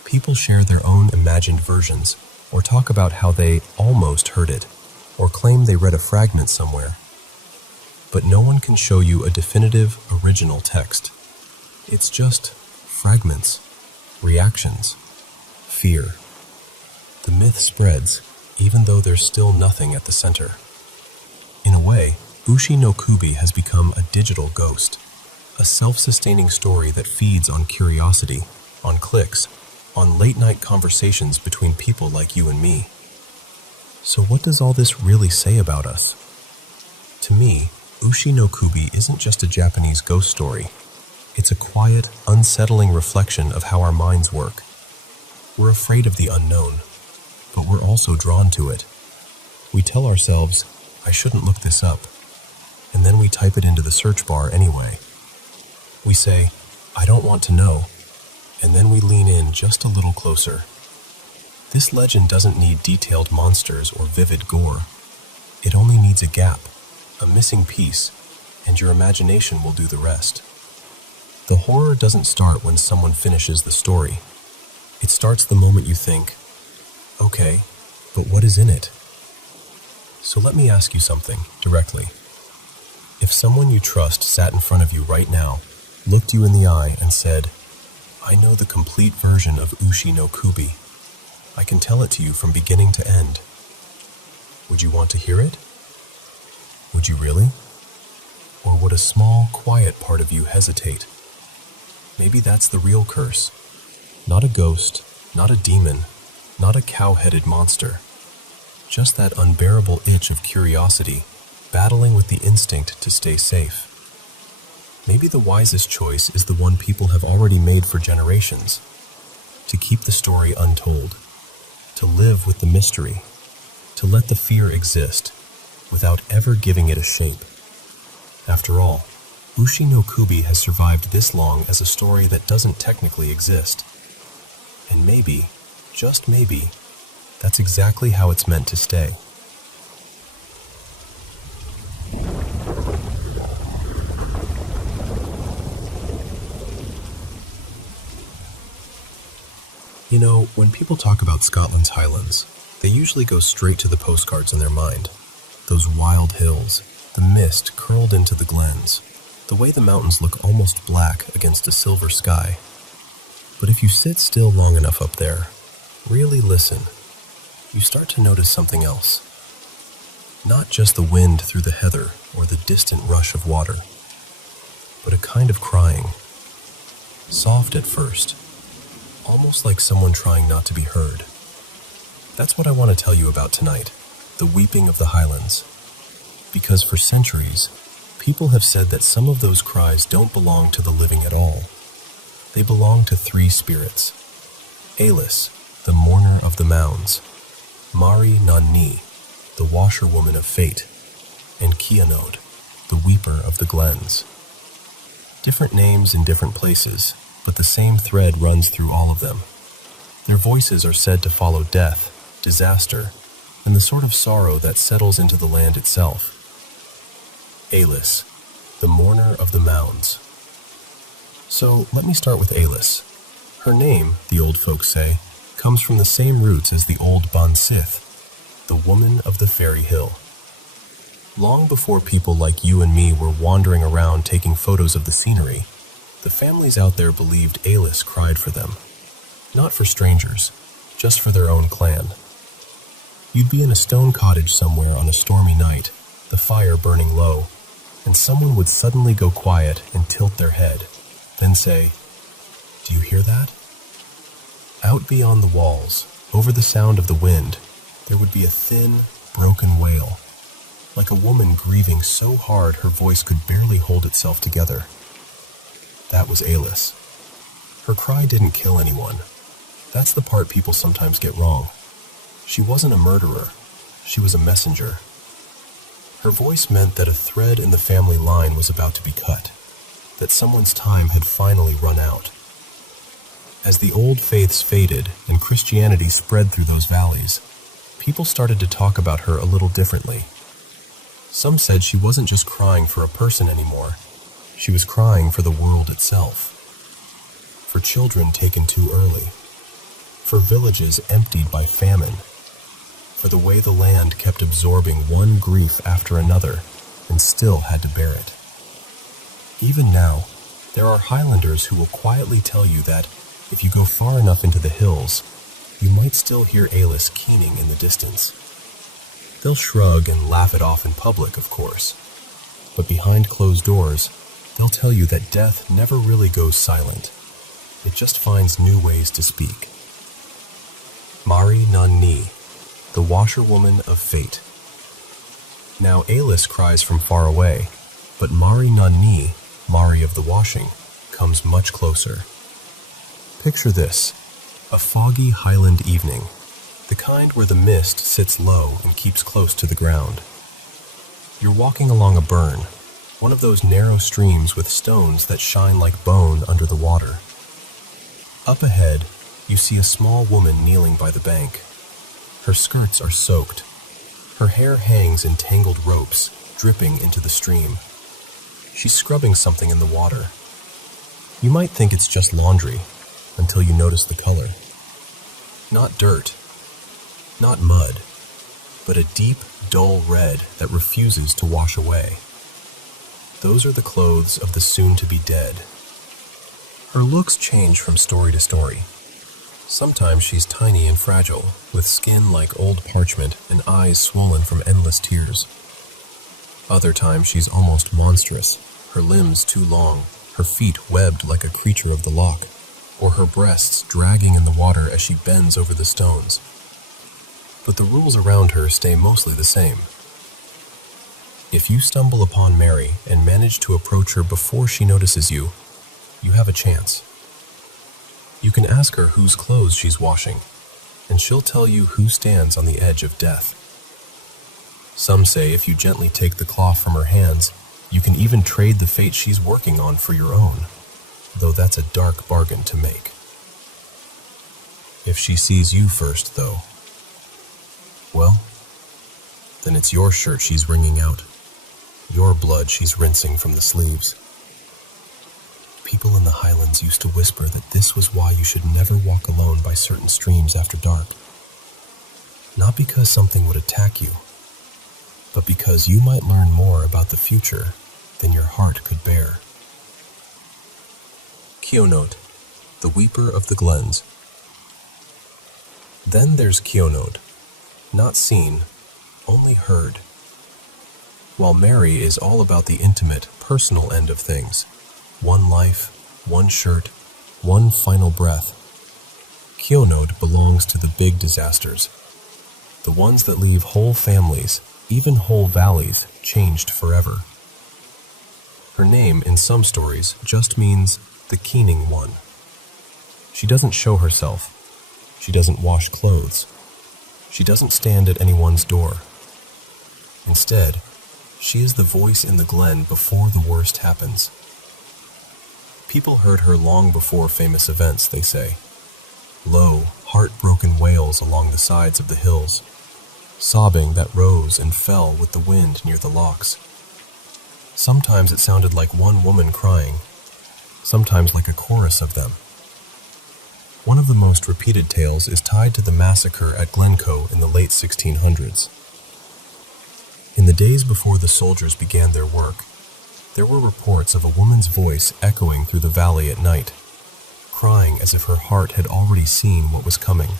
People share their own imagined versions, or talk about how they almost heard it, or claim they read a fragment somewhere. But no one can show you a definitive, original text. It's just fragments, reactions, fear. The myth spreads, even though there's still nothing at the center. In a way, Ushi no Kubi has become a digital ghost, a self-sustaining story that feeds on curiosity, on clicks, on late-night conversations between people like you and me. So what does all this really say about us? To me, Ushi no Kubi isn't just a Japanese ghost story. It's a quiet, unsettling reflection of how our minds work. We're afraid of the unknown, but we're also drawn to it. We tell ourselves, I shouldn't look this up, and then we type it into the search bar anyway. We say, I don't want to know, and then we lean in just a little closer. This legend doesn't need detailed monsters or vivid gore. It only needs a gap, a missing piece, and your imagination will do the rest. The horror doesn't start when someone finishes the story. It starts the moment you think, okay, but what is in it? So let me ask you something directly. If someone you trust sat in front of you right now, looked you in the eye and said, I know the complete version of Ushi no Kubi. I can tell it to you from beginning to end. Would you want to hear it? Would you really? Or would a small, quiet part of you hesitate? Maybe that's the real curse. Not a ghost, not a demon, not a cow-headed monster. Just that unbearable itch of curiosity, battling with the instinct to stay safe. Maybe the wisest choice is the one people have already made for generations. To keep the story untold. To live with the mystery. To let the fear exist, without ever giving it a shape. After all, Ushi no Kubi has survived this long as a story that doesn't technically exist. And maybe, just maybe, that's exactly how it's meant to stay. You know, when people talk about Scotland's Highlands, they usually go straight to the postcards in their mind. Those wild hills, the mist curled into the glens, the way the mountains look almost black against a silver sky. But if you sit still long enough up there, really listen, you start to notice something else. Not just the wind through the heather or the distant rush of water, but a kind of crying. Soft at first, almost like someone trying not to be heard. That's what I want to tell you about tonight, the weeping of the Highlands. Because for centuries, people have said that some of those cries don't belong to the living at all. They belong to three spirits. Alis, the mourner of the mounds, Mari Nanni, the washerwoman of fate, and Kianod, the weeper of the glens. Different names in different places, but the same thread runs through all of them. Their voices are said to follow death, disaster, and the sort of sorrow that settles into the land itself. Alis, the mourner of the mounds. So let me start with Alis. Her name, the old folks say, comes from the same roots as the old Ban Sith, the woman of the fairy hill. Long before people like you and me were wandering around taking photos of the scenery, the families out there believed Alis cried for them. Not for strangers, just for their own clan. You'd be in a stone cottage somewhere on a stormy night, the fire burning low, and someone would suddenly go quiet and tilt their head, then say, "Do you hear that?" Out beyond the walls, over the sound of the wind, there would be a thin, broken wail, like a woman grieving so hard her voice could barely hold itself together. That was Alis. Her cry didn't kill anyone. That's the part people sometimes get wrong. She wasn't a murderer. She was a messenger. Her voice meant that a thread in the family line was about to be cut, that someone's time had finally run out. As the old faiths faded and Christianity spread through those valleys, people started to talk about her a little differently. Some said she wasn't just crying for a person anymore. She was crying for the world itself. For children taken too early. For villages emptied by famine. For the way the land kept absorbing one grief after another and still had to bear it. Even now, there are Highlanders who will quietly tell you that if you go far enough into the hills, you might still hear Alis keening in the distance. They'll shrug and laugh it off in public, of course. But behind closed doors, they'll tell you that death never really goes silent. It just finds new ways to speak. Mari Nun Ni, the washerwoman of fate. Now Alis cries from far away, but Mari Nun Ni, Mari of the washing, comes much closer. Picture this, a foggy highland evening, the kind where the mist sits low and keeps close to the ground. You're walking along a burn, one of those narrow streams with stones that shine like bone under the water. Up ahead, you see a small woman kneeling by the bank. Her skirts are soaked. Her hair hangs in tangled ropes, dripping into the stream. She's scrubbing something in the water. You might think it's just laundry, until you notice the color. Not dirt, not mud, but a deep, dull red that refuses to wash away. Those are the clothes of the soon-to-be dead. Her looks change from story to story. Sometimes she's tiny and fragile, with skin like old parchment and eyes swollen from endless tears. Other times she's almost monstrous, her limbs too long, her feet webbed like a creature of the loch, or her breasts dragging in the water as she bends over the stones. But the rules around her stay mostly the same. If you stumble upon Mary and manage to approach her before she notices you, you have a chance. You can ask her whose clothes she's washing, and she'll tell you who stands on the edge of death. Some say if you gently take the cloth from her hands, you can even trade the fate she's working on for your own, though that's a dark bargain to make. If she sees you first, though, well, then it's your shirt she's wringing out, your blood she's rinsing from the sleeves. People in the Highlands used to whisper that this was why you should never walk alone by certain streams after dark. Not because something would attack you, but because you might learn more about the future than your heart could bear. Kionode, the weeper of the glens. Then there's Kionode, not seen, only heard. While Mary is all about the intimate, personal end of things, one life, one shirt, one final breath, Kionode belongs to the big disasters, the ones that leave whole families, even whole valleys, changed forever. Her name, in some stories, just means the keening one. She doesn't show herself. She doesn't wash clothes. She doesn't stand at anyone's door. Instead, she is the voice in the glen before the worst happens. People heard her long before famous events, they say. Low, heartbroken wails along the sides of the hills, sobbing that rose and fell with the wind near the lochs. Sometimes it sounded like one woman crying, sometimes like a chorus of them. One of the most repeated tales is tied to the massacre at Glencoe in the late 1600s. In the days before the soldiers began their work, there were reports of a woman's voice echoing through the valley at night, crying as if her heart had already seen what was coming.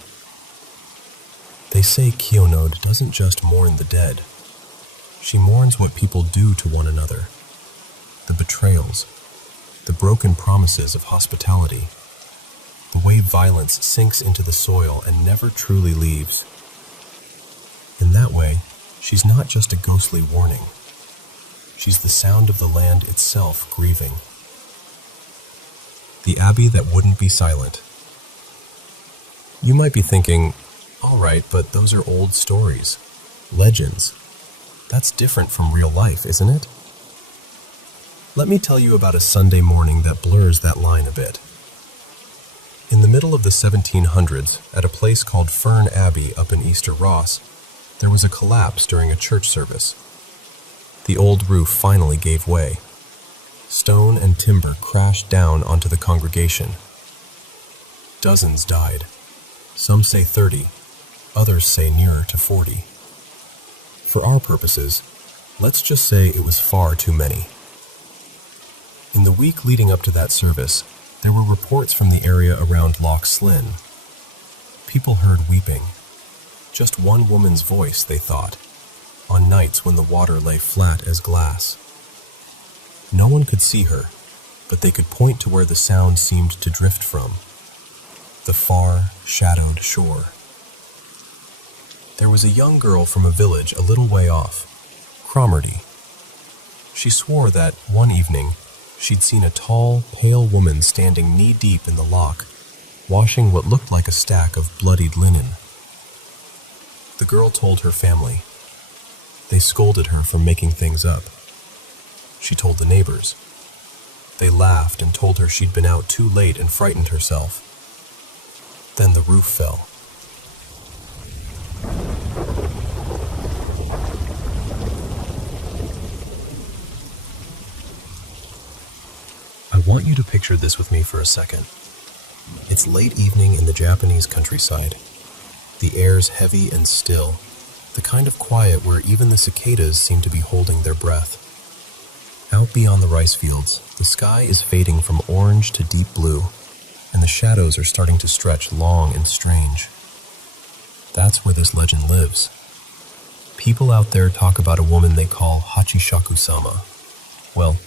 They say Kionode doesn't just mourn the dead. She mourns what people do to one another, the betrayals, the broken promises of hospitality, the way violence sinks into the soil and never truly leaves. In that way, she's not just a ghostly warning. She's the sound of the land itself grieving. The abbey that wouldn't be silent. You might be thinking, all right, but those are old stories, legends. That's different from real life, isn't it? Let me tell you about a Sunday morning that blurs that line a bit. In the middle of the 1700s, at a place called Fern Abbey up in Easter Ross, There was a collapse during a church service. The old roof finally gave way. Stone and timber crashed down onto the congregation. Dozens died. Some say 30, others say nearer to 40. For our purposes, let's just say it was far too many. In the week leading up to that service, there were reports from the area around Loch Slinn. People heard weeping. Just one woman's voice, they thought, on nights when the water lay flat as glass. No one could see her, but they could point to where the sound seemed to drift from. The far, shadowed shore. There was a young girl from a village a little way off, Cromarty. She swore that, one evening, she'd seen a tall, pale woman standing knee-deep in the loch, washing what looked like a stack of bloodied linen. The girl told her family. They scolded her for making things up. She told the neighbors. They laughed and told her she'd been out too late and frightened herself. Then the roof fell. I want you to picture this with me for a second. It's late evening in the Japanese countryside. The air's heavy and still, the kind of quiet where even the cicadas seem to be holding their breath. Out beyond the rice fields, the sky is fading from orange to deep blue, and the shadows are starting to stretch long and strange. That's where this legend lives. People out there talk about a woman they call Hachishaku-sama. Well,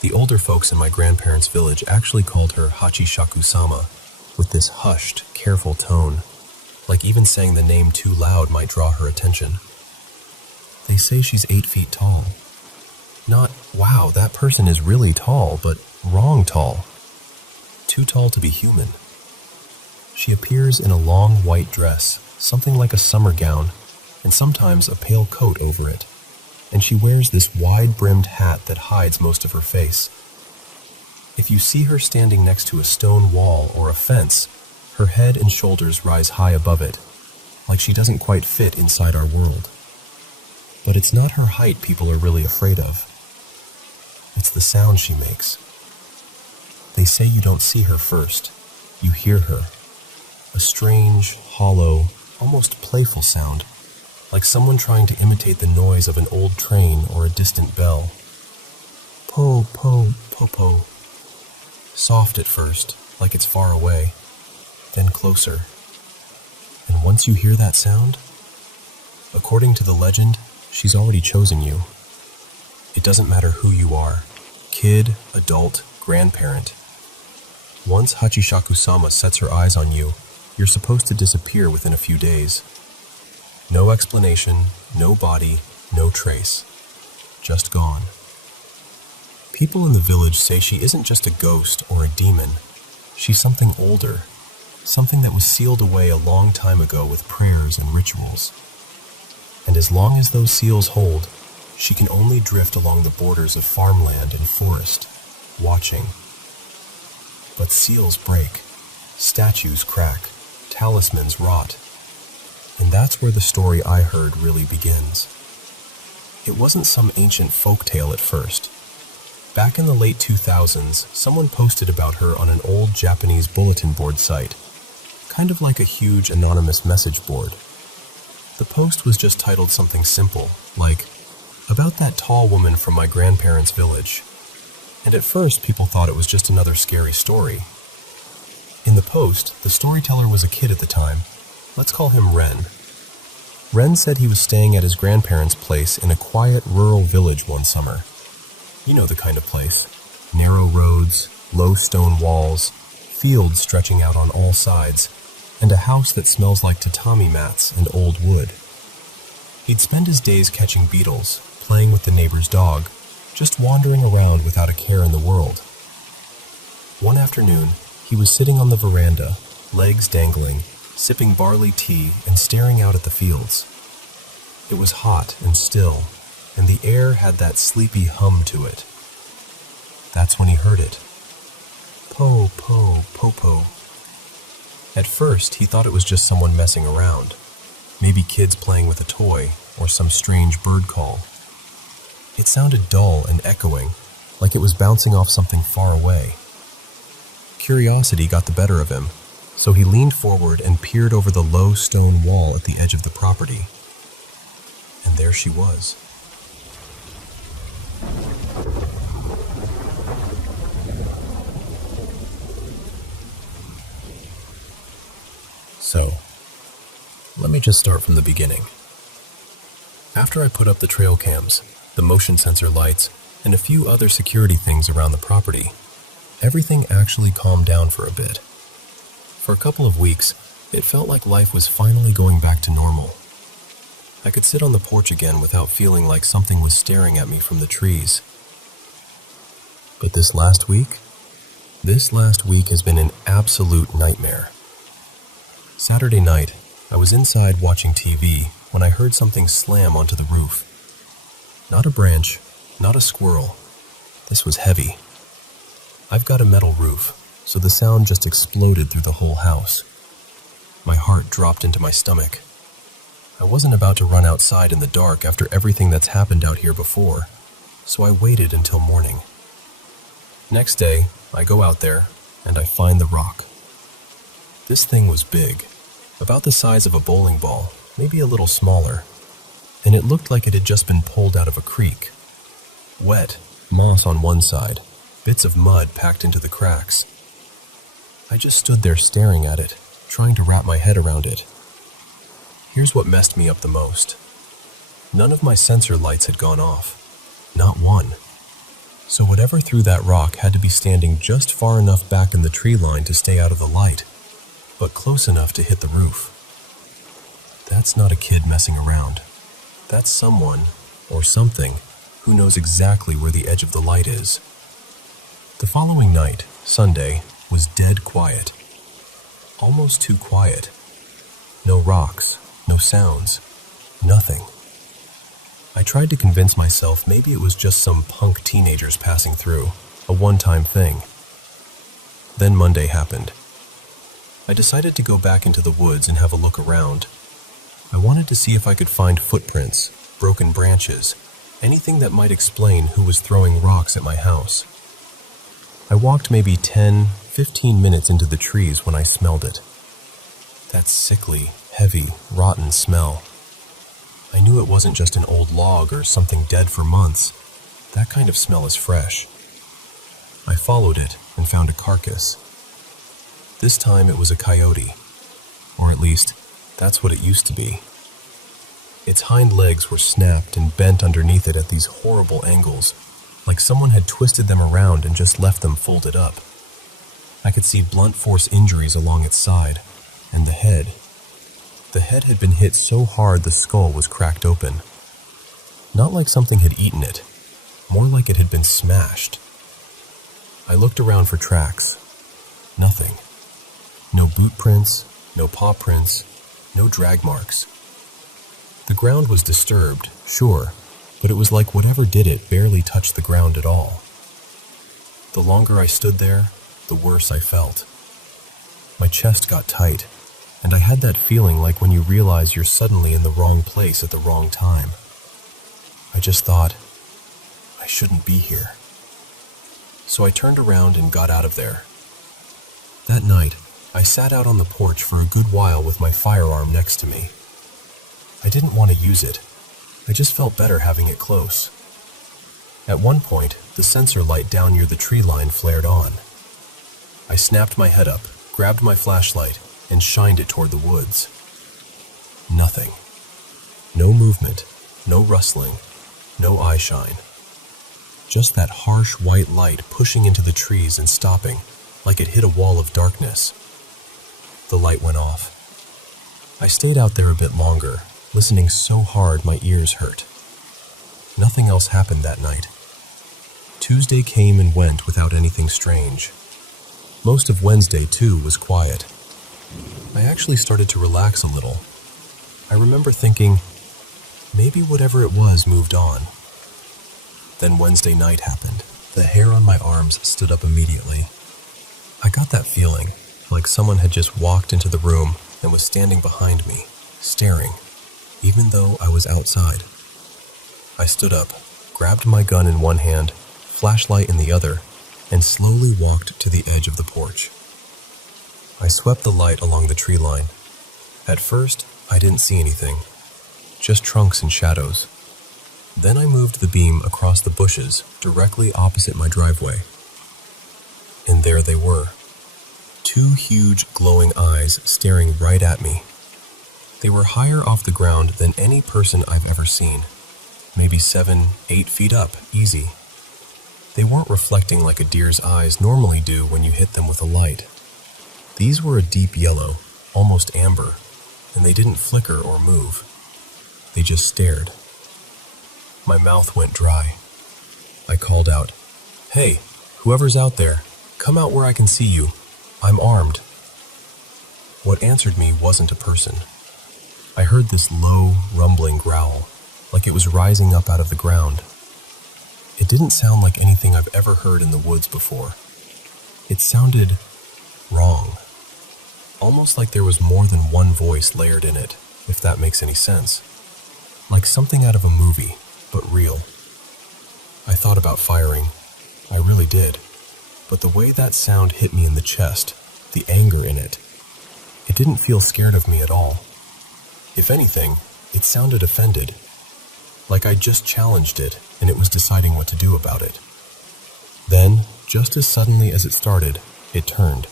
the older folks in my grandparents' village actually called her Hachishaku-sama, with this hushed, careful tone, like even saying the name too loud might draw her attention. They say she's 8 feet tall. Not, wow, that person is really tall, but wrong tall. Too tall to be human. She appears in a long white dress, something like a summer gown, and sometimes a pale coat over it, and she wears this wide-brimmed hat that hides most of her face. If you see her standing next to a stone wall or a fence, her head and shoulders rise high above it, like she doesn't quite fit inside our world. But it's not her height people are really afraid of. It's the sound she makes. They say you don't see her first, you hear her. A strange, hollow, almost playful sound, like someone trying to imitate the noise of an old train or a distant bell. Po, po, po, po. Soft at first, like it's far away, then closer. And once you hear that sound, according to the legend, she's already chosen you. It doesn't matter who you are, kid, adult, grandparent. Once Hachishaku-sama sets her eyes on you, you're supposed to disappear within a few days. No explanation, no body, no trace. Just gone. People in the village say she isn't just a ghost or a demon. She's something older, something that was sealed away a long time ago with prayers and rituals. And as long as those seals hold, she can only drift along the borders of farmland and forest, watching. But seals break, statues crack, talismans rot. And that's where the story I heard really begins. It wasn't some ancient folktale at first. Back in the late 2000s, someone posted about her on an old Japanese bulletin board site, kind of like a huge anonymous message board. The post was just titled something simple, like, "About that tall woman from my grandparents' village." And at first, people thought it was just another scary story. In the post, the storyteller was a kid at the time. Let's call him Ren. Ren said he was staying at his grandparents' place in a quiet rural village one summer. You know the kind of place. Narrow roads, low stone walls, fields stretching out on all sides, and a house that smells like tatami mats and old wood. He'd spend his days catching beetles, playing with the neighbor's dog, just wandering around without a care in the world. One afternoon, he was sitting on the veranda, legs dangling, sipping barley tea and staring out at the fields. It was hot and still, and the air had that sleepy hum to it. That's when he heard it. Po, po, po, po. At first, he thought it was just someone messing around. Maybe kids playing with a toy or some strange bird call. It sounded dull and echoing, like it was bouncing off something far away. Curiosity got the better of him, so he leaned forward and peered over the low stone wall at the edge of the property. And there she was. So, let me just start from the beginning. After I put up the trail cams, the motion sensor lights, and a few other security things around the property, everything actually calmed down for a bit. For a couple of weeks, it felt like life was finally going back to normal. I could sit on the porch again without feeling like something was staring at me from the trees. But this last week has been an absolute nightmare. Saturday night, I was inside watching TV when I heard something slam onto the roof. Not a branch, not a squirrel. This was heavy. I've got a metal roof, so the sound just exploded through the whole house. My heart dropped into my stomach. I wasn't about to run outside in the dark after everything that's happened out here before, so I waited until morning. Next day, I go out there, and I find the rock. This thing was big, about the size of a bowling ball, maybe a little smaller, and it looked like it had just been pulled out of a creek. Wet, moss on one side, bits of mud packed into the cracks. I just stood there staring at it, trying to wrap my head around it. Here's what messed me up the most. None of my sensor lights had gone off. Not one. So whatever threw that rock had to be standing just far enough back in the tree line to stay out of the light, but close enough to hit the roof. That's not a kid messing around. That's someone, or something, who knows exactly where the edge of the light is. The following night, Sunday, was dead quiet. Almost too quiet. No rocks, no sounds, nothing. I tried to convince myself maybe it was just some punk teenagers passing through, a one-time thing. Then Monday happened. I decided to go back into the woods and have a look around. I wanted to see if I could find footprints, broken branches, anything that might explain who was throwing rocks at my house. I walked maybe 10, 15 minutes into the trees when I smelled it. That sickly, heavy, rotten smell. I knew it wasn't just an old log or something dead for months. That kind of smell is fresh. I followed it and found a carcass. This time it was a coyote, or at least, that's what it used to be. Its hind legs were snapped and bent underneath it at these horrible angles, like someone had twisted them around and just left them folded up. I could see blunt force injuries along its side, and the head. The head had been hit so hard the skull was cracked open. Not like something had eaten it, more like it had been smashed. I looked around for tracks. Nothing. No boot prints, no paw prints, no drag marks. The ground was disturbed, sure, but it was like whatever did it barely touched the ground at all. The longer I stood there, the worse I felt. My chest got tight, and I had that feeling like when you realize you're suddenly in the wrong place at the wrong time. I just thought, I shouldn't be here. So I turned around and got out of there. That night, I sat out on the porch for a good while with my firearm next to me. I didn't want to use it. I just felt better having it close. At one point, the sensor light down near the tree line flared on. I snapped my head up, grabbed my flashlight, and shined it toward the woods. Nothing. No movement, no rustling, no eye shine. Just that harsh white light pushing into the trees and stopping, like it hit a wall of darkness. The light went off. I stayed out there a bit longer, listening so hard my ears hurt. Nothing else happened that night. Tuesday came and went without anything strange. Most of Wednesday, too, was quiet. I actually started to relax a little. I remember thinking, maybe whatever it was moved on. Then Wednesday night happened. The hair on my arms stood up immediately. I got that feeling, like someone had just walked into the room and was standing behind me, staring, even though I was outside. I stood up, grabbed my gun in one hand, flashlight in the other, and slowly walked to the edge of the porch. I swept the light along the tree line. At first, I didn't see anything, just trunks and shadows. Then I moved the beam across the bushes directly opposite my driveway. And there they were, two huge glowing eyes staring right at me. They were higher off the ground than any person I've ever seen, maybe 7-8 feet up, easy. They weren't reflecting like a deer's eyes normally do when you hit them with a light. These were a deep yellow, almost amber, and they didn't flicker or move. They just stared. My mouth went dry. I called out, "Hey, whoever's out there, come out where I can see you. I'm armed." What answered me wasn't a person. I heard this low, rumbling growl, like it was rising up out of the ground. It didn't sound like anything I've ever heard in the woods before. It sounded wrong. Almost like there was more than one voice layered in it, if that makes any sense. Like something out of a movie, but real. I thought about firing. I really did. But the way that sound hit me in the chest, the anger in it didn't feel scared of me at all. If anything, it sounded offended. Like I just challenged it and it was deciding what to do about it. Then, just as suddenly as it started, it turned.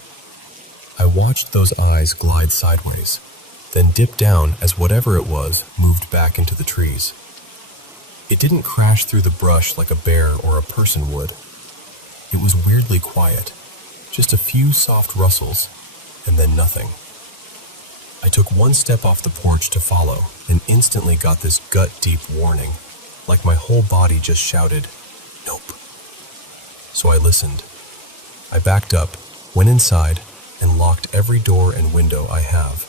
I watched those eyes glide sideways, then dip down as whatever it was moved back into the trees. It didn't crash through the brush like a bear or a person would. It was weirdly quiet, just a few soft rustles, and then nothing. I took one step off the porch to follow and instantly got this gut-deep warning, like my whole body just shouted, "Nope." So I listened. I backed up, went inside, and locked every door and window I have.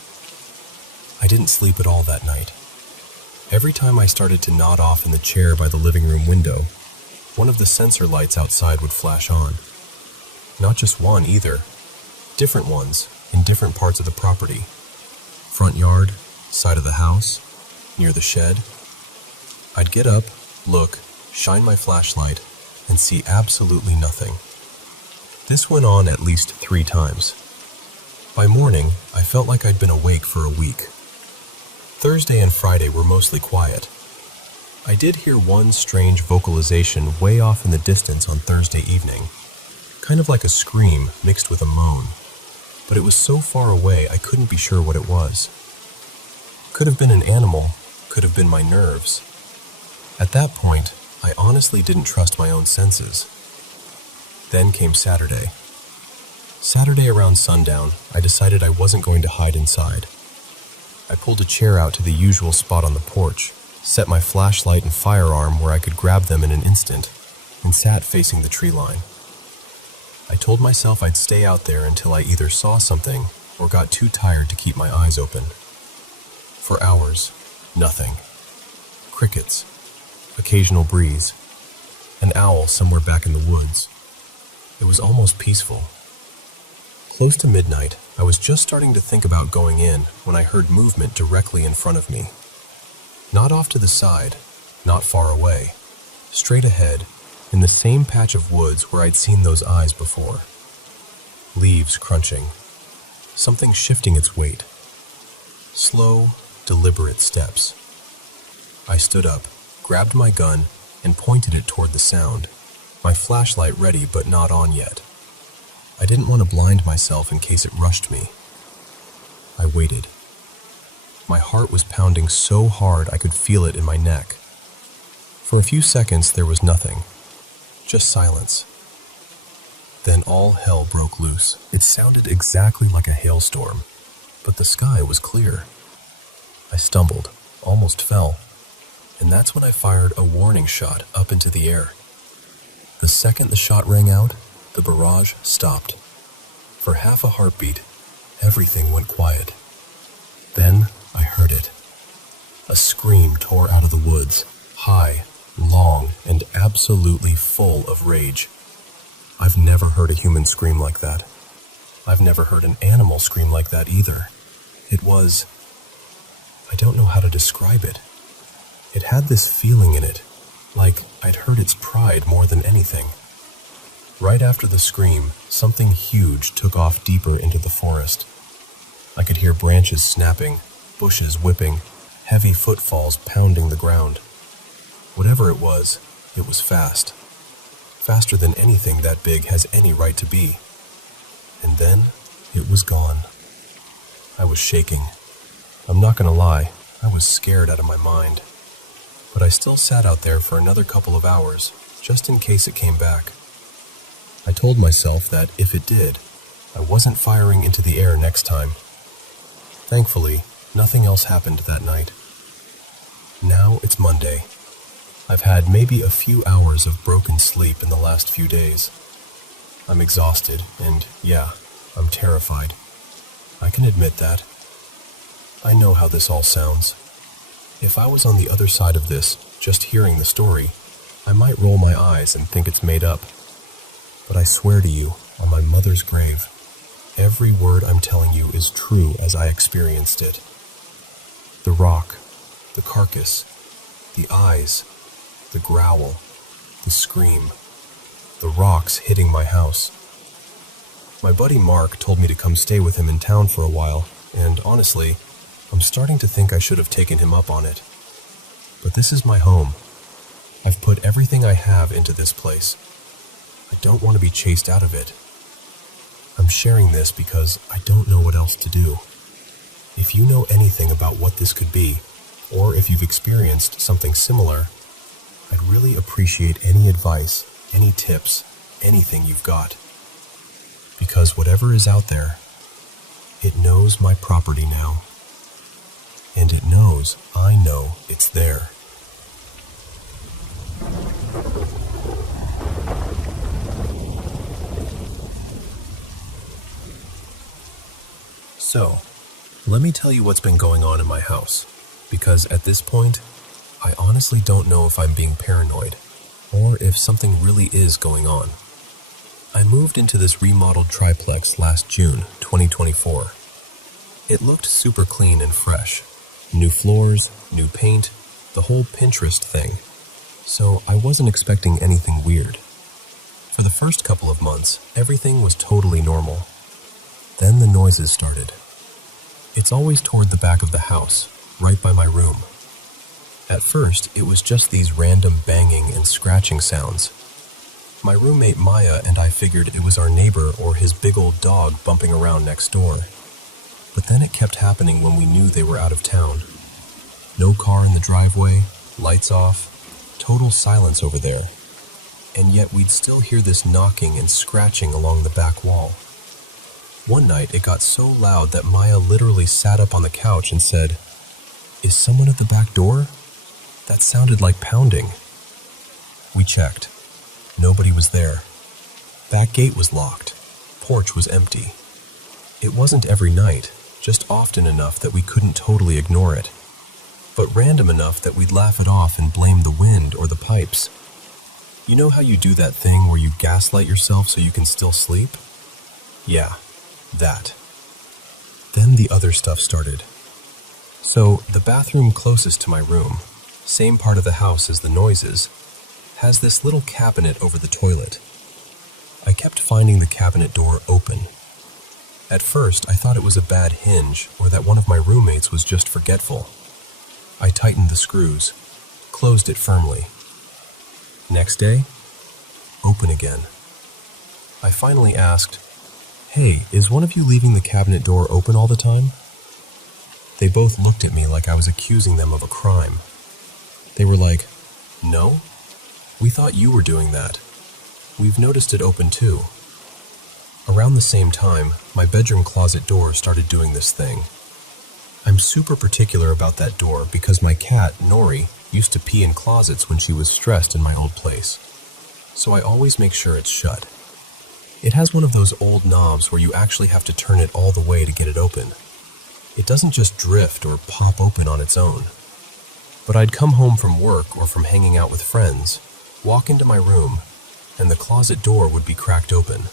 I didn't sleep at all that night. Every time I started to nod off in the chair by the living room window, one of the sensor lights outside would flash on. Not just one either, different ones in different parts of the property. Front yard, side of the house, near the shed. I'd get up, look, shine my flashlight, and see absolutely nothing. This went on at least 3 times. By morning, I felt like I'd been awake for a week. Thursday and Friday were mostly quiet. I did hear one strange vocalization way off in the distance on Thursday evening, kind of like a scream mixed with a moan, but it was so far away I couldn't be sure what it was. Could have been an animal, could have been my nerves. At that point, I honestly didn't trust my own senses. Then came Saturday. Saturday around sundown, I decided I wasn't going to hide inside. I pulled a chair out to the usual spot on the porch, set my flashlight and firearm where I could grab them in an instant, and sat facing the tree line. I told myself I'd stay out there until I either saw something or got too tired to keep my eyes open. For hours, nothing. Crickets, occasional breeze, an owl somewhere back in the woods. It was almost peaceful. Close to midnight, I was just starting to think about going in when I heard movement directly in front of me. Not off to the side, not far away, straight ahead, in the same patch of woods where I'd seen those eyes before. Leaves crunching, something shifting its weight. Slow, deliberate steps. I stood up, grabbed my gun, and pointed it toward the sound, my flashlight ready but not on yet. I didn't want to blind myself in case it rushed me. I waited. My heart was pounding so hard I could feel it in my neck. For a few seconds there was nothing, just silence. Then all hell broke loose. It sounded exactly like a hailstorm, but the sky was clear. I stumbled, almost fell, and that's when I fired a warning shot up into the air. The second the shot rang out, the barrage stopped. For half a heartbeat, everything went quiet. Then I heard it. A scream tore out of the woods, high, long, and absolutely full of rage. I've never heard a human scream like that. I've never heard an animal scream like that either. It was I don't know how to describe it. It had this feeling in it, like I'd heard its pride more than anything. Right after the scream, something huge took off deeper into the forest. I could hear branches snapping, bushes whipping, heavy footfalls pounding the ground. Whatever it was fast. Faster than anything that big has any right to be. And then, it was gone. I was shaking. I'm not gonna lie, I was scared out of my mind. But I still sat out there for another couple of hours, just in case it came back. I told myself that if it did, I wasn't firing into the air next time. Thankfully, nothing else happened that night. Now it's Monday. I've had maybe a few hours of broken sleep in the last few days. I'm exhausted, and yeah, I'm terrified. I can admit that. I know how this all sounds. If I was on the other side of this, just hearing the story, I might roll my eyes and think it's made up. But I swear to you, on my mother's grave, every word I'm telling you is true as I experienced it. The rock, the carcass, the eyes, the growl, the scream, the rocks hitting my house. My buddy Mark told me to come stay with him in town for a while, and honestly, I'm starting to think I should have taken him up on it. But this is my home. I've put everything I have into this place. I don't want to be chased out of it. I'm sharing this because I don't know what else to do. If you know anything about what this could be, or if you've experienced something similar, I'd really appreciate any advice, any tips, anything you've got. Because whatever is out there, it knows my property now. And it knows I know it's there. So, let me tell you what's been going on in my house, because at this point, I honestly don't know if I'm being paranoid, or if something really is going on. I moved into this remodeled triplex last June 2024. It looked super clean and fresh. New floors, new paint, the whole Pinterest thing. So I wasn't expecting anything weird. For the first couple of months, everything was totally normal. Then the noises started. It's always toward the back of the house, right by my room. At first, it was just these random banging and scratching sounds. My roommate Maya and I figured it was our neighbor or his big old dog bumping around next door. But then it kept happening when we knew they were out of town. No car in the driveway, lights off, total silence over there. And yet we'd still hear this knocking and scratching along the back wall. One night it got so loud that Maya literally sat up on the couch and said, "Is someone at the back door? That sounded like pounding." We checked. Nobody was there. Back gate was locked. Porch was empty. It wasn't every night, just often enough that we couldn't totally ignore it, but random enough that we'd laugh it off and blame the wind or the pipes. You know how you do that thing where you gaslight yourself so you can still sleep? Yeah, that. Then the other stuff started. So, the bathroom closest to my room, same part of the house as the noises, has this little cabinet over the toilet. I kept finding the cabinet door open. At first, I thought it was a bad hinge or that one of my roommates was just forgetful. I tightened the screws, closed it firmly. Next day, open again. I finally asked, "Hey, is one of you leaving the cabinet door open all the time?" They both looked at me like I was accusing them of a crime. They were like, "No, we thought you were doing that. We've noticed it open too." Around the same time, my bedroom closet door started doing this thing. I'm super particular about that door because my cat, Nori, used to pee in closets when she was stressed in my old place. So I always make sure it's shut. It has one of those old knobs where you actually have to turn it all the way to get it open. It doesn't just drift or pop open on its own. But I'd come home from work or from hanging out with friends, walk into my room, and the closet door would be cracked open.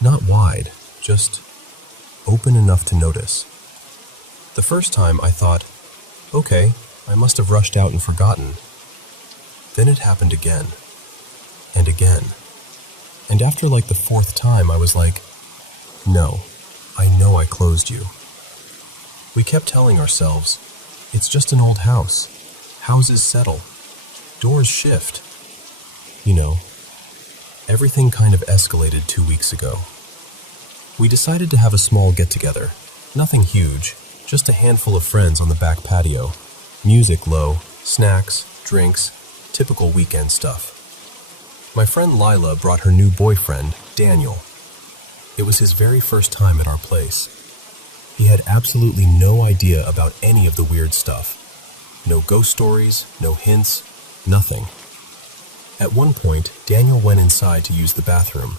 Not wide, just open enough to notice. The first time I thought, Okay, I must have rushed out and forgotten. Then it happened again, and again. And after like the fourth time, I was like, no, I know I closed you. We kept telling ourselves, it's just an old house. Houses settle. Doors shift. You know, everything kind of escalated 2 weeks ago. We decided to have a small get-together. Nothing huge, just a handful of friends on the back patio. Music low, snacks, drinks, typical weekend stuff. My friend Lila brought her new boyfriend, Daniel. It was his very first time at our place. He had absolutely no idea about any of the weird stuff. No ghost stories, no hints, nothing. At one point, Daniel went inside to use the bathroom.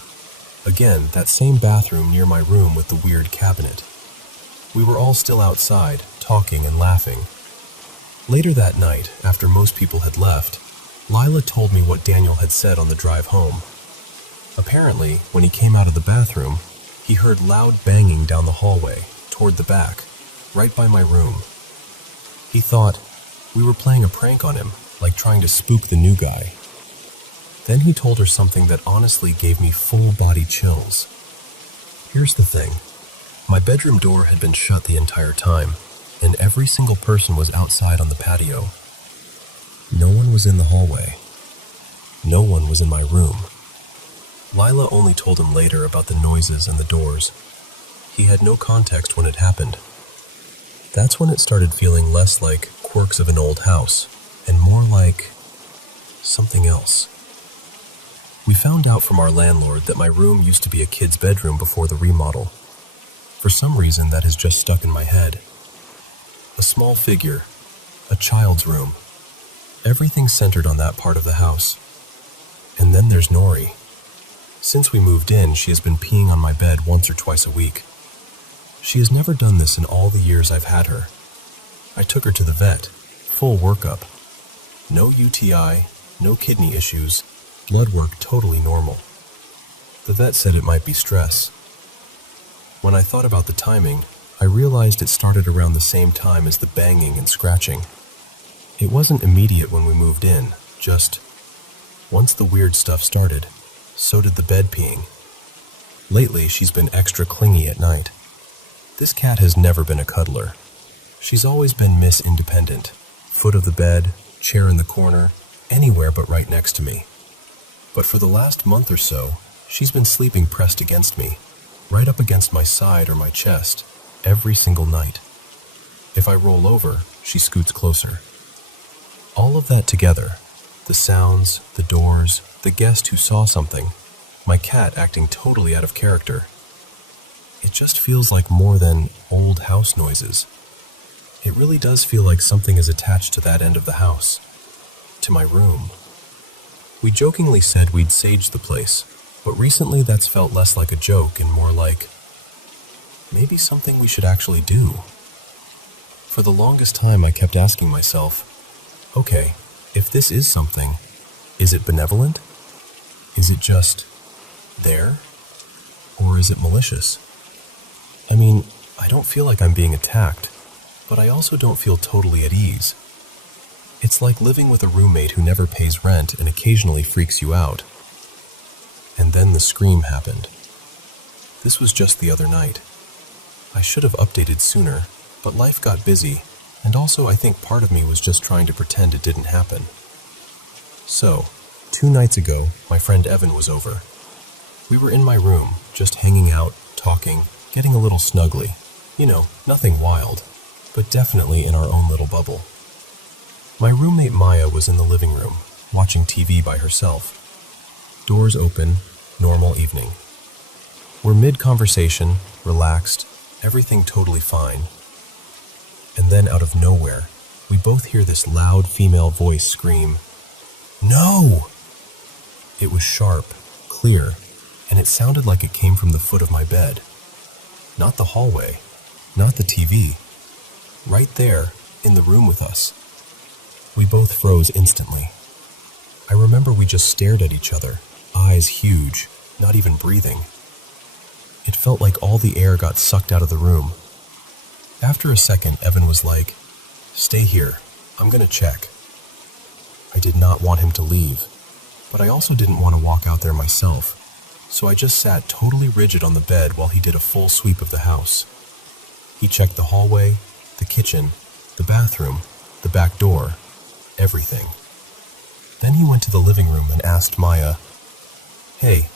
Again, that same bathroom near my room with the weird cabinet. We were all still outside, talking and laughing. Later that night, after most people had left, Lila told me what Daniel had said on the drive home. Apparently, when he came out of the bathroom, he heard loud banging down the hallway, toward the back, right by my room. He thought we were playing a prank on him, like trying to spook the new guy. Then he told her something that honestly gave me full-body chills. Here's the thing. My bedroom door had been shut the entire time, and every single person was outside on the patio. No one was in the hallway. No one was in my room. Lila only told him later about the noises and the doors. He had no context when it happened. That's when it started feeling less like quirks of an old house, and more like something else. We found out from our landlord that my room used to be a kid's bedroom before the remodel. For some reason, that has just stuck in my head. A small figure, a child's room. Everything centered on that part of the house. And then there's Nori. Since we moved in, she has been peeing on my bed once or twice a week. She has never done this in all the years I've had her. I took her to the vet, full workup. No UTI, no kidney issues, blood work totally normal. The vet said it might be stress. When I thought about the timing, I realized it started around the same time as the banging and scratching. It wasn't immediate when we moved in, just once the weird stuff started, so did the bed peeing. Lately, she's been extra clingy at night. This cat has never been a cuddler. She's always been Miss Independent, foot of the bed, chair in the corner, anywhere but right next to me. But for the last month or so, she's been sleeping pressed against me, right up against my side or my chest, every single night. If I roll over, she scoots closer. All of that together, the sounds, the doors, the guest who saw something, my cat acting totally out of character. It just feels like more than old house noises. It really does feel like something is attached to that end of the house, to my room. We jokingly said we'd sage the place, but recently that's felt less like a joke and more like maybe something we should actually do. For the longest time I kept asking myself, okay, if this is something, is it benevolent? Is it just there? Or is it malicious? I mean, I don't feel like I'm being attacked, but I also don't feel totally at ease. It's like living with a roommate who never pays rent and occasionally freaks you out. And then the scream happened. This was just the other night. I should have updated sooner, but life got busy, and also I think part of me was just trying to pretend it didn't happen. So, 2 nights ago, my friend Evan was over. We were in my room, just hanging out, talking, getting a little snuggly. You know, nothing wild, but definitely in our own little bubble. My roommate Maya was in the living room, watching TV by herself. Doors open, normal evening. We're mid-conversation, relaxed, everything totally fine. And then out of nowhere, we both hear this loud female voice scream, "No!" It was sharp, clear, and it sounded like it came from the foot of my bed. Not the hallway, not the TV. Right there, in the room with us. We both froze instantly. I remember we just stared at each other, eyes huge, not even breathing. It felt like all the air got sucked out of the room. After a second, Evan was like, "Stay here. I'm gonna check." I did not want him to leave, but I also didn't want to walk out there myself, so I just sat totally rigid on the bed while he did a full sweep of the house. He checked the hallway, the kitchen, the bathroom, the back door, everything. Then he went to the living room and asked Maya, "Hey,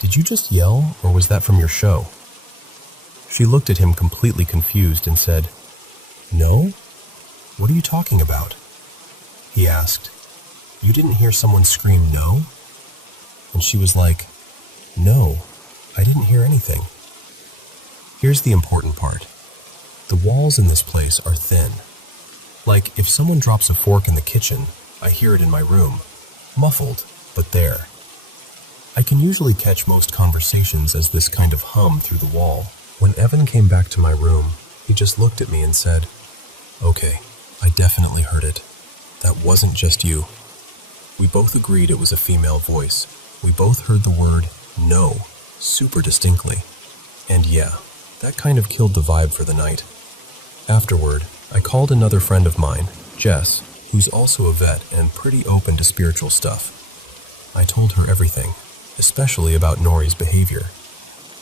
did you just yell, or was that from your show?" She looked at him completely confused and said, "No? What are you talking about?" He asked, "You didn't hear someone scream no?" And she was like, "No, I didn't hear anything." Here's the important part. The walls in this place are thin. Like, if someone drops a fork in the kitchen, I hear it in my room. Muffled, but there. I can usually catch most conversations as this kind of hum through the wall. When Evan came back to my room, he just looked at me and said, "Okay, I definitely heard it. That wasn't just you." We both agreed it was a female voice. We both heard the word no super distinctly. And yeah, that kind of killed the vibe for the night. Afterward, I called another friend of mine, Jess, who's also a vet and pretty open to spiritual stuff. I told her everything, especially about Nori's behavior.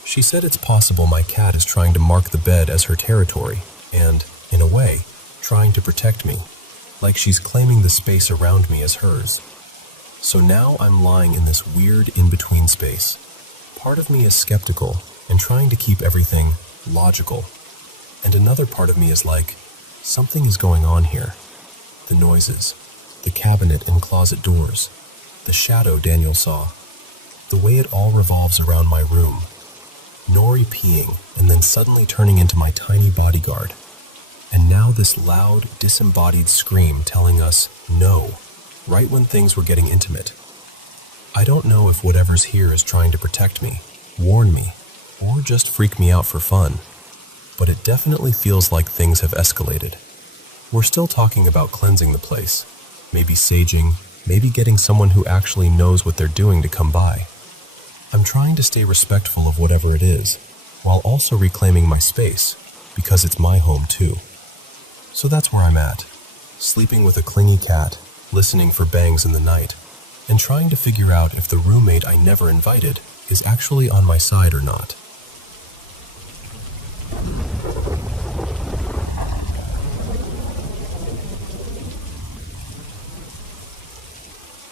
She said it's possible my cat is trying to mark the bed as her territory and, in a way, trying to protect me, like she's claiming the space around me as hers. So now I'm lying in this weird in-between space. Part of me is skeptical and trying to keep everything logical, and another part of me is like, something is going on here. The noises, the cabinet and closet doors, the shadow Daniel saw, the way it all revolves around my room, Nori peeing and then suddenly turning into my tiny bodyguard, and now this loud, disembodied scream telling us no, right when things were getting intimate. I don't know if whatever's here is trying to protect me, warn me, or just freak me out for fun, but it definitely feels like things have escalated. We're still talking about cleansing the place, maybe saging, maybe getting someone who actually knows what they're doing to come by. I'm trying to stay respectful of whatever it is, while also reclaiming my space, because it's my home too. So that's where I'm at, sleeping with a clingy cat, listening for bangs in the night, and trying to figure out if the roommate I never invited is actually on my side or not.